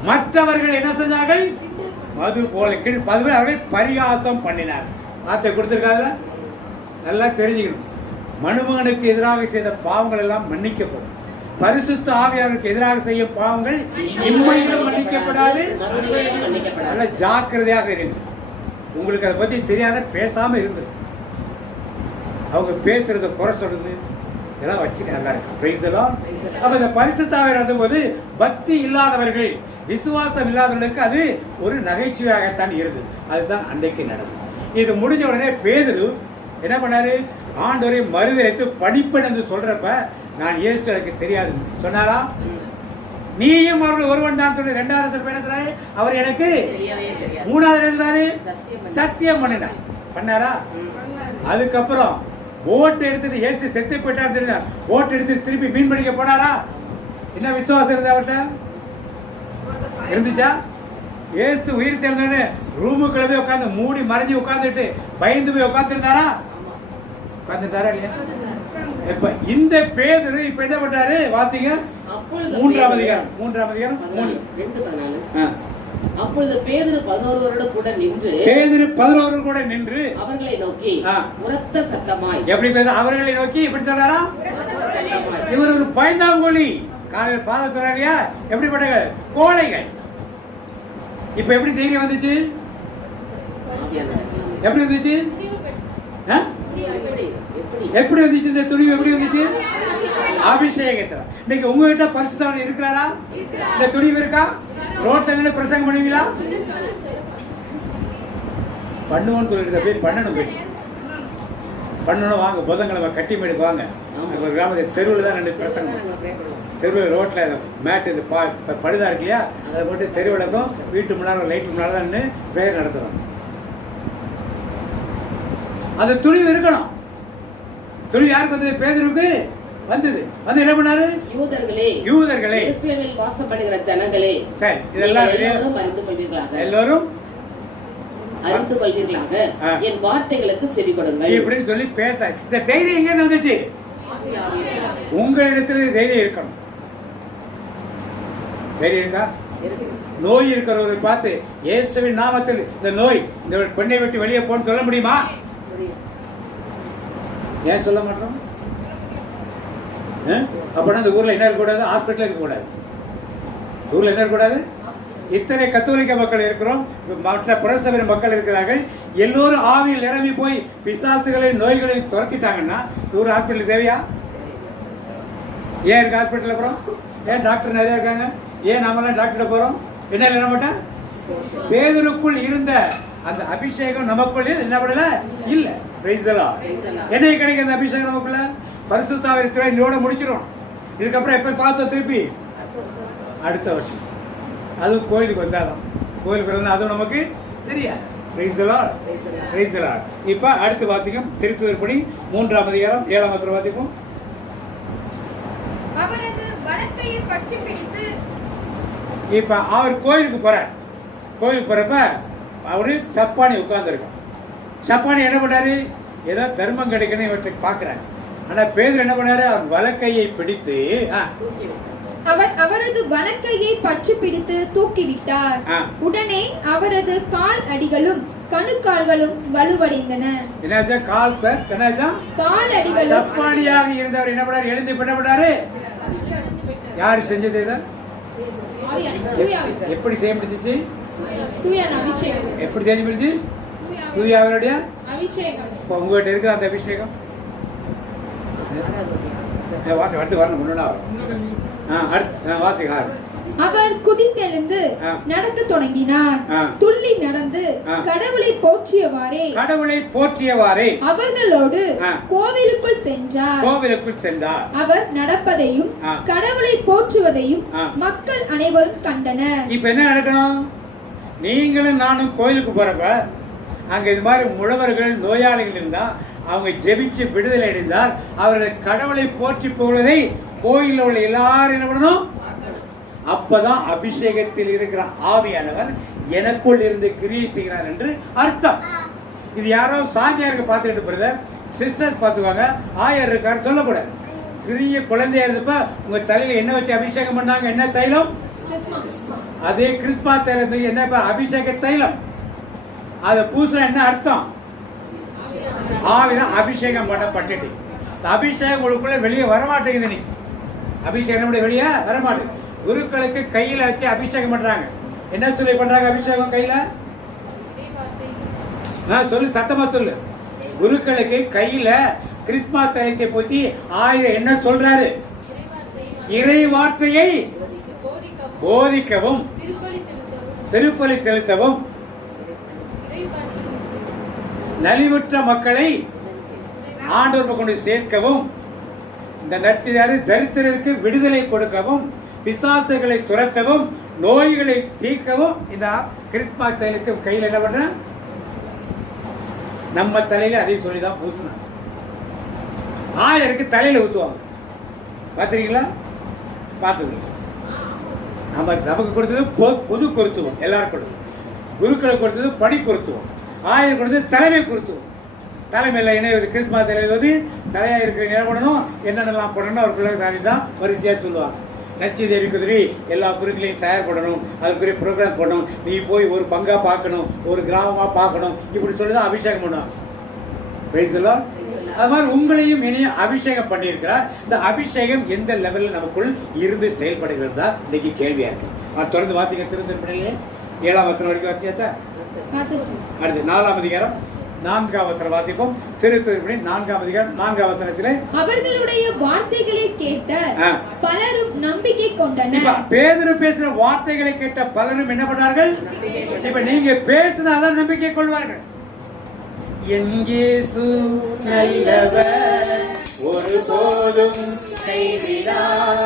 மற்றவர்கள் என்ன செஞ்சார்கள்? மது போல அவர்கள் பரியாசம் பண்ணினார். வார்த்தை கொடுத்திருக்காங்க, நல்லா தெரிஞ்சுக்கணும். மனுமகனுக்கு எதிராக செய்த பாவங்கள் எல்லாம் மன்னிக்கப்படும். பரிசுத்த ஆவியாருக்கு எதிராக செய்யும் பாவங்கள் இம்மையிலும் மன்னிக்கப்படாது. நல்ல ஜாக்கிரதையாக இருந்து, உங்களுக்கு அதை பத்தி தெரியாத பேசாம இருந்தது. அவங்க பேசுறத குறை சொல்றது இதெல்லாம் வச்சுக்க நல்லா இருக்கு. அப்ப இந்த பரிசுத்த ஆவியார் வரும்போது பக்தி இல்லாதவர்கள், விசுவாசம் இல்லாதவர்களுக்கு அது ஒரு நகைச்சுவையாகத்தான் இருந்தது. அதுதான் அன்றைக்கு நடந்தது. இது முடிஞ்ச உடனே பேதுரு என்ன பண்ணாரு? ஆண்டவரை மறுதலித்து படிப்பன் என்று சொல்றப்ப நான் இயேசு எனக்கு தெரியாது சொன்னாரா? நீயும் அவர்கள் ஒருவன் தான் சொல்லி 2வது அவர் எனக்கு 3வது சத்தியம் பண்ணினார். பண்ணாரா? அதுக்கப்புறம் போட் எடுத்துட்டு இயேசு செத்து போயிட்டார் தெரியும். போட் எடுத்து திருப்பி மீன் பிடிக்க போனாரா? என்ன விசுவாசம் இருந்தது அவர்கிட்ட? இருந்துச்சா? இயேசு உயிர் தெரிஞ்சோன்னு ரூமுக்குள்ள போய் உட்காந்து மூடி மறைஞ்சு உட்காந்துட்டு பயந்து போய் உட்காந்துருந்தாரா? உட்காந்துட்டாரா இல்லையா? இப்ப இந்த பேதுரு இப்ப என்ன பண்றாரு? வாசிங்க 3ஆம் அதிகாரம். அப்பொழுது பேதுரு 11 கூட நின்று அவர்களை நோக்கி உரத்த சத்தமாய். எப்படி பேச? அவர்களை நோக்கி இப்படி சொல்றாரா? இவர் ஒரு பயந்தாங்கோலி. காலையில் பாத சொல்றாரியா? எப்படிப்பட்ட கோழைகள். இப்ப எப்படி தைரியம் வந்துச்சு? எப்படி வந்துச்சு? எப்படி வந்துச்சு? இந்த துணிவு எப்படி வந்துச்சு? அபிஷேகத்துல. இன்னைக்கு உங்ககிட்ட பரிசுத்தவான் இருக்கிறாரா? இந்த துணிவு இருக்கா? ரோட்ல நின்று பிரசங்கம் பண்ணுவீங்களா? பண்ணுவோன்னு சொல்லிட்டு போய் பண்ணணும். போய் பண்ணணும். வாங்க புதன்கிழமை கட்டிமேடுக்கு வாங்க. ஒரு கிராமத்தில் தெருவில் தான் 2 பிரசங்கம். தெருவில் ரோட்டில் மேட்டு இது பழுதா இருக்கு இல்லையா, அதை போட்டு தெருவிளக்கும் வீட்டு முன்னாடி லைட்டு முன்னாடி தான் நின்று பேர் நடத்துவாங்க. அந்த துணிவு இருக்கணும். துணிவு யாருக்கு வந்தது? பேதுருக்கு வந்தது. வந்து என்ன பண்ணாரு? யூதர்களே, இஸ்ரவேலில் வாசம் பண்ணுகிற ஜனங்களே, சரி இதெல்லாம் எல்லாரும் அறிந்து கொள்வீர்களாக, என் வார்த்தைகளுக்கு செவி கொடுங்கள் இப்படின்னு சொல்லி பேச. இந்த தைரியம் எங்க இருந்து வந்துச்சு? உங்களிடத்துல தைரியம் இருக்கணும். தைரியம் இருக்கா? நோய் இருக்கிறவரை பார்த்து இயேசுவின் நாமத்தில் இந்த நோய் இந்த பெண்ணை விட்டு வெளியே போன்னு சொல்ல முடியுமா? ஏன் சொல்ல மாட்டோம்? அப்படின்னா இந்த ஊர்ல என்ன இருக்கக்கூடாது? ஹாஸ்பிட்டல் இருக்கக்கூடாது. ஊர்ல என்ன இருக்கக்கூடாது? இத்தனை கத்தோலிக்க மக்கள் இருக்கிறோம், மற்ற புரசபை மக்கள் இருக்கிறார்கள். எல்லோரும் ஆவியில் நிரம்பி போய் பிசாசுகளையும் நோய்களையும் துரத்திட்டாங்கன்னா ஒரு ஹாஸ்பிட்டல் தேவையா? ஏன் இருக்கு ஹாஸ்பிட்டல்? அப்புறம் ஏன் டாக்டர் நிறைய இருக்காங்க? ஏன் நாமெல்லாம் டாக்டர் போறோம்? என்ன இல்லை மாட்டேன்? பேதுருக்குள் இருந்த அந்த அபிஷேகம் நமக்குள்ள என்ன பண்ணல? இல்ல. என்ன கிடைக்கும் அந்த அபிஷேகம் நமக்குள்ள? பரிசுத்த ஆவியானவரை இதோட முடிச்சிடும். இதுக்கப்புறம் எப்ப பார்த்தோம்? திருப்பி அடுத்த வருஷம் அதுவும் கோயிலுக்கு வந்தாலும் கோயிலுக்கு வரலாம் அதுவும் நமக்கு தெரியாது. Praise the Lord. Praise the Lord. இப்ப அடுத்து வாத்தியம் திருத்துதற்படி 3ஆம் அதிகாரம் 7ஆம் வசனம் வாத்திப்போம். அவரது வலக்கையை பற்றி பிடித்து இப்ப அவர் கோயிலுக்கு போறார். கோயிலுக்கு போறப்ப அவரு சப்பானி உட்கார்ந்துருக்கான். சப்பானி என்ன பண்ணாரு? ஏதோ தர்மம் கிடைக்கணும் இவர்கிட்ட பாக்குறாரு. ஆனா பேதுரு என்ன பண்ணாரு? அவர் வலக்கையை பிடித்து அவர் அவரது வலக்கையை பற்றி பிடித்து தூக்கிவிட்டார். உடனே அவரது கால் அடிகளும் கணுக்கால்களும் வலுவடைந்தன. என்னாச்சா? கால் கால் அடிகளும். சப்பானியாக இருந்தவர் என்ன பண்ணாரு? எழுந்து என்ன பண்ணாரு? யாரு செஞ்சது? எப்படி செய்ய முடிஞ்சிச்சு? எப்படி செய்ய முடிஞ்சு? தூயாவருடைய அபிஷேகம். உங்ககிட்ட இருக்கு அந்த அபிஷேகம். வரணும் முன்னா அவர் குதித்தெழுந்து நடக்க தொடங்கினார். துள்ளி நடந்து கடவுளை போற்றியவாறே அவர்களோடு கோவிலுக்குள் சென்றார். அவர் நடப்பதையும் கடவுளை போற்றுவதையும் மக்கள் அனைவரும் கண்டனர். இப்ப என்ன நடக்கணும்? நீங்களும் நானும் கோயிலுக்கு போறப்ப அங்க இது மாதிரி முழவர்கள் நோயாளிகள் இருந்தா அவங்க ஜெபிச்சு விடுதலை அடைந்தால் அவர்கள் கடவுளை போற்றி போவதை கோயிலில் உள்ள எல்லாரும் என்ன பண்ணணும்? அப்பதான் அபிஷேகத்தில் இருக்கிற ஆவியானவர் எனக்குள் இருந்து கிரியை செய்கிறார் என்று அர்த்தம். இது யாரோ சாமியாருக்கு பார்த்துட்டு போறத சிஸ்டர்ஸ் பார்த்துவாங்க, ஆயர் இருக்காரு சொல்லக்கூடாது. சிறிய குழந்தையா இருந்தப்ப உங்க தலையில என்ன வச்சு அபிஷேகம் பண்ணாங்க? என்ன தைலம்? அதே கிறிஸ்துவ தைலம். என்ன அபிஷேக தைலம்? அதை பூசினா என்ன அர்த்தம்? ஆவிதான் அபிஷேகம் பண்ணப்பட்டு அபிஷேகம் உங்களுக்குள்ள வெளியே வரமாட்டேங்குது. இன்னைக்கு அபிஷேகம் வெளியே வரமாட்டேங்குது. குருக்களுக்கு கையில வச்சு அபிஷேகம் பண்றாங்க. என்ன சொல்லி பண்றாங்க அபிஷேகம்? கையில சொல்லு, சத்தமா சொல்லு. குருக்களுக்கு கையில கிறிஸ்துவ தைலத்தை பத்தி ஆயிரம் என்ன சொல்றாரு? இறை வார்த்தையை போதிக்கவும் திருப்பலி செலுத்தவும் நலிவுற்ற மக்களை ஆண்டவர் கொண்டு சேர்க்கவும் இந்த நற்செய்தியாரு தரித்திரருக்கு விடுதலை கொடுக்கவும் பிசாசுகளை துரத்தவும் நோய்களை தீர்க்கவும் இந்த கிறிஸ்துவ தைலத்தை கையில் என்ன பண்ற? நம்ம தலையில அதை சொல்லிதான் பூசினா. ஆயருக்கு தலையில ஊத்துவாங்க. பாத்துறீங்களா? பார்த்தது நமக்கு கொடுத்தது பொது கொடுத்துவோம். எல்லாரும் கொடுத்தது. குருக்களுக்கு கொடுத்தது பணி கொடுத்துவோம். ஆயர் கொடுத்தது தலைமை கொடுத்துவோம். தலைமையில் இணைவது கிறிஸ்துவ தலைவது தலையா இருக்கிற என்ன பண்ணணும், என்னென்னலாம் பண்ணணும் அவர் பிள்ளைங்க தான் வரிசையா சொல்லுவாங்க. நற்செய்தி அறிவிக்குதிரி எல்லா குருக்களையும் தயார் பண்ணணும், அதுக்குரிய ப்ரோக்ராம் பண்ணணும், நீ போய் ஒரு பங்கா பார்க்கணும், ஒரு கிராமமா பார்க்கணும், இப்படி சொல்லிதான் அபிஷேகம் பண்ணுவாங்க. அது மாதிரி உங்களையும் இனியும் அபிஷேகம் பண்ணியிருக்கிறார். இந்த அபிஷேகம் எந்த லெவலில் நமக்குள் இருந்து செயல்படுகிறது தான் இன்னைக்கு கேள்வியா இருக்கு. அது தொடர்ந்து வார்த்தைங்க திருத்தப்படையிலே 7ஆம் வசனம் வரைக்கும் வார்த்தையாச்சா? அடுத்து 4ஆம் அதிகாரம் 4ஆம் வசனம் வாசிப்போம். திருத்துதற்படி 4ஆம் அதிகாரம் 4ஆம் வசனத்திலே அவர்களுடைய வார்த்தைகளை கேட்ட பலரும் நம்பிக்கை கொண்டனர். பேதுரு பேசுற வார்த்தைகளை கேட்ட பலரும் என்ன பண்ணார்கள்? இப்ப நீங்க பேசினாதான் நம்பிக்கை கொள்வார்கள். என் இயேசு நல்லவர், ஒருபோதும் கைவிடார்,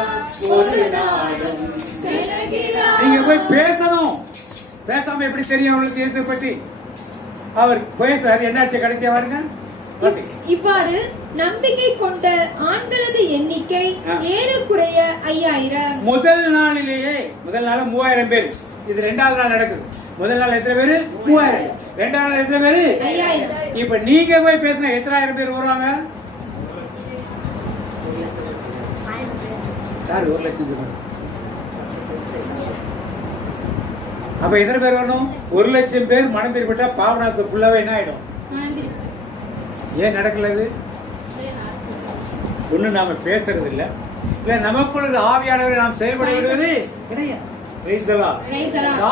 ஒரு நாளும் விலகிடார். நீங்க போய் பேசணும். பேசாம எப்படி தெரியும் அவங்களுக்கு இயேசு பற்றி? அவர் பேசுறாரு, என்னாச்சு கடைசியா பாருங்க. இவ்வாறு நம்பிக்கை கொண்ட ஆண்களது எண்ணிக்கை ஏறக்குறைய 5000. முதல் நாளிலேயே முதல் நாள் 3000 பேர். இது 2வது நாள் நடக்குது. முதல் நாள் எத்தனை பேரு? 3000. 2வது நாள் எத்தனை பேரு? 5000. இப்ப நீங்க போய் பேசினா எத்தனை ஆயிரம் பேர் வருவாங்க? 1,00,000. அப்ப எத்தனை பேர் வரணும்? 1,00,000 பேர் மனம் திரும்பிட்டா பாவனாத்து ஃபுல்லாவே என்ன ஆயிடும்? ஏன் நடக்கல? இது ஒண்ணு நாம பேசுறது இல்ல, நமக்குள்ளது ஆவியானவரை நாம் செயல்பட விடுவது கிடையாது.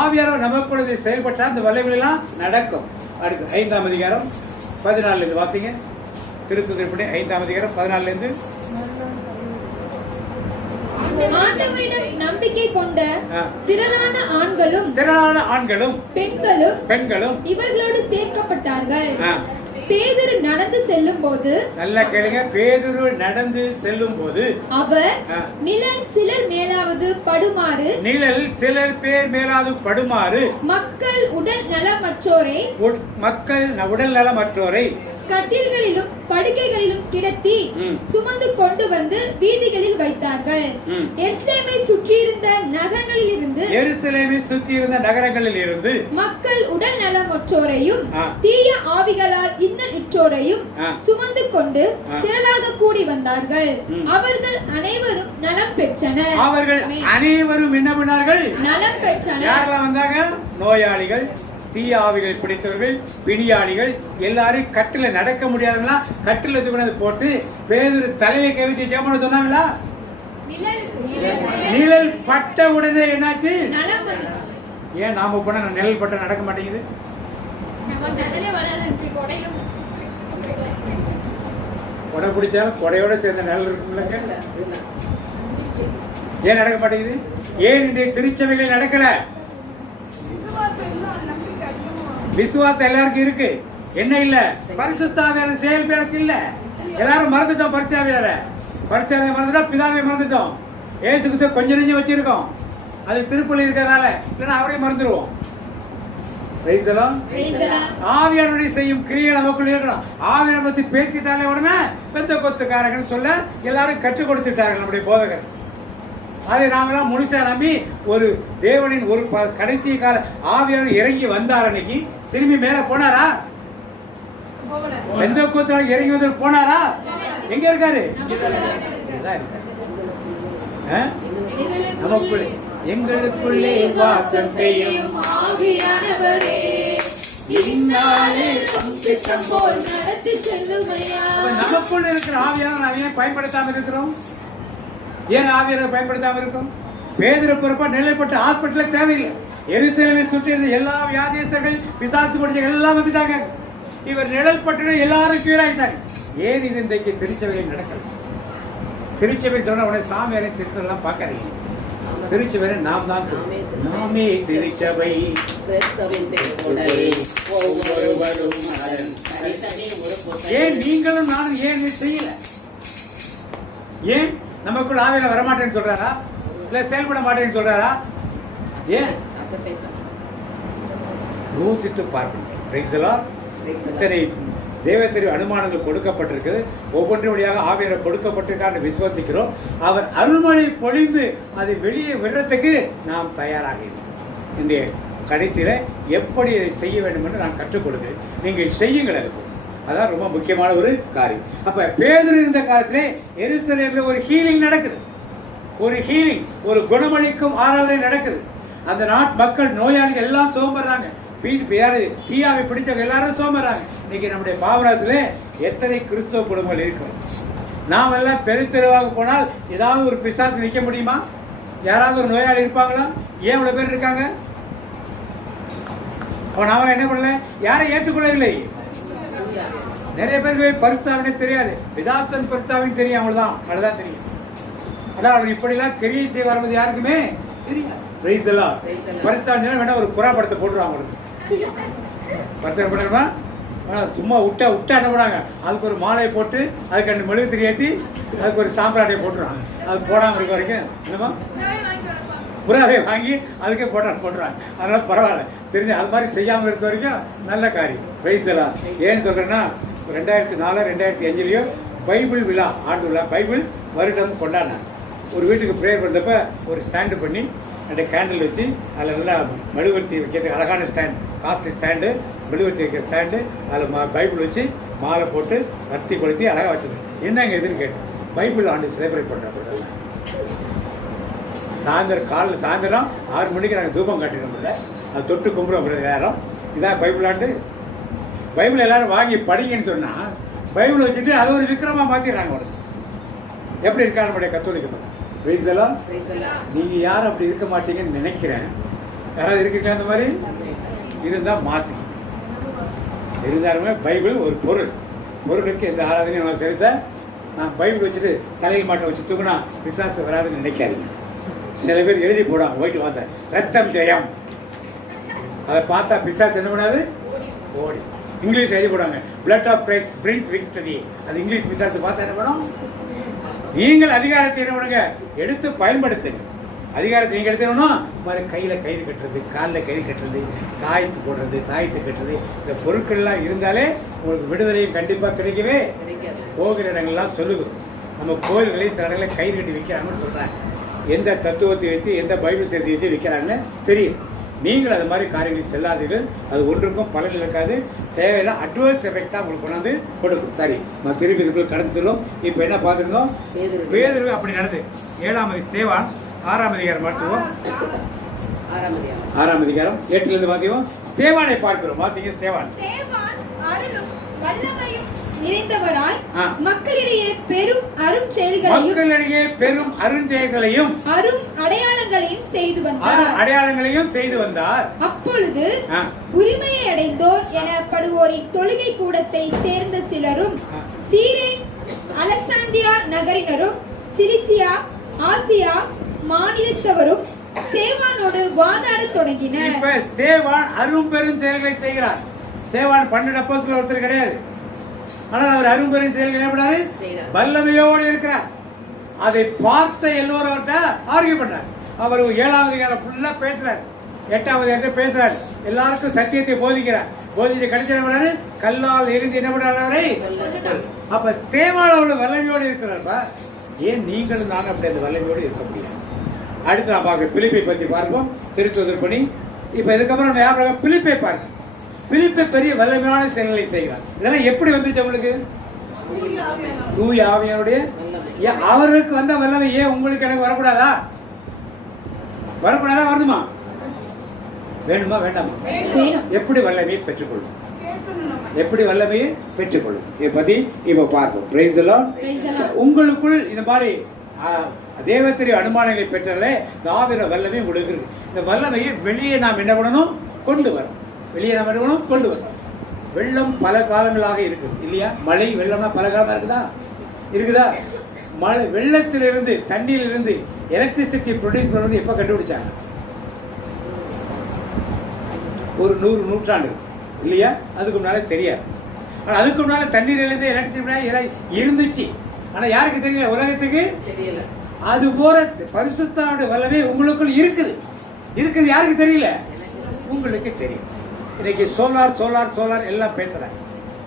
ஆவியானவர் நமக்குள்ளது செயல்பட்டா அந்த வல்லமைகள் எல்லாம் நடக்கும். அடுத்து 5ஆம் அதிகாரம் 14 இருந்து வாசிங்க. திருத்துதற்படி 5ஆம் அதிகாரம் 14 இருந்து. ஆண்டவரிடம் நம்பிக்கை கொண்ட திரளான ஆண்களும் பெண்களும் இவர்களோடு சேர்க்கப்பட்டார்கள். பேதுரு நடந்து செல்லும் போது, நல்லா கேளுங்க, பேதுரு நடந்து செல்லும் போது அவர் நிழல் சிலர் மேலாவது படுமாறு மக்கள் உடல் நலமற்றோரை கட்டில்களிலும் படுக்கைகளிலும் கிடத்தி சுமந்து கொண்டு வந்து வீதிகளில் வைத்தார்கள். எருசலேமை சுற்றியிருந்த நகரங்களில் இருந்து மக்கள் உடல் நலமற்றோரையும் தீய ஆவிகளால் இன்னற்றோரையும் சுமந்து கொண்டு திரளாக கூடி வந்தார்கள். அவர்கள் அனைவரும் நலம் பெற்றனர். என்ன பண்ணார்கள்? நலம் பெற்றனர். யாரெல்லாம் வந்தாங்க? நோயாளிகள், தீய ஆவிகள் பிடித்தவர்கள், பிணியாளிகள், எல்லாரும் கட்டில நடக்க முடியாதுன்னா கட்டில தூக்கினது போட்டு பேதுரு தலையை கவிச்சு ஜெபம் சொன்னாங்களா? நிழல் பட்ட உடனே என்னாச்சு? ஏன் நாம போனா நிழல் பட்ட நடக்க மாட்டேங்குது? கொடை பிடிச்சாலும் கொடையோட சேர்ந்த நிழல் இருக்குல்ல, ஏன் நடக்க மாட்டேங்குது? ஏன் இன்றைய திருச்சபைகள் நடக்கல? விசுவாசம் எல்லாருக்கும் இருக்கு, என்ன இல்ல? பரிசுத்த ஆவியானவர் செயல்படுத்த இல்ல. எல்லாரும் மறந்துட்டோம். பரிசுத்த மறந்துட்டோம், பிதாவை மறந்துட்டோம், ஏசுக்கு கொஞ்சம் நெஞ்சம் வச்சிருக்கோம். அது திருப்பலி இருக்கிறதால, இல்லைன்னா அவரே மறந்துடுவோம். ஆவியானவரை செய்யும் கிரியை நமக்குள்ள இருக்கணும். ஆவியானவரை பத்தி பேசிட்டாலே உடனே பெந்தெக்கோஸ்துக்காரர்கள் சொல்ல எல்லாரும் கற்றுக் கொடுத்துட்டார்கள் நம்முடைய போதகர். அதை நாமெல்லாம் முழுசா நம்பி ஒரு தேவனின் ஒரு கடைசி கால ஆவியானவர் இறங்கி வந்தார். அன்னைக்கு திரும்பி மேல போனாரா? பெந்தெக்கோஸ்து இறங்கி வந்து போனாரா? எங்க இருக்காரு? நமக்குள்ளே, எங்களுக்குள்ளே வாசம் செய்யும் ஆவியானவரே, நமக்குள்ள இருக்கிற ஆவியானவர் அதை பயன்படுத்தாம இருக்கிறோம். ஏன் ஆவியானவரை பயன்படுத்தாம இருக்கும்? பேதுரு பொறுப்பா நிலைப்பட்ட ஹாஸ்பிட்டல தேவையில்லை. எருசலேமை சுற்றி இருந்த எல்லா வியாதியஸ்தர்கள், பிசாசு பிடிச்ச எல்லாம் வந்துட்டாங்க. இவர் நிழல் பட்டு எல்லாரும் கீழாயிட்டாங்க. ஏன் இது இன்றைக்கு திருச்சபையில் நடக்கிறது? திருச்சபை சொன்ன உடனே சாமியாரை சிஸ்டர் எல்லாம் பார்க்கறீங்க. திருச்சபை நாம் தான், நாமே திருச்சபை. ஏன் நீங்களும் நானும் ஏன் செய்யல? ஏன் நமக்குள்ள ஆவியில வரமாட்டேன்னு சொல்றாரா? இல்ல செயல்பட மாட்டேன்னு சொல்றாரா? ஏன் யோசித்து பார்க்கணும். இத்தனை தேவத்திற்கு அனுமானங்கள் கொடுக்கப்பட்டிருக்கு. ஒவ்வொன்றும் வழியாக ஆவியானவர் கொடுக்கப்பட்டிருக்கான்னு விசுவாசிக்கிறோம். அவர் அருள்மழை பொழிந்து அதை வெளியே விடுறதுக்கு நாம் தயாராக இருக்கிறோம். இந்த கடைசியில எப்படி இதை செய்ய வேண்டும் என்று நான் கற்றுக் கொடுக்கிறேன். நீங்கள் செய்யுங்கள். அதுக்கு அதான் ரொம்ப முக்கியமான ஒரு காரியம். அப்ப பேதுரு இருந்த காலத்திலே எருசலேமில் ஒரு ஹீலிங் நடக்குது. ஒரு குணமளிக்கும் ஆராதனை நடக்குது. அந்த நாட்டு மக்கள், நோயாளிகள் எல்லாம் சோம்பறாங்க. தீயாவை பிடிச்சவங்க எல்லாரும் சோமறாங்க. இன்னைக்கு நம்முடைய பாவனத்துல எத்தனை கிறிஸ்தவ குடும்பங்கள் இருக்கிறோம். நாம் எல்லாம் தெருவாக போனால் ஏதாவது ஒரு பிசாசு நிற்க முடியுமா? யாராவது ஒரு நோயாளி இருப்பாங்களா? ஏன் இவ்வளவு பேர் இருக்காங்க? நாம என்ன பண்ணல? யாரை ஏற்றுக்கொள்ளவில்லை. நிறைய பேருக்கு பரிசுத்தாவினே தெரியாது. பிதாத்தன் பரிசுத்தாவின் தெரியும், அவ்வளவுதான். அதுதான் தெரியும். அதான் அவர் இப்படிலாம் கிரியை செய்ய வருவது யாருக்குமே தெரியும். பரிசுத்தாவின் வேணா ஒரு புறா படத்தை போட்டுருவாங்க. படுத்தா சும்மா விட்டா என்ன பண்ணாங்க? அதுக்கு ஒரு மாலையை போட்டு, அதுக்கு ரெண்டு மெழுகு திரியேற்றி, அதுக்கு ஒரு சாம்பிராட்டையை போட்டுருவாங்க. அது போடாமல் இருக்க வரைக்கும் என்னமா புறாவை வாங்கி அதுக்கே போட்டுறாங்க. அதனால பரவாயில்ல, தெரிஞ்சு அது மாதிரி செய்யாமல் இருக்க வரைக்கும் நல்ல காரியம். வைத்தலாம். ஏன்னு சொல்றேன்னா, 2004 2005 பைபிள் விழா, ஆண்டு விழா, பைபிள் வருடம் கொண்டாடினாங்க. ஒரு வீட்டுக்கு ப்ரேயர் பண்ணுறப்ப ஒரு ஸ்டாண்டு பண்ணி ரெண்டு கேண்டில் வச்சு அதில் நல்லா மெழுகுவர்த்தி வைக்கிறதுக்கு அழகான ஸ்டாண்ட், காஸ்ட்லி ஸ்டாண்டு, மெழுகுவர்த்தி வைக்கிற ஸ்டாண்டு, அதில் பைபிள் வச்சு மாலை போட்டு வர்த்தி கொளுத்தி அழகாக வச்சது. என்னங்க எதுன்னு கேட்டேன். பைபிள் ஆண்டு செலிப்ரேட் பண்ணுறப்ப சாயந்தரம் 6 மணிக்கு நாங்கள் தூபம் காட்டினோம்ல, அது தொட்டு கும்பிடுவோம் நேரம். இதான் பைபிள் ஆண்டு. பைபிள் எல்லாரும் வாங்கி படிங்கன்னு சொன்னால் பைபிள் வச்சுட்டு அது ஒரு விக்கிரமாக மாற்றிடுறாங்க. உடனே எப்படி இருக்கா நம்முடைய கத்தோலிக்க? வைத்தலாம். நீங்க யாரும் அப்படி இருக்க மாட்டீங்கன்னு நினைக்கிறேன். யாராவது இருக்கீங்க அந்த மாதிரி? இருந்தால் மாற்றி. இருந்தாலுமே பைபிள் ஒரு பொருளுக்கு எந்த ஆராதனையும் நான் செலுத்த, நான் பைபிள் வச்சுட்டு தலையில் மாட்டை வச்சு தூக்குனா விசுவாசம் வராதுன்னு நினைக்காதீங்க. சில பேர் எழுதி போடுவாங்க, போயிட்டு வாங்க ரத்தம் ஜெயம். அதை பார்த்தா பிசாசு என்ன பண்ணாது? ஓடி. இங்கிலீஷ் எழுதி போடுவாங்க, blood of Christ brings victory. அது இங்கிலீஷ் விசாரித்து பார்த்தா என்ன பண்ணும்? நீங்கள் அதிகாரத்தை என்ன பண்ணுங்க, எடுத்து பயன்படுத்துங்க. அதிகாரத்தை நீங்கள் எடுத்துக்கணும். மாதிரி கையில் கயிறு கட்டுறது, காலில் கயிறு கட்டுறது, தாயத்து போடுறது, தாயத்து கட்டுறது, இந்த பொருட்கள்லாம் இருந்தாலே உங்களுக்கு விடுதலையும் கண்டிப்பாக கிடைக்கவே போகிற இடங்கள்லாம் சொல்லுது. நம்ம கோயில்களையும் சில இடங்களில் கயிறு கட்டி விற்கிறாங்கன்னு சொல்கிறாங்க. எந்த தத்துவத்தை வைத்து எந்த பைபிள் செய்தி வச்சு விற்கிறாங்கன்னு தெரியும். நீங்கள் அது மாதிரி காரியங்கள் செல்லாதீர்கள். அது ஒன்றுக்கும் பலன் இருக்காது. தேவையில்லை அட்வர்ஸ் எஃபெக்ட் தான் உங்களுக்கு கொண்டாந்து கொடுக்கும். சரி, நான் திருப்பி இதுக்குள்ள கடந்து சொல்லும். இப்போ என்ன பார்த்துருந்தோம்? பேதுரு அப்படி நடந்து 7ஆம் ஸ்தேவான் 6ஆம் அதிகாரம் பார்த்துருவோம். 6ஆம் அதிகாரம் 8லிருந்து பார்த்தீங்கன்னா ஸ்தேவானை பார்க்கிறோம். பார்த்தீங்க ஸ்தேவான் அருளும் வல்லமையும் நிறைந்தவராய் மக்களிடையே பெரும் அருஞ்செயல்களையும் அரும் அடையாளங்களையும் செய்து வந்தார். அப்பொழுது உரிமையை அடைந்தோர் எனப்படுவோரின் தொழுகை கூடத்தை சேர்ந்த சிலரும் சீரேன் அலெக்சாந்திரியா நகரினரும் சிலிசியா ஆசியா மாநிலத்தவரும் ஸ்தேவானோடு வாதாடத் தொடங்கினர். இப்ப ஸ்தேவான் அரும் பெரும் செயல்களை செய்கிறார். ஸ்தேவான் 12 அப்போஸ்தலர் ஒருத்தர் கிடையாது. ஆனால் அவர் அரும்பெரும் செயல்கள் ஏற்படாது வல்லமையோடு இருக்கிறார். அதை பார்த்த எல்லோரும் அவர்கிட்ட ஆர்கியூ பண்றார். அவர் 7ஆம் அதிகாரம் ஃபுல்லா பேசுறார், 8ஆம் அதிகாரத்தை பேசுறார், எல்லாருக்கும் சத்தியத்தை போதிக்கிறார். போதிச்சு கடைசியாரு கல்லால் இருந்து என்ன பண்றாரு அவரை. அப்ப ஸ்தேவானோட வல்லமையோடு இருக்கிறார்ப்பா. ஏன் நீங்களும் நானும் அப்படி அந்த வல்லமையோடு இருக்க முடியாது? அடுத்து நான் பார்க்க பிலிப்பை பற்றி பார்ப்போம். திருத்துதர் பணி. இப்ப இதுக்கப்புறம் நம்ம யாரும் பிலிப்பை பார்க்க. பிலிப்பு பெரிய வல்லமையான செயல்களை செய்கிறார். இதெல்லாம் எப்படி வந்துச்சு உங்களுக்கு? தூய ஆவியானுடைய. அவர்களுக்கு வந்த வல்லமை ஏன் உங்களுக்கு எனக்கு வரக்கூடாதா? வரக்கூடாதா? வரணுமா? வேணுமா வேண்டாமா? எப்படி வல்லமையை பெற்றுக்கொள்ளும்? எப்படி வல்லமையை பெற்றுக்கொள்ளும் இதை பத்தி இப்ப பார்ப்போம். Praise the Lord. உங்களுக்குள் இந்த மாதிரி தேவத்திரிய அனுமானங்களை பெற்றாலே ஆவியான வல்லமை உங்களுக்கு இருக்கு. இந்த வல்லமையை வெளியே நாம் என்ன பண்ணணும்? கொண்டு வரணும். வெளியே நம்ம என்ன கொண்டு வரணும். வெள்ளம் பல காலங்களாக இருக்குது இல்லையா? மழை வெள்ளம்னா பல காலமாக இருக்குதா? மழை வெள்ளத்திலிருந்து தண்ணியிலிருந்து எலக்ட்ரிசிட்டி ப்ரொடியூஸ் பண்ணுறது எப்போ கண்டுபிடிச்சாங்க? ஒரு 100 நூற்றாண்டு இல்லையா? அதுக்கு முன்னாலே தெரியாது. ஆனால் அதுக்கு முன்னால தண்ணீரிலிருந்து எலக்ட்ரிசிட்டி இருந்துச்சு. ஆனால் யாருக்கு தெரியல? உலகத்துக்கு தெரியல. அது போல பரிசுத்தாவுடைய வல்லமை உங்களுக்குள் இருக்குது. யாருக்கு தெரியல? உங்களுக்கு தெரியும். இன்னைக்கு சோலார் எல்லாம் பேசுறாங்க.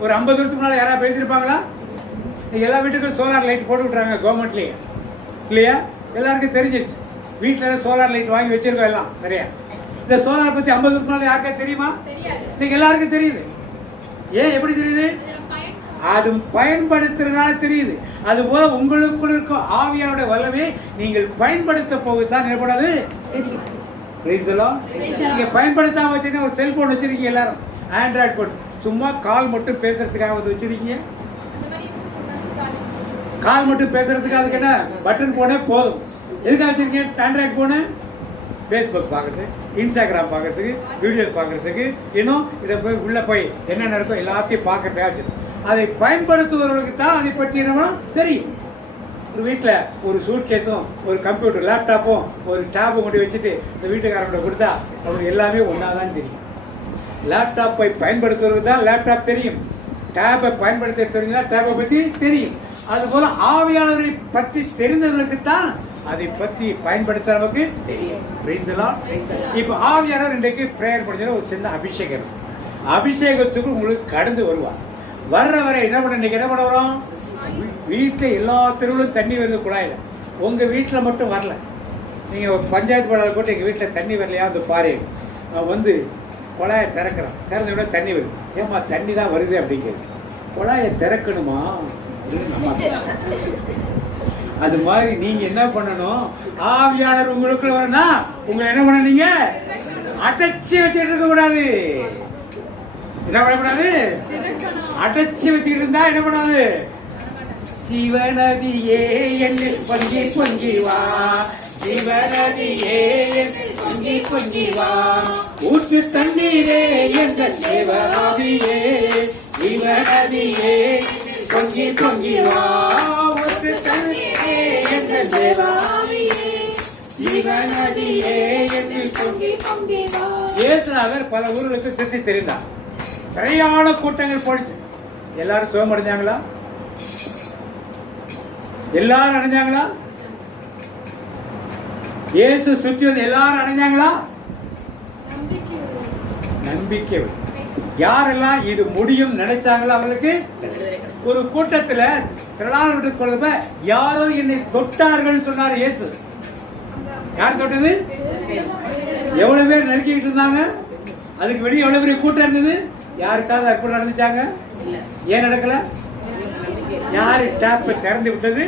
ஒரு 50 வருஷத்துக்கு முன்னால யாராவது பேசியிருப்பாங்களா? எல்லா வீட்டுக்கும் சோலார் லைட் போட்டு விட்டுறாங்க கவர்மெண்ட்லயே இல்லையா? எல்லாருக்கும் தெரிஞ்சிருச்சு. வீட்டில் சோலார் லைட் வாங்கி வச்சிருக்கோம் எல்லாம் சரியா. இந்த சோலார் பத்தி 50 வருஷத்துக்கு முன்னால யாருக்கா தெரியுமா? இன்னைக்கு எல்லாருக்கும் தெரியுது. ஏன் எப்படி தெரியுது? அது பயன்படுத்துறதுனால தெரியுது. அது போல உங்களுக்குள் இருக்கும் ஆவியானுடைய வல்லமையை நீங்கள் பயன்படுத்த போகுதான் ஏற்படாது. நீங்க பயன்படுத்தாம வச்சிருக்கீங்க. ஒரு செல்போன் வச்சிருக்கீங்க எல்லாரும், ஆண்ட்ராய்டு போன். சும்மா கால் மட்டும் பேசுறதுக்காக வந்து வச்சிருக்கீங்க. கால் மட்டும் பேசுறதுக்கு அதுக்கு என்ன பட்டன் போனே போதும். எதுக்காக வச்சிருக்கீங்க ஆண்ட்ராய்டு போனு? ஃபேஸ்புக் பார்க்கறதுக்கு, இன்ஸ்டாகிராம் பார்க்கறதுக்கு, வீடியோ பார்க்கறதுக்கு, இன்னும் இதை போய் உள்ள போய் என்னென்ன இருக்கோ எல்லாத்தையும் பார்க்கறதுக்காக வச்சிருக்கோம். அதை பயன்படுத்துவவர்களுக்கு தான் அதை பற்றி என்னவோ தெரியும். ஒரு வீட்டில் ஒரு சூட் கேஸும் ஒரு கம்ப்யூட்டர் லேப்டாப்பும் ஒரு டேபும் கொண்டு வச்சுட்டு இந்த வீட்டுக்காரங்க கொடுத்தா அவங்களுக்கு எல்லாமே ஒன்றா தான் தெரியும். லேப்டாப்பை பயன்படுத்துவதற்கு தான் லேப்டாப் தெரியும். டேப்பை பயன்படுத்த தெரிஞ்சால் டேப்பை பற்றி தெரியும். அதுபோல் ஆவியாளரை பற்றி தெரிந்தவர்களுக்கு தான் அதை பற்றி பயன்படுத்த நமக்கு தெரியும். இப்போ ஆவியாளர் இன்றைக்கு ப்ரேயர் படிச்சா ஒரு சின்ன அபிஷேகம். அபிஷேகத்துக்கு உங்களுக்கு கடந்து வருவார். வர்ற வரை என்ன பண்ண இன்னைக்கு என்ன பண்ண வரோம்? வீட்டில் எல்லா தெருவிலும் தண்ணி வருது குழாயில். உங்கள் வீட்டில் மட்டும் வரல. நீங்கள் பஞ்சாயத்து போடாத போட்டு எங்கள் வீட்டில் தண்ணி வரலையா வந்து பாரு. வந்து குழாயை திறக்கிறோம். திறந்த விட தண்ணி வருது. ஏம்மா தண்ணி தான் வருது அப்படிங்கிறது. குழாயை திறக்கணுமா? அது மாதிரி நீங்கள் என்ன பண்ணணும்? ஆவியாளர் உங்களுக்குள்ள வரனா உங்களை என்ன பண்ணீங்க? அடைச்சி வச்சுட்டு இருக்கக்கூடாது. என்ன பண்ணக்கூடாது? அடைச்சி வச்சுக்கிட்டு இருந்தா என்ன பண்ணாது? சிவநதியே என்னில் பொங்கி பொங்கி வா, சிவநதியே என்னில் பொங்கி பொங்கி வா, ஊற்று தண்ணீரே எங்கள் தேவராவியே, சிவநதியே பொங்கி பொங்கி வா, ஊற்று தண்ணீரே எங்கள் தேவராவியே, சிவநதியே என்னில் பொங்கி பொங்கி வா. இயேசுநாதர் பல ஊர்களுக்கு சுற்றி தெரிந்தார். திரையான கூட்டங்கள் போயிடுச்சு. எல்லாரும் சுகம் அடைஞ்சாங்களா? எல்லாரும் அடைஞ்சாங்களா? இயேசு சுற்றி வந்து எல்லாரும் அடைஞ்சாங்களா? நம்பிக்கை. யாரெல்லாம் இது முடியும் நினைச்சாங்களோ அவங்களுக்கு ஒரு கூட்டத்துல திரளான கொள்ள யாரோ என்னை தொட்டார்கள் சொன்னார் இயேசு. யார் தொட்டது? எவ்வளவு பேர் நெருக்கிட்டு இருந்தாங்க? அதுக்கு வெளியே எவ்வளவு பெரிய கூட்டம் இருந்தது? யாருக்காவது அற்புதம் நடந்துச்சாங்க? ஏன் நடக்கல? யாரு டேப்பை திறந்து விட்டது?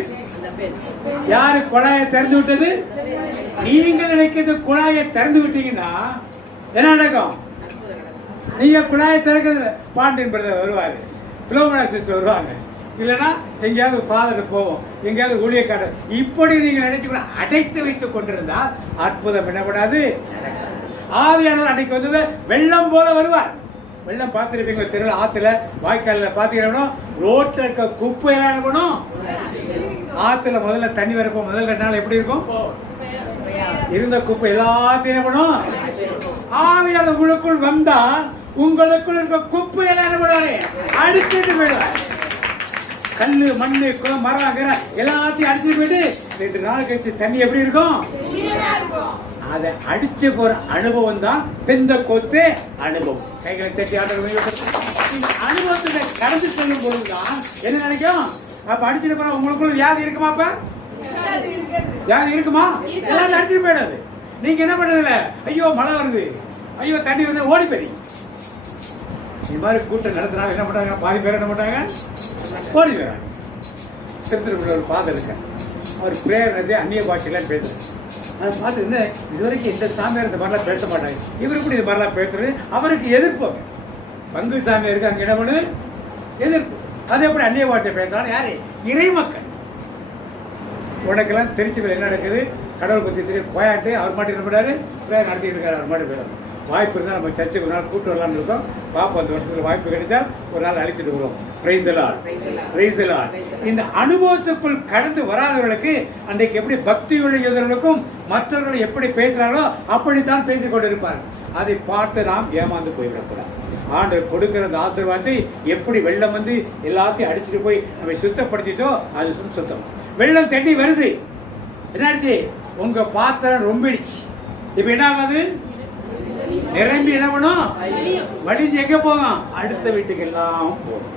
யாரு குழாயை திறந்து விட்டது? நீங்க நினைக்கிறது குழாயை திறந்து விட்டீங்கன்னா என்ன நடக்கும்? நீங்க குழாயை திறக்கிறது பாண்டியன் பிரதர் வருவாரு, பிலோமினா சிஸ்டர் வருவாங்க, இல்லைன்னா எங்கேயாவது ஃபாதர் போவோம், எங்கேயாவது ஊழியக்காரர். இப்படி நீங்க நினைச்சு அடைத்து வைத்துக் கொண்டிருந்தால் அற்புதம் என்னப்படாது. ஆவியானவர் அன்னைக்கு வந்தது வெள்ளம் போல வருவார். வெள்ளம் பார்த்துருப்பீங்க தெருவில், ஆத்துல வாய்க்காலில் பார்த்தீங்கன்னா ரோட்டில் இருக்க குப்பை எல்லாம் என்ன பண்ணும்? ஆத்துல முதல்ல தண்ணி வரப்போ முதல் 2 நாள் எப்படி இருக்கும்? இருந்த குப்பை எல்லாத்தையும் என்ன பண்ணும்? ஆவியானவர் உங்களுக்குள் வந்தா உங்களுக்குள் இருக்க குப்பை எல்லாம் என்ன பண்ணுவாரு? அடிச்சுட்டு போயிடுவார். கல்லு மண்ணு குளம் மரம் எல்லாத்தையும் அடிச்சுட்டு போயிட்டு 2 நாள் கழிச்சு தண்ணி எப்படி இருக்கும்? அதை அடிச்சு போற அனுபவம் தான் பெந்தெக்கோஸ்தே அனுபவம். கைகளை தட்டி அனுபவத்தை கடந்து செல்லும் பொழுதுதான் என்ன நினைக்கும்? அப்ப அடிச்சுட்டு போற உங்களுக்குள்ள வியாதி இருக்குமா? அப்ப வியாதி இருக்குமா? எல்லாரும் அடிச்சுட்டு போயிடாது. நீங்க என்ன பண்றதுல ஐயோ மழை வருது, ஐயோ தண்ணி வந்து ஓடி போய் இந்த மாதிரி கூட்டம் நடத்துறாங்க. என்ன பண்றாங்க? பாதி பேர் என்ன பண்றாங்க? ஓடி போயிறாங்க. திருத்திருப்பூர் ஒரு ஃபாதர் இருக்க, அவர் பிரேயர் நடத்தி அந்நிய பாஷையெல்லாம் பேசுறாரு. அதை பார்த்து என்ன இதுவரைக்கும் இந்த சாமியார் இந்த மாதிரிலாம் பேச மாட்டாங்க, இவர் இப்படி இந்த மாதிரிலாம் பேசுறது அவருக்கு எதிர்ப்பு. பங்கு சாமியாருக்கு அங்கே என்ன பண்ணுது? எதிர்ப்பு. அது எப்படி அந்நிய பாஷை பேசுறாங்க? யாரு? இறை மக்கள். உனக்கெல்லாம் திருச்சியில் என்ன நடக்குது? கடவுள் பற்றி தெரியும் போயாட்டு அவர் மாட்டி என்ன பண்ணாரு? பிரேயர் நடத்திட்டு இருக்காரு. அவர் மாட்டி போயிடும். வாய்ப்பு இருந்தால் நம்ம சர்ச்சுக்கு ஒரு நாள் கூட்டு வரலான்னு இருக்கோம். பார்ப்போம், அந்த வருஷத்தில் வாய்ப்பு கிடைத்தால் ஒரு நாள் அழைத்துட்டு வருவோம். Praise the Lord, praise the Lord. இந்த அனுபவத்துக்குள் கடந்து வராதவர்களுக்கு அன்றைக்கு எப்படி பக்தியுள்ள யூதர்களுக்கும் மற்றவர்கள் எப்படி பேசுகிறார்களோ அப்படித்தான் பேசிக் கொண்டிருப்பார்கள். அதை பார்த்து நாம் ஏமாந்து போய்விடக்கூடாது. ஆண்டவர் கொடுக்கிற அந்த ஆசீர்வாதத்தை எப்படி வெள்ளம் வந்து எல்லாத்தையும் அடிச்சுட்டு போய் நம்ம சுத்தப்படுத்திட்டோ அது சுத்தம். வெள்ளம் தண்ணி வருது, என்னாச்சு? உங்க பாத்திரம் ரொம்பிடுச்சு. இப்ப என்ன ஆகுது? நிரம்பி என்ன பண்ணும்? வடிஞ்சு எங்க போகும்? அடுத்த வீட்டுக்கு எல்லாம் போகும்.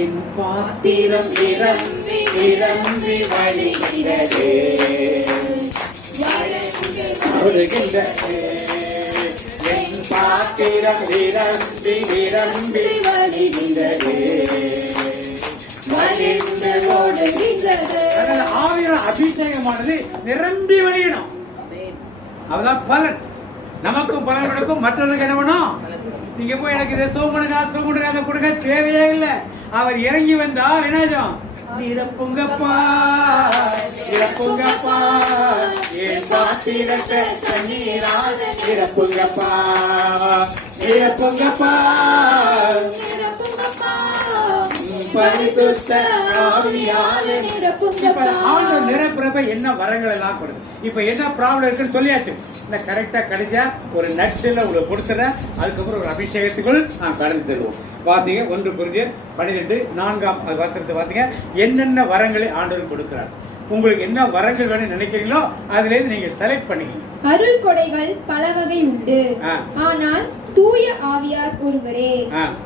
என் பாத்திரம் நிரம்பி நிரம்பி வழிகிறது, என் பாத்திரம் நிரம்பி நிரம்பி வழிகிறது, ஆவியானவர் அபிஷேகமானது நிரம்பி வழியணும். அதுதான் பலன். நமக்கும் பலன் கொடுக்கும், மற்றவர்களுக்கு என்ன பண்ணும்? நீங்க போய் எனக்கு இதை சோமுடுங்க கொடுக்க தேவையே இல்லை. அவர் இறங்கி வந்தால் என்ன? நிரப்புங்கப்பா நிரப்புங்கப்பா, என் பாத்திரத்தை தண்ணீரால் நிரப்புங்கப்பா நிரப்புங்கப்பா, நிரப்புறப்ப என்ன வரங்கள் எல்லாம் கொடுக்கும். இப்ப என்ன ப்ராப்ளம் இருக்குன்னு சொல்லியாச்சு. இந்த கரெக்டா கிடைச்சா ஒரு நட்ஸ்ல உங்களுக்கு கொடுத்துறேன். அதுக்கப்புறம் ஒரு அபிஷேகத்துக்குள் நான் கடந்து செல்வோம். பாத்தீங்க 1 கொரிந்தியர் 12:4 வசனத்தை பாத்தீங்க. என்னென்ன வரங்களை ஆண்டவர் கொடுக்கிறார். உங்களுக்கு என்ன வரங்கள் வேணும்னு நினைக்கிறீங்களோ அதுல இருந்து நீங்க செலக்ட் பண்ணிக்கீங்க. அருள் கொடைகள் பல வகை உண்டு, ஆனால் தூய ஆவியார் ஒருவரே.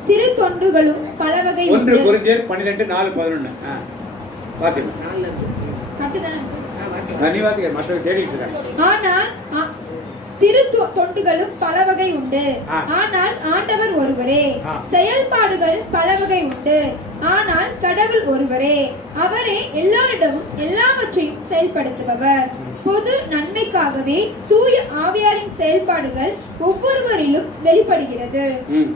திரு தொண்டுகளும் பல வகை உண்டு. 1 கொரிந்தியர் 12:4-11 பாத்தீங்க. ஆனால் திரு தொண்டுகளும் பல வகை உண்டு, ஆனால் ஆண்டவர் ஒருவரே. செயல்பாடுகள் பல வகை உண்டு, ஆனால் கடவுள் ஒருவரே. அவரே எல்லாரிடமும் எல்லாவற்றையும் செயல்படுத்துபவர். பொது நன்மைக்காகவே தூய ஆவியாரின் செயல்பாடுகள் ஒவ்வொருவரிலும் வெளிப்படுகிறது.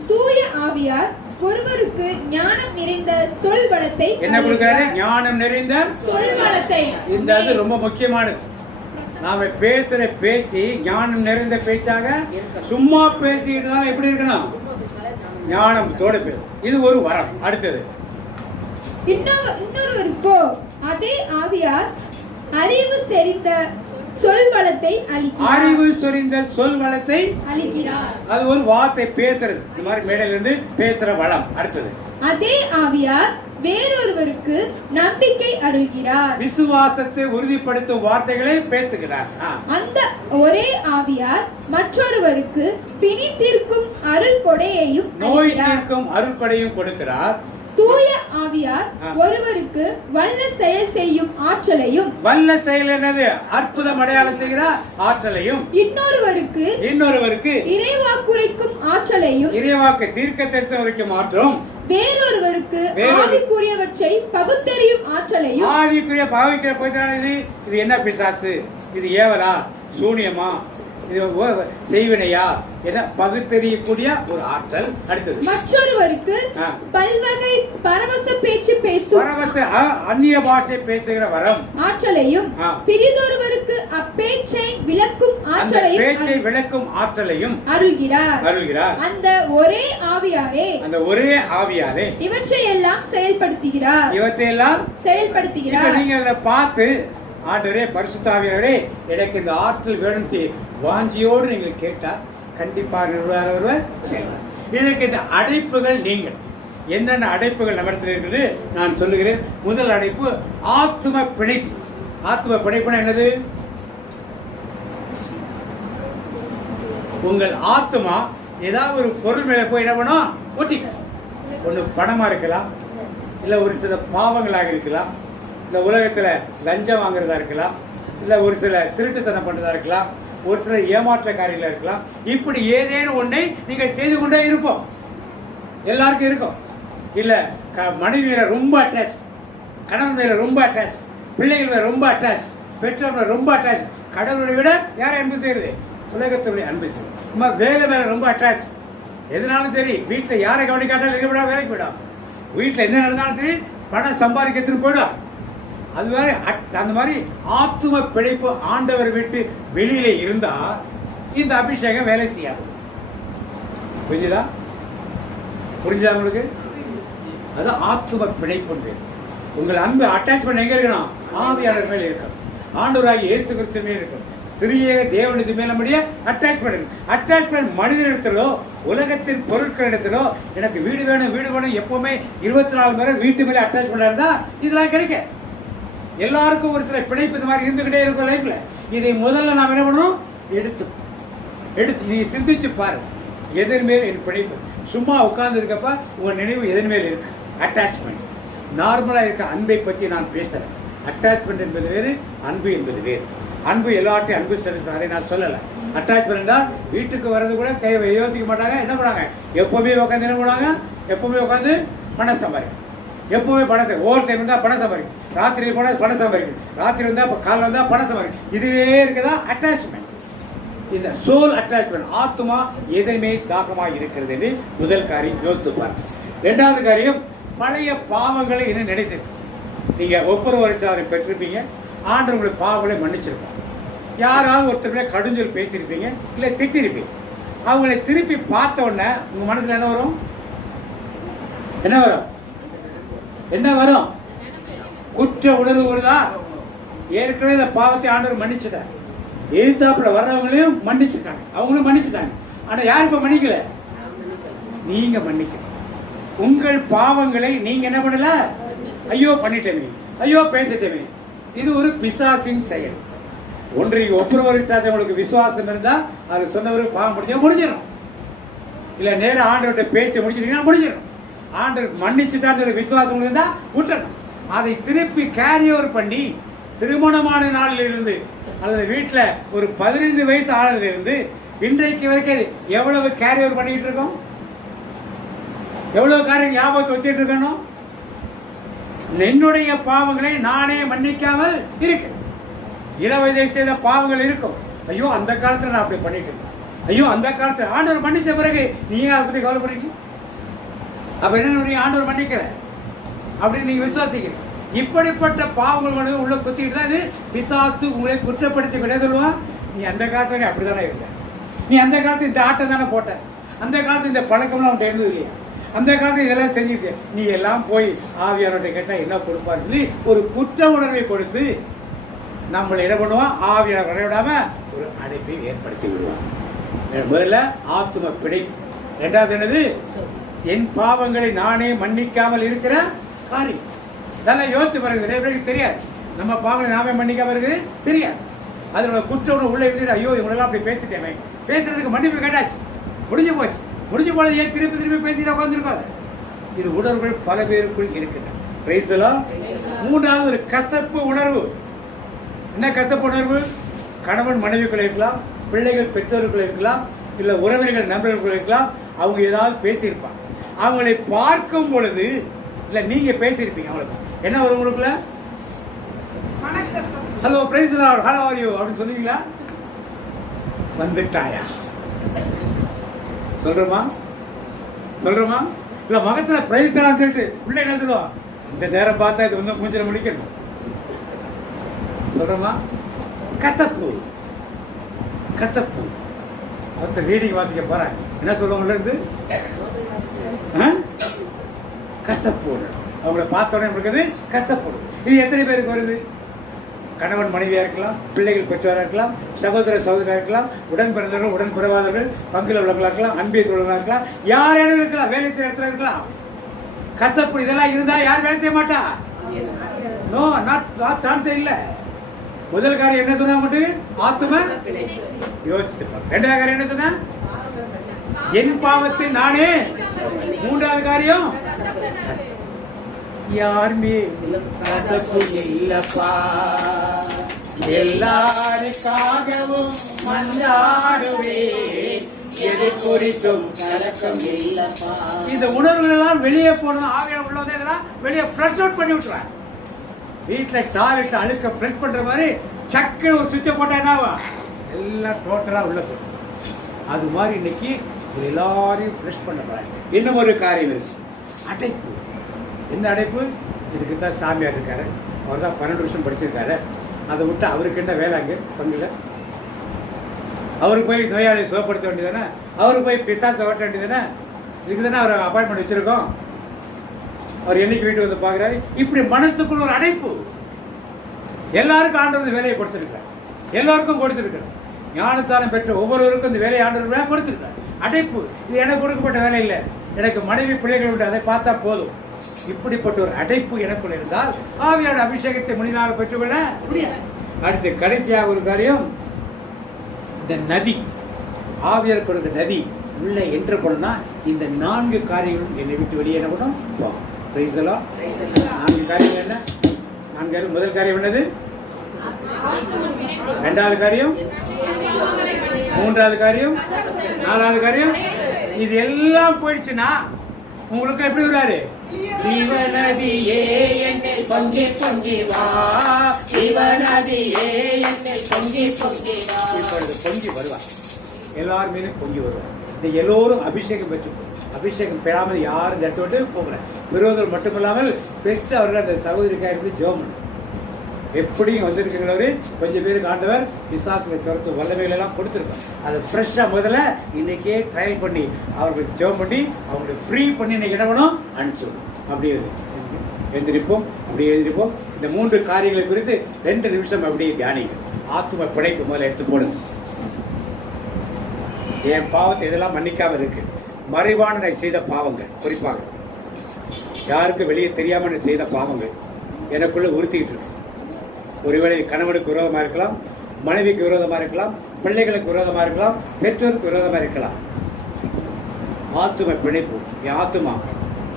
தூய ஆவியார் ஒருவருக்கு ஞானம் நிறைந்த சொல் வளத்தை என்ன கொடுக்கிறாரு? ஞானம் நிறைந்த சொல் வளத்தை. இந்த ரொம்ப முக்கியமானது. நாம பேசுற பேச்சு ஞானம் நிறைந்த பேச்சாக, சும்மா பேசிட்டு எப்படி இருக்கணும்? ஞானத்தோட பேசு. இது ஒரு வரம். அடுத்தது இன்னொருவருக்கோ அதே ஆவியார் அறிவு செறிந்த சொல் வளத்தை அளிக்கிறார். அறிவு சொரிந்த சொல் வளத்தை அளிக்கிறார். அது ஒரு வார்த்தை பேசுறது, இந்த மாதிரி மேடையில இருந்து பேசுற வளம். அடுத்தது, அதே ஆவியார் வேறொருவருக்கு நம்பிக்கை அருள்கிறார். விசுவாசத்தை உறுதிப்படுத்தும் வார்த்தைகளை பேசுகிறார். அந்த ஒரே ஆவியார் மற்றொருவருக்கு பிணி தீர்க்கும் அருள் கொடையையும் நோய் தீர்க்கும் அருள் கொடையும் கொடுக்கிறார். தூய ஆவியார் ஒருவருக்கு வல்ல செயல் செய்யும் ஆற்றலையும், வல்ல செயல் என்னது? அற்புதம் அடையாளம் செய்கிறார் ஆற்றலையும், இன்னொருவருக்கு இறைவாக்குரைக்கும் ஆற்றலையும், இறைவாக்கு தீர்க்க தரிசனம் மாற்றும், வேறொருவருக்கு ஆவிக்குரியவற்றை பகுத்தறியும் ஆற்றலையும். ஆவிக்குரிய பகுத்தறிய போய்த்தானது. இது என்ன பிசாசு, இது ஏவலா, சூனியமா, இது செய்வினையா என பகுத்தறியக்கூடிய ஒரு ஆற்றல். அடுத்தது, மற்றொருவருக்கு பல்வகை பரவச பேச்சு பேசும், பரவச அந்நிய பாஷை பேசுகிற வரம் ஆற்றலையும், பிறிதொருவருக்கு அப்பேச்சை விளக்கும் ஆற்றலையும், பேச்சை விளக்கும் ஆற்றலையும் அருள்கிறார். அந்த ஒரே ஆவியாரே இவற்றையெல்லாம் செயல்படுத்துகிறார். நீங்க இதை பார்த்து, ஆண்டவரே பரிசுத்த ஆவியானவரே எனக்கு இந்த ஆற்றல் வேணும் வாஞ்சியோடு நீங்கள் கேட்டால் கண்டிப்பாக ஒருவர் செய்வார். இதற்கு இந்த அடைப்புகள் நீங்கள் என்னென்ன அடைப்புகள் நடத்துகிறது நான் சொல்லுகிறேன். முதல் அடைப்பு ஆத்தும பிணைப்பு. ஆத்தும பிணைப்புனா என்னது? உங்கள் ஆத்மா ஏதாவது ஒரு பொருள் மேல போய் என்ன பண்ணும்? ஒட்டிக்க. ஒன்று பணமா இருக்கலாம், இல்லை ஒரு சில பாவங்களாக இருக்கலாம், இந்த உலகத்துல லஞ்சம் வாங்குறதா இருக்கலாம், இல்ல ஒரு சில திருட்டுத்தனம் பண்றதா இருக்கலாம், ஒரு சில ஏமாற்ற காரியங்களா இருக்கலாம். இப்படி ஏதேனும் ஒன்றை நீங்கள் செய்து கொண்டே இருப்போம். எல்லாருக்கும் இருக்கும். இல்ல மனைவி மேல ரொம்ப அட்டாச், கணவன் மேல ரொம்ப அட்டாச், பிள்ளைகள் மேல ரொம்ப அட்டாச், பெற்றோர் மேல ரொம்ப அட்டாச். கடவுளை விட யாரை அன்பு செய்யறது? உலகத்துடைய அன்பு செய்யும். வேலை மேல ரொம்ப அட்டாச். எதுனாலும் சரி, வீட்டுல யாரை கவனிக்காட்டாலும் இருக்க விடா, வேலைக்கு விடாம். வீட்டுல என்ன நடந்தாலும் சரி, பணம் சம்பாதிக்கிறதுக்கு போயிடும். அது மாதிரி அந்த மாதிரி ஆத்தும பிழைப்பு ஆண்டவர் விட்டு வெளியில இருந்தா இந்த அபிஷேகம் வேலை செய்யாது. புரிஞ்சுதா உங்களுக்கு? அது ஆத்தும பிழைப்பு. உங்கள் அன்பு அட்டாச்மெண்ட் எங்க இருக்கணும்? ஆவியாளர் மேல இருக்கணும். ஆண்டவராகிய இயேசு கிறிஸ்து மேல இருக்கணும். திரியேக தேவனுக்கு மேல நம்முடைய அட்டாச்மெண்ட். அட்டாச்மெண்ட் மனிதனிடத்திலோ உலகத்தின் பொருட்களிடத்திலோ எனக்கு வீடு வேணும் எப்பவுமே 24 மணி நேரம் வீட்டு மேல அட்டாச்மெண்ட் இருந்தா இதெல்லாம் கிடைக்க. எல்லாருக்கும் ஒரு சில பிணைப்பு இந்த மாதிரி இருந்துகிட்டே இருக்கும் லைஃப்ல. இதை முதல்ல நாம் என்ன பண்ணணும்? எடுத்து நீ சிந்திச்சு பாரு. எதன் மேல் என் பிணைப்பு? சும்மா உட்கார்ந்து இருக்கப்ப உங்க நினைவு எதன் மேல் இருக்கு? அட்டாச்மெண்ட். நார்மலா இருக்க அன்பை பற்றி நான் பேசுறேன். அட்டாச்மெண்ட் என்பது வேறு, அன்பு என்பது வேறு. அன்பு எல்லாத்தையும் அன்பு செலுத்துறாரு நான் சொல்லலை. அட்டாச்மெண்ட் தான் வீட்டுக்கு வர்றது கூட யோசிக்க மாட்டாங்க. என்ன பண்ணாங்க? எப்பவுமே உட்காந்து என்ன பண்ணுவாங்க? எப்பவுமே உட்காந்து பணம் சம்பாதிக்கும். எப்பவுமே பணத்தை ஓவர் டைம் இருந்தால் பணம் சம்பாதிக்கும். ராத்திரி போனால் பணம் சம்பாதிக்கும். ராத்திரி வந்தால் காலையில் வந்தால் பணம் சம்பாதிக்கும். இதுவே இருக்குதா அட்டாச்மெண்ட். இந்த சோல் அட்டாச்மெண்ட். ஆத்மா எதையுமே தாகமாக இருக்கிறது என்று முதல் காரியம் யோசித்துப்பார். இரண்டாவது காரியம், பழைய பாவங்களை என்ன நினைத்தது. நீங்க ஒவ்வொரு வருஷம் பெற்றிருப்பீங்க. ஆண்டவர் உங்களுடைய பாவங்களை மன்னிச்சிருப்பாங்க. யாராவது ஒருத்தர் கடுஞ்சொல் பேசியிருப்பீங்க, இல்லை திட்டிருப்பீங்க. அவங்களை திருப்பி பார்த்த உடனே உங்க மனசுல என்ன வரும்? என்ன வரும்? குற்ற உணர்வு வருதா? ஏற்கனவே இந்த பாவத்தை ஆண்டவர் மன்னிச்சுட்டார். எதிர்த்தாப்புல வர்றவங்களையும் மன்னிச்சுட்டாங்க, அவங்களும் மன்னிச்சுட்டாங்க. ஆனா யாரும் இப்ப மன்னிக்கல, நீங்க மன்னிக்க. உங்கள் பாவங்களை நீங்க என்ன பண்ணல? ஐயோ பண்ணிட்டேமே, ஐயோ பேசிட்டேமே. இது ஒரு பிசாசின் செயல். ஒன்றைக்கு ஒப்புரவரிச்சாச்சு. உங்களுக்கு விசுவாசம் இருந்தா அது சொன்னவருக்கு பாவம் முடிஞ்சிடும். இல்ல நேரம் ஆண்டவர்கிட்ட பேச்ச முடிச்சிட்டீங்கன்னா முடிஞ்சிடும். ஆண்டவர் மன்னிச்சுட்டான்னு விசுவாசம் இருந்தா விட்டுறணும். அதை திருப்பி கேரி ஓவர் பண்ணி திருமணமான நாளில் இருந்து அல்லது வீட்டுல ஒரு 15 வயசு ஆனதுல இருந்து இன்றைக்கு வரைக்கும் எவ்வளவு கேரி ஓவர் பண்ணிட்டு இருக்கோம்? எவ்வளவு காரியம் ஞாபகத்தை வச்சுட்டு இருக்கணும்? என்னுடைய பாவங்களை நானே மன்னிக்காமல் இருக்கு. 20 வயசு செய்த பாவங்கள் இருக்கும். ஐயோ அந்த காலத்துல நான் அப்படி பண்ணிட்டு இருக்கேன். ஐயோ அந்த காலத்துல ஆண்டவர் மன்னிச்ச பிறகு நீங்க அதை பத்தி கவலைப்படுறீங்க. அப்ப என்ன ஆண்டவர் மன்னிக்கிற அப்படின்னு நீங்க விசுவாசிக்கிறீங்க. இப்படிப்பட்ட பாவங்கள் உள்ள குத்திட்டு தான் இது பிசாசு உங்களை குற்றப்படுத்தி விட சொல்லுவான். நீ அந்த காலத்துல அப்படித்தானே இருந்த, நீ அந்த காலத்துல இந்த ஆட்டம் தானே போட்ட, அந்த காலத்துல இந்த பழக்கம்லாம் அவன்கிட்ட இருந்தது இல்லையா, அந்த காலத்துல இதெல்லாம் செஞ்சுட்டு நீ எல்லாம் போய் ஆவியானோட கேட்டா என்ன கொடுப்பாரு சொல்லி ஒரு குற்ற உணர்வை கொடுத்து நம்மளை என்ன பண்ணுவான், ஆவியானவர் வரவிடாம ஒரு அடைப்பை ஏற்படுத்தி விடுவான். முதல்ல ஆத்தும பிழை. இரண்டாவது என்னது, என் பாவங்களை நானே மன்னிக்காமல் இருக்கிற காரியம். இதெல்லாம் யோசிச்சு பாருங்க. நிறைய பேருக்கு தெரியாது, நம்ம பாவங்களை நாமே மன்னிக்காம இருக்குது தெரியாது. அது நம்ம குற்றம் உள்ள இருந்துட்டு, ஐயோ இவங்களெல்லாம் அப்படி பேசிட்டேன், பேசுறதுக்கு மன்னிப்பு கேட்டாச்சு, முடிஞ்சு போச்சு. முடிஞ்சு போனது ஏன் திருப்பி திருப்பி பேசிட்டு உட்காந்துருக்காது. இது உணர்வுகள் பல பேருக்குள் இருக்குது. மூன்றாவது ஒரு கசப்பு உணர்வு. என்ன கசப்பு உணர்வு? கணவன் மனைவிக்குள்ள இருக்கலாம், பிள்ளைகள் பெற்றோருக்குள்ள இருக்கலாம், இல்ல உறவினர்கள் நண்பர்களுக்குள்ள இருக்கலாம். அவங்க ஏதாவது பேசியிருப்பாங்க, அவங்களை பார்க்கும் பொழுது இல்ல நீங்க பேசியிருப்பீங்க, அவங்களுக்கு என்ன வரும் உங்களுக்குள்ள? Hello praise the Lord, how are you அப்படின்னு சொல்லுவீங்களா? வந்துட்டாயா சொல்றோமா? இல்ல மகத்துல பிரைஸ் தி லார்ட் சொல்லிட்டு உள்ள என்ன சொல்லுவோம்? இந்த நேரம் பார்த்தா இது வந்து கொஞ்சம் முடிக்கணும் சொல்றோமா? கசப்பு ஒருத்தர் ரீடிங் வாசிக்க போறேன், என்ன சொல்லுவாங்க இருந்து கசப்பு. அவங்கள பார்த்த உடனே இருக்குது கசப்பு. இது எத்தனை பேருக்கு வருது? கணவன் மனைவியா இருக்கலாம், பிள்ளைகள் பெற்றோராக இருக்கலாம், சகோதர சகோதரியா இருக்கலாம், உடன் பிறந்தவர்கள் உடன் பிறவாதவர்கள், பங்குல உள்ளவர்களா இருக்கலாம், அன்பிய தொழிலாளர்களா இருக்கலாம், யாரும் இருக்கலாம், வேலை செய்யற இடத்துல இருக்கலாம். கசப்பு இதெல்லாம் இருந்தா யாரும் வேலை செய்ய மாட்டா. நோ, நாட் சான்ஸ் இல்ல. முதல் காரியம் என்ன சொன்னா மட்டும் ஆத்தும யோசித்து. இரண்டாவது காரியம் என்ன சொன்னா, என் பாவத்தை நானே. மூன்றாவது காரியம் யாருமே கசப்பு இல்லப்பா, எல்லாருக்காகவும் மன்றாடுவே, எது குறித்தும் கலக்கம் இல்லப்பா. இந்த உணர்வுகள் எல்லாம் வெளியே போகணும். ஆகிய உள்ளதை இதெல்லாம் வெளியே ஃப்ரெஷ் அவுட் பண்ணி விட்டுருவேன். வீட்டில் டாய்லெட்டில் அழுக்க ஃப்ரெஷ் பண்ணுற மாதிரி சக்குன்னு ஒரு சுவிட்சை போட்டால் என்னவா எல்லாம் டோட்டலாக உள்ள போகும். அது மாதிரி இன்னைக்கு எல்லாரையும் ஃப்ரெஷ் பண்ண போகிறாங்க. இன்னும் ஒரு காரியம் இருக்கு, அடைப்பு. என்ன அடைப்பு? இதுக்கு தான் சாமியார் இருக்காரு, அவர் தான் 12 வருஷம் படிச்சிருக்காரு. அதை விட்டு அவருக்கு என்ன வேலை அங்கே பங்குல? அவருக்கு போய் நோயாளியை சுகப்படுத்த வேண்டியதானே, அவருக்கு போய் பிசாசை ஓட்ட வேண்டியதானே. இதுக்கு தானே அவர் அப்பாயின்மெண்ட் வச்சிருக்கோம். அவர் என்னைக்கு வீட்டுக்கு வந்து பார்க்குறாரு. இப்படி மனத்துக்குள்ள ஒரு அடைப்பு. எல்லாருக்கும் ஆண்டவர் வேலையை கொடுத்துருக்காரு, எல்லாருக்கும் கொடுத்துருக்காரு. ஞானஸ்தானம் பெற்ற ஒவ்வொருவருக்கும் இந்த வேலையை ஆண்டவர் கொடுத்துருக்காரு. அடைப்பு. இது எனக்கு கொடுக்கப்பட்ட வேலை இல்லை, எனக்கு மனைவி பிள்ளைகள் உண்டு, அதை பார்த்தா போதும். இப்படிப்பட்ட ஒரு அடைப்பு எனக்குள்ள இருந்தால் ஆவியான அபிஷேகத்தை முழுமையாக பெற்றுக்கொள்ள முடியாது. அடுத்து கடைசியாக ஒரு காரியம், இந்த நதி, ஆவியார் கொடுத்த நதி உள்ள என்ற போனா இந்த 4 காரியங்களும் என்னை விட்டு வெளியே என்ன பண்ணும்? Praise the Lord. 4 காரியங்கள் என்ன? 4 காரியம். முதல் காரியம் என்னது? இரண்டாவது காரியம், மூன்றாவது காரியம், நாலாவது காரியம். இது எல்லாம் போயிடுச்சுன்னா உங்களுக்கு எப்படி வராரு? ஜீவநதியே என்னை பொங்கி பொங்கி வா, ஜீவநதியே என்னை பொங்கி பொங்கி வா. இப்பொழுது பொங்கி வருவார், எல்லாருமே பொங்கி வருவார். இந்த எல்லோரும் அபிஷேகம் பெற்று, அபிஷேகம் பெறாமல் யாரும் இந்த இடத்த விட்டு போகல. விரோதர்கள் மட்டுமில்லாமல் பெற்று அவர்கள் அந்த சகோதரிக்காக இருந்து ஜெபம் பண்ணணும். எப்படியும் வந்திருக்கிறவரு கொஞ்சம் பேருக்கு ஆண்டவர் பிசாசுகளை துரத்து வல்லமைகள் எல்லாம் கொடுத்துருக்கோம். அதை ஃப்ரெஷ்ஷாக முதல்ல இன்னைக்கே ட்ரையல் பண்ணி அவர்களுக்கு ஜெபம் பண்ணி அவங்களுக்கு ஃப்ரீ பண்ணி இன்னைக்கு என்ன பண்ணணும்? அனுப்பிச்சிடும். அப்படியே எழுந்திருப்போம், அப்படியே எழுந்திருப்போம். இந்த 3 காரியங்களை குறித்து 2 நிமிஷம் அப்படியே தியானிங்க. ஆத்தும பிழைப்பு முதல்ல எடுத்து போடுங்க. என் பாவத்தை இதெல்லாம் மன்னிக்காமல் இருக்கு. மறைவான நான் செய்த பாவங்கள், குறிப்பாக யாருக்கும் வெளியே தெரியாமல் நான் செய்த பாவங்கள் எனக்குள்ள உறுத்திக்கிட்டு இருக்கு. ஒருவேளை கணவனுக்கு விரோதமாக இருக்கலாம், மனைவிக்கு விரோதமாக இருக்கலாம், பிள்ளைகளுக்கு விரோதமாக இருக்கலாம், பெற்றோருக்கு விரோதமாக இருக்கலாம். ஆத்தும பிழைப்பு. என் ஆத்துமா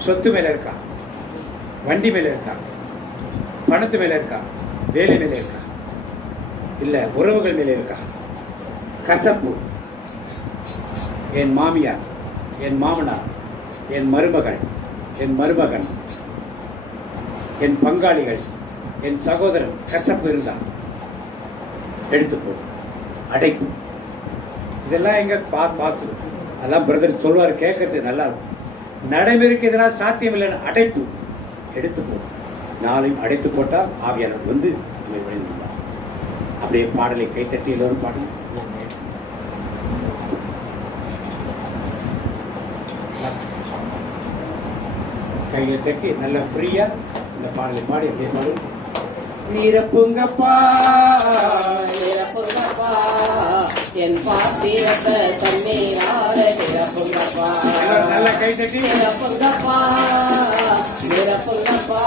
சொத்து மேலே இருக்கா, வண்டி மேலே இருக்கா, பணத்து மேலே இருக்கா, வேலை மேலே இருக்கா, இல்லை உறவுகள் மேலே இருக்கா? கசப்பு. என் மாமியார், என் மாமனார், என் மருமகள், என் மருமகன், என் பங்காளிகள், என் சகோதரன் கசப்பு இருந்தால் எடுத்துப்போ. அடைப்பு. இதெல்லாம் எங்க பார்த்து அதெல்லாம் பிரதர் சொல்லுவார், கேட்கறது நல்லா இருக்கும். நடைமுறைக்கு இதெல்லாம் சாத்தியம் இல்லைன்னு அடைப்பு எடுத்துப்போ. நாளையும் அடைத்து போட்டால் ஆவியானவர் வந்து நம்மை விளைந்துள்ளார். அப்படியே பாடலை கைத்தட்டி எல்லோரும் பாடுங்க. கையில் தட்டி நல்லா ஃப்ரீயாக இந்த பாடலை பாடி அப்படியே பாடு. நிரப்புங்கப்பா நிரப்புங்கப்பா என் பாத்திரத்தை தண்ணீரால நிரப்புங்கப்பா நல்ல கை தட்டி நிரப்புங்கப்பா நிரப்புங்கப்பா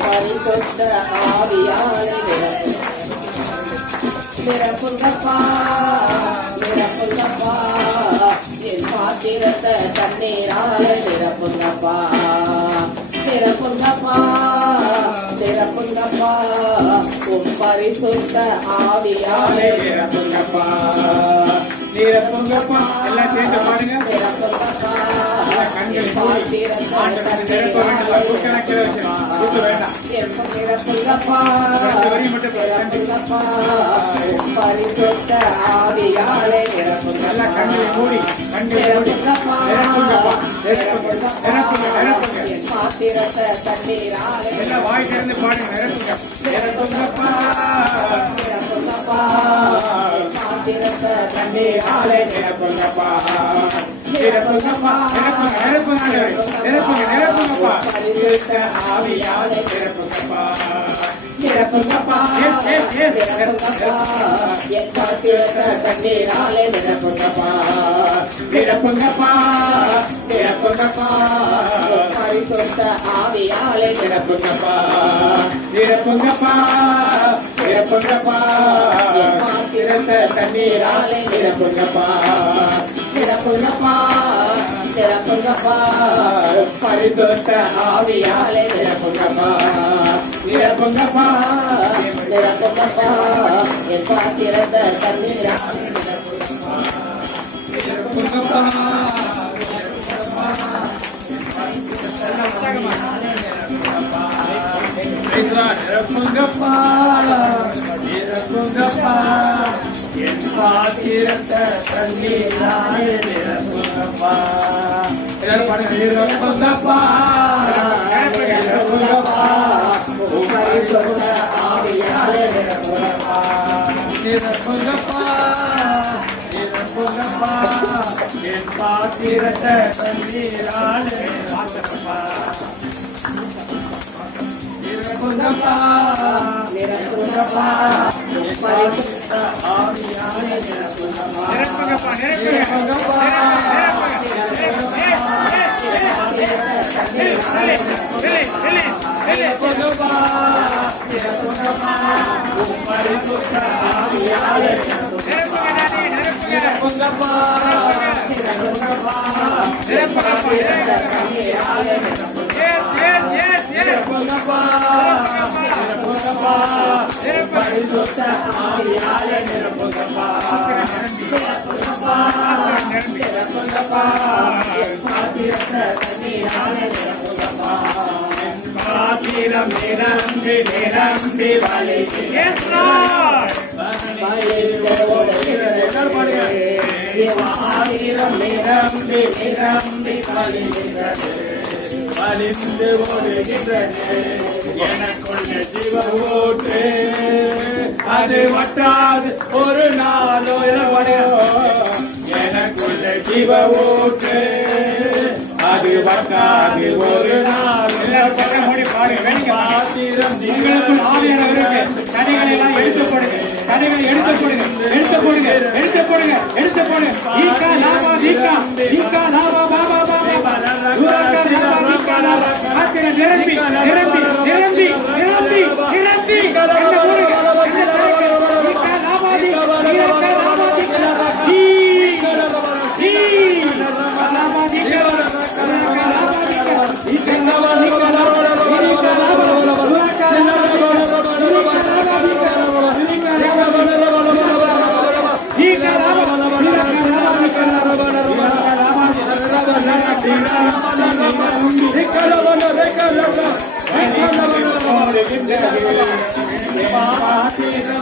பரிசுத்த ஆவியால நிரப்புங்கப்பா நிரப்புங்கப்பா என் பாத்திரத்தை தண்ணீரால நிரப்புங்கப்பா நிரப்புங்கப்பா நிரப்புங்கப்பா உம் பரிசுத்த ஆவியாலே நிரப்புங்கப்பா நிரப்புங்கப்பா எல்லாம் சேர்ந்து பாருங்க நிரப்புங்கப்பா கண்களை மூடி ஆண்டவரை நிரப்ப வேண்டாம் கூட்டணக்கிற கூட்ட வேண்டாம் நிரப்புங்கப்பா வரி மட்டும் நிரப்புங்கப்பா உம் பரிசுத்த ஆவியாலே நிரப்புங்கப்பா எல்லாம் கண்களை மூடி நிரப்புங்கப்பா நிரப்புங்க நிரப்புங்க பாத்திரத்தை தண்ணீராலே எல்லாம் வாய் திறந்து பாருங்க நிரப்புங்க நிரப்புங்கப்பா நிரப்புங்கப்பா பாத்திரத்தை தண்ணீராலே நிரப்புங்கப்பா நிரப்புங்கப்பா நிரப்புங்க நிரப்புங்க நிரப்புங்கப்பா பரிசுத்த ஆவியாலே நிரப்புங்கப்பா நிரப்புங்கப்பா நிரப்புங்கப்பா என் பாத்திரத்தை தண்ணீராலே நிரப்புங்கப்பா நிரப்புங்கப்பா நிரப்புங்கப்பா பரிசுத்த ஆவியாலே நிரப்புங்கப்பா நிரப்புங்கப்பா நிரப்புங்கப்பா பாத்திரத்தை தண்ணீராலே நிரப்புங்கப்பா நிரப்புங்கப்பா நிரப்புங்கப்பா பரிசுத்த ஆவியாலே நிரப்புங்கப்பா நிரப்புங்கப்பா நிரப்புங்கப்பா என் பாத்திரத்தை தண்ணீராலே நிரப்புங்கப்பா நிரப்புங்கப்பா நிரப்புங்கப்பா என் பாத்திரத்தை தண்ணீராலே நிரப்புங்கப்பா எல்லாரும் பாருங்க நிரப்புங்கப்பா நிரப்புங்கப்பா பரிசுத்த ஆவியாலே நிரப்புங்கப்பா நிரப்புங்கப்பா நிரப்புங்கப்பா என் பாத்திரத்தை தண்ணீராலே நிரப்புங்கப்பா நிரப்புங்கப்பா நிரப்புங்கப்பா பரிசுத்த ஆவியாலே நிரப்புங்கப்பா நிரப்புங்கப்பா நிரப்புங்கப்பா நிரம்பி நிரம்பி வலி நிரம்பி நிரம்பி வலிந்து ஓடுகிறது எனக்குள்ள ஜீவ ஊற்று அது வட்டாது ஒரு நாளோ எனக்குள்ள ஜீவ ஊற்று அது வட்டாது ஒரு நாள் பாத்திரம் நீங்களுக்கும் ஆவியானவர் இருக்கு கனிகளை எல்லாம் எடுத்து போடுங்க கனிகளை எடுத்து போடுங்க எடுத்து போடுங்க எடுத்து போடுங்க எடுத்து போடுங்க ஈகா லாபா ஈகா ஈகா லாபா பாபா பாபா துரகா லாபா ஈகா லாபா ஆத்திர நிரம்பி நிரம்பி நிரம்பி நிரம்பி நிரம்பி எடுத்து போடுங்க ஈகா லாபா ஈகா லாபா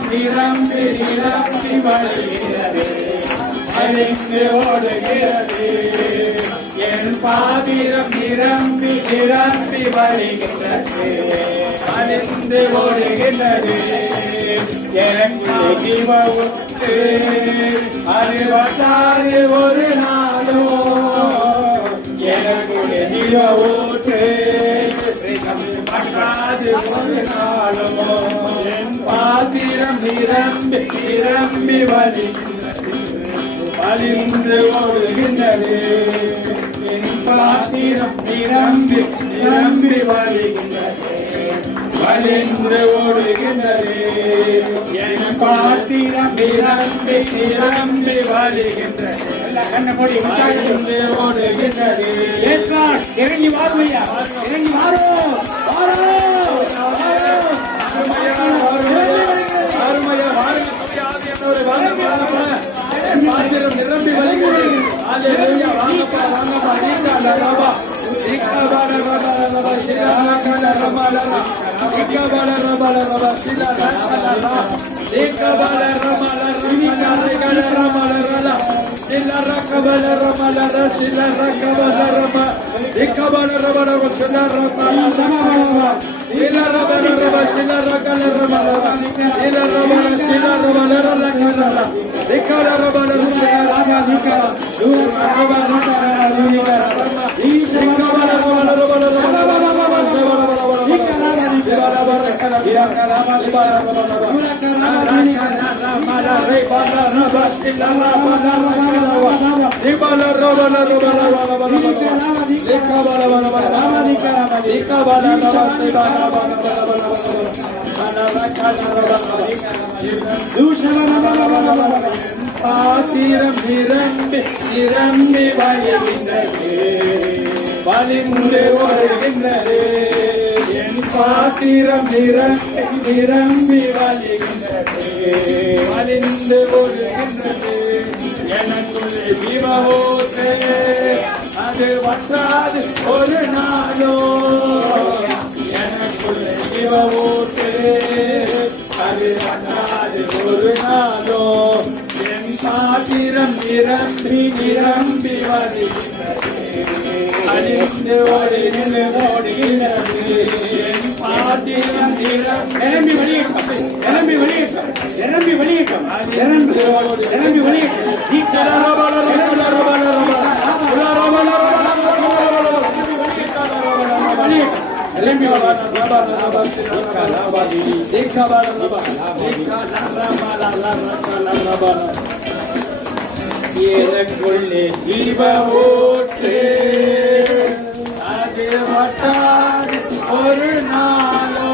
நிரம்பி நிரம்பி வருகிறது அழிந்து ஓடுகிறது என் பாத்திரம் நிரம்பி நிரம்பி வருகிறது அழிந்து ஓடுகிறது எனக்கு ஜீவவுக்கு அறிவத்தாறு ஒரு நாளோ எனக்கு ஜீவவுக்கு அது ஒரு நாளும் என் பாத்திரம் நிரம்பி நிரம்பி வழிந்து ஓடுகின்றது. என் பாத்திரம் நிரம்பி நிரம்பி வழிந்து ஓடுகின்றது. என் பாத்திரம் நிரம்பி நிரம்பி வழிகின்றது. கண்ணை மூடி வழிந்து ஓடுகின்றது. இறங்கி வாருமையா, இறங்கி வாரோ அருமையா வாருங்க. பாத்திரம் நிரம்பி வழிகிறது. வாங்கப்பா வாங்கப்பா பாத்திரம் நிரம்பி நிரம்பி வழிந்து ஓடுகின்றது. என் பாத்திரம் நிரம்பி நிரம்பி வழிந்து ஓடுகின்றது. எனக்குள்ளே ஜீவவோசே அது வற்றாது ஒரு நாளோ. எனக்குள்ளே ஜீவவோசே அது வற்றாது ஒரு நாளோ. என் பாத்திரம் நிரம்பி நிரம்பி வழிந்து ஓடுகின்றது. என் பாத்திரம் நிரம்பி வெளியேற்றம் நிரம்பி வெளியேற்றம் நிரம்பி வெளியேற்றம் நிரம்பி வெளியேற்றம். எனக்குள்ளே ஜீவ ஊற்று அது வட்டாது ஒரு நாளோ.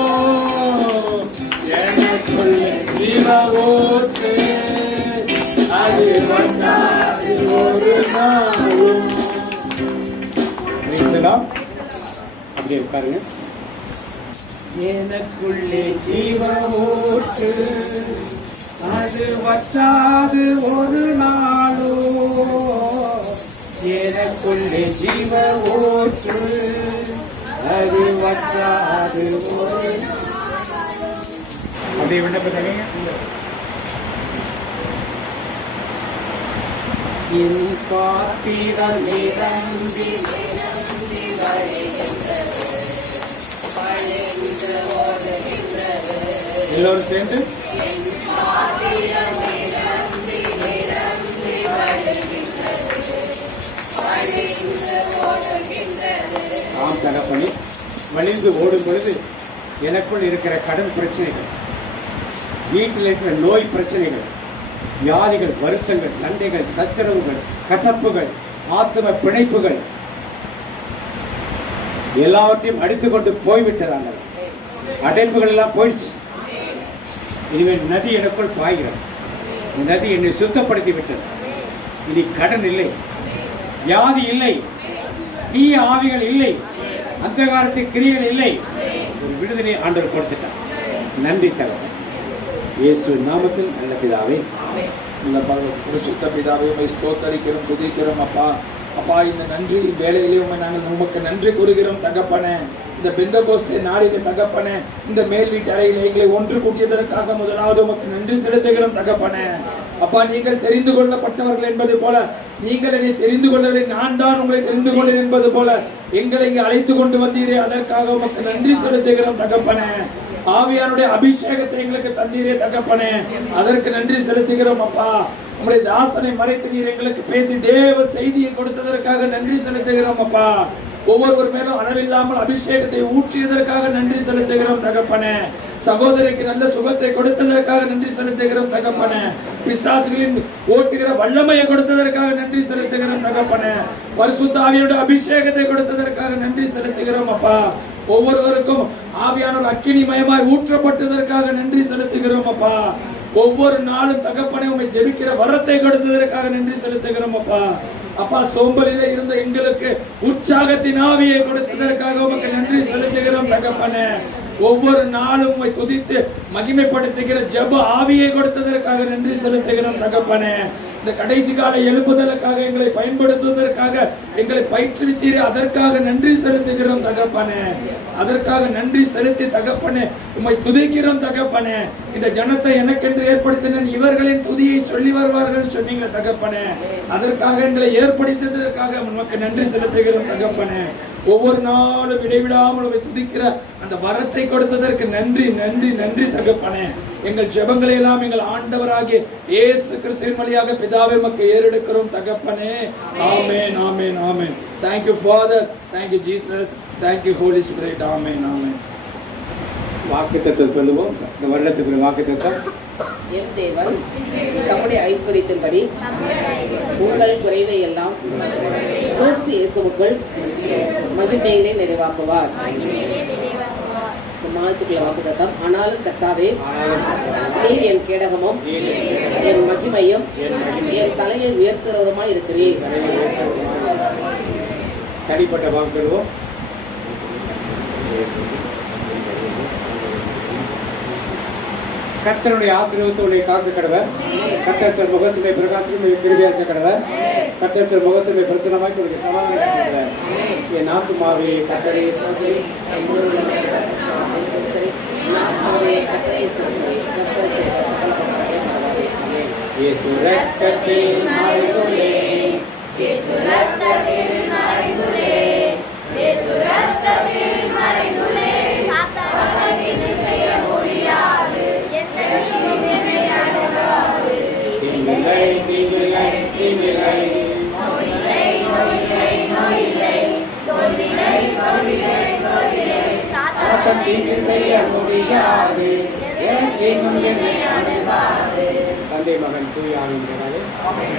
எனக்குள்ளே ஜீவ ஊற்று அது வட்டாது ஒரு நாளோ. அப்படியே உட்காருங்க. எனக்குள்ளே ஜீவ ஊற்று அது வற்றாது ஒரு நாளோ. எனக்குள்ளே ஜீவ ஊற்று அது வற்றாது ஒரு. அப்படியே விண்ணப்பத்தீங்க. என் பாத்திரம் நிரம்பி எல்லோரும் சேர்ந்து ஆம் தகப்பனே, வழிந்து ஓடும் பொழுது எனக்குள் இருக்கிற கடன் பிரச்சனைகள், வீட்டில் இருக்கிற நோய் பிரச்சனைகள், வியாதிகள், வருத்தங்கள், சண்டைகள், சச்சரவுகள், கசப்புகள், ஆத்தும பிணைப்புகள் எல்லாவற்றையும் அடித்துக் கொண்டு போய்விட்டதாங்க. அடைப்புகள் எல்லாம் போயிடுச்சு. இனிமேல் நதி எனக்குள் பாய்கிறது. நதி என்னை சுத்தப்படுத்தி விட்டது. இனி கடன் இல்லை, வியாதி இல்லை, தீய ஆவிகள் இல்லை, அந்த காலத்து கிரியைகள் இல்லை. ஒரு விடுதலை ஆண்டவர் கொடுத்துட்டார். நன்றி தகவல் இயேசு நாமத்தில் நல்ல பிதாவே. இந்த பரிசுத்த பிதாவே ஸ்தோத்தரிக்கிறோம், துதிக்கிறோம் அப்பா. அப்பா, இந்த நன்றி வேலையிலே நாங்கள் உமக்கு நன்றி கூறுகிறோம் தகப்பனே. இந்த பெந்தகோஸ்தே நாளிலே தகப்பனே, இந்த மேல் வீட்டு அறையில் எங்களை ஒன்று கூட்டியதற்காக முதலாவது உமக்கு நன்றி செலுத்துகிறோம் தகப்பனே. அப்பா, நீங்கள் தெரிந்து கொள்ளப்பட்டவர்கள் என்பது போல, நீங்கள் என்னை தெரிந்து கொள்ளவில்லை, நான் தான் உங்களை தெரிந்து கொண்டேன் என்பது போல எங்களை இங்கே அழைத்து கொண்டு வந்தீரே, அதற்காக உமக்கு நன்றி செலுத்துகிறோம் தகப்பனே. ஆவியானுடைய அபிஷேகத்தை எங்களுக்கு தந்தீரே தகப்பனே, அதற்கு நன்றி செலுத்துகிறோம் அப்பா. உங்களுடைய தாசனை மறைத்து நீர் எங்களுக்கு பேசி தேவ செய்தியை கொடுத்ததற்காக நன்றி செலுத்துகிறோம் அப்பா. ஒவ்வொருவர் மேலும் அளவில்லாமல் அபிஷேகத்தை ஊற்றியதற்காக நன்றி செலுத்துகிறோம் தகப்பனே. சகோதரிக்கு நல்ல சுகத்தை கொடுத்ததற்காக நன்றி செலுத்துகிறோம் தகப்பனே. பிசாசுகளின் ஓட்டுகிற வல்லமையை கொடுத்ததற்காக நன்றி செலுத்துகிறோம் தகப்பனே. பரிசுத்த ஆவியோட அபிஷேகத்தை கொடுத்ததற்காக நன்றி செலுத்துகிறோம் அப்பா. ஒவ்வொருவருக்கும் ஆவியானவர் அக்கினிமயமாய் ஊற்றப்பட்டதற்காக நன்றி செலுத்துகிறோம் அப்பா. ஒவ்வொரு நாளும் தகப்பனை உண்மை ஜெபிக்கிற வரத்தை கொடுத்ததற்காக நன்றி செலுத்துகிறோம் அப்பா. அப்பா, சோம்பலிலே இருந்த எங்களுக்கு உற்சாகத்தின் ஆவியை கொடுத்ததற்காக உமக்கு நன்றி செலுத்துகிறோம் தகப்பனே. ஒவ்வொரு நாளும் உம்மை துதித்து மகிமைப்படுத்துகிற ஜெப ஆவியை கொடுத்ததற்காக நன்றி செலுத்துகிறோம் தகப்பனே. இந்த கடைசி கால எழுப்புதலுக்காக எங்களை பயன்படுத்துவதற்காக எங்களை பயிற்றுவித்தீர், அதற்காக நன்றி செலுத்துகிறோம் தகப்பனே. அதற்காக நன்றி செலுத்தி தகப்பனே உம்மை துதிக்கிறோம் தகப்பனே. இந்த ஜனத்தை எனக்கென்று ஏற்படுத்தின இவர்களின் துதியை சொல்லி வருவார்கள் சொன்னீங்க தகப்பனே. அதற்காக எங்களை ஏற்படுத்தியதற்காக உமக்கு நன்றி செலுத்துகிறோம் தகப்பனே. ஒவ்வொரு நாளும் இடைவிடாமல் துதிக்கிற அந்த வரத்தை கொடுத்ததற்கு நன்றி நன்றி நன்றி தகப்பனே. எங்கள் ஜெபங்களை எல்லாம் எங்கள் ஆண்டவராகிய இயேசு கிறிஸ்துவின் வழியாக பிதாவே உமக்கு ஏறெடுக்கிறோம் தகப்பனே. ஆமென் ஆமென் ஆமென். Thank you Father, thank you Jesus, thank you Holy Spirit. ஆமென் ஆமென். வாக்குத்தத்தம் சொல்லுவோம். இந்த வருடத்துக்குரிய வாக்குத்தத்தம். என் தேவன் தம்முடைய ஐஸ்வரியத்தின்படி உங்கள் குறைவை எல்லாம் கிறிஸ்து இயேசுவுக்குள் மகிமையிலே நிறைவாக்குவார். மாதத்துக்குள்ள வாக்குத்தத்தம். ஆனாலும் கர்த்தாவே, நீர் என் கேடகமும் என் மகிமையும் என் தலையை உயர்த்துறவருமாய் இருக்கிறீர். தனிப்பட்ட வாக்கு சொல்லுவோம். கர்த்தருடைய ஆசீர்வாதத்தை காக்க கடவர். கர்த்தர் முகத்துடைய பிரகாசத்தை கிருபையாக்க கடவர். கர்த்தர் முகத்துடைய பிரச்சனமாய் கொடுக்க சமாதானம் கடவர். என் ஆத்துமாவே கர்த்தரை ஸ்தோத்திரி. இயேசு ரத்தத்தில் மறைந்துள்ளே, இயேசு ரத்தத்தில் மறைந்துள்ளே, இயேசு ரத்தத்தில் மறைந்துள்ளே. சாத்தானுக்கு செய்ய முடியாது, எத்தனையும் என்னை அடங்காது. தீங்கில்லை தீங்கில்லை தீங்கில்லை, நோயில்லை நோயில்லை நோயில்லை, தோல்விலை தோல்விலை தோல்விலை. சாத்தானுக்கு செய்ய முடியாது, எத்தனையும் என்னை அடங்காது. தந்தை மகன் தூய ஆவியினாலே. ஆமென்.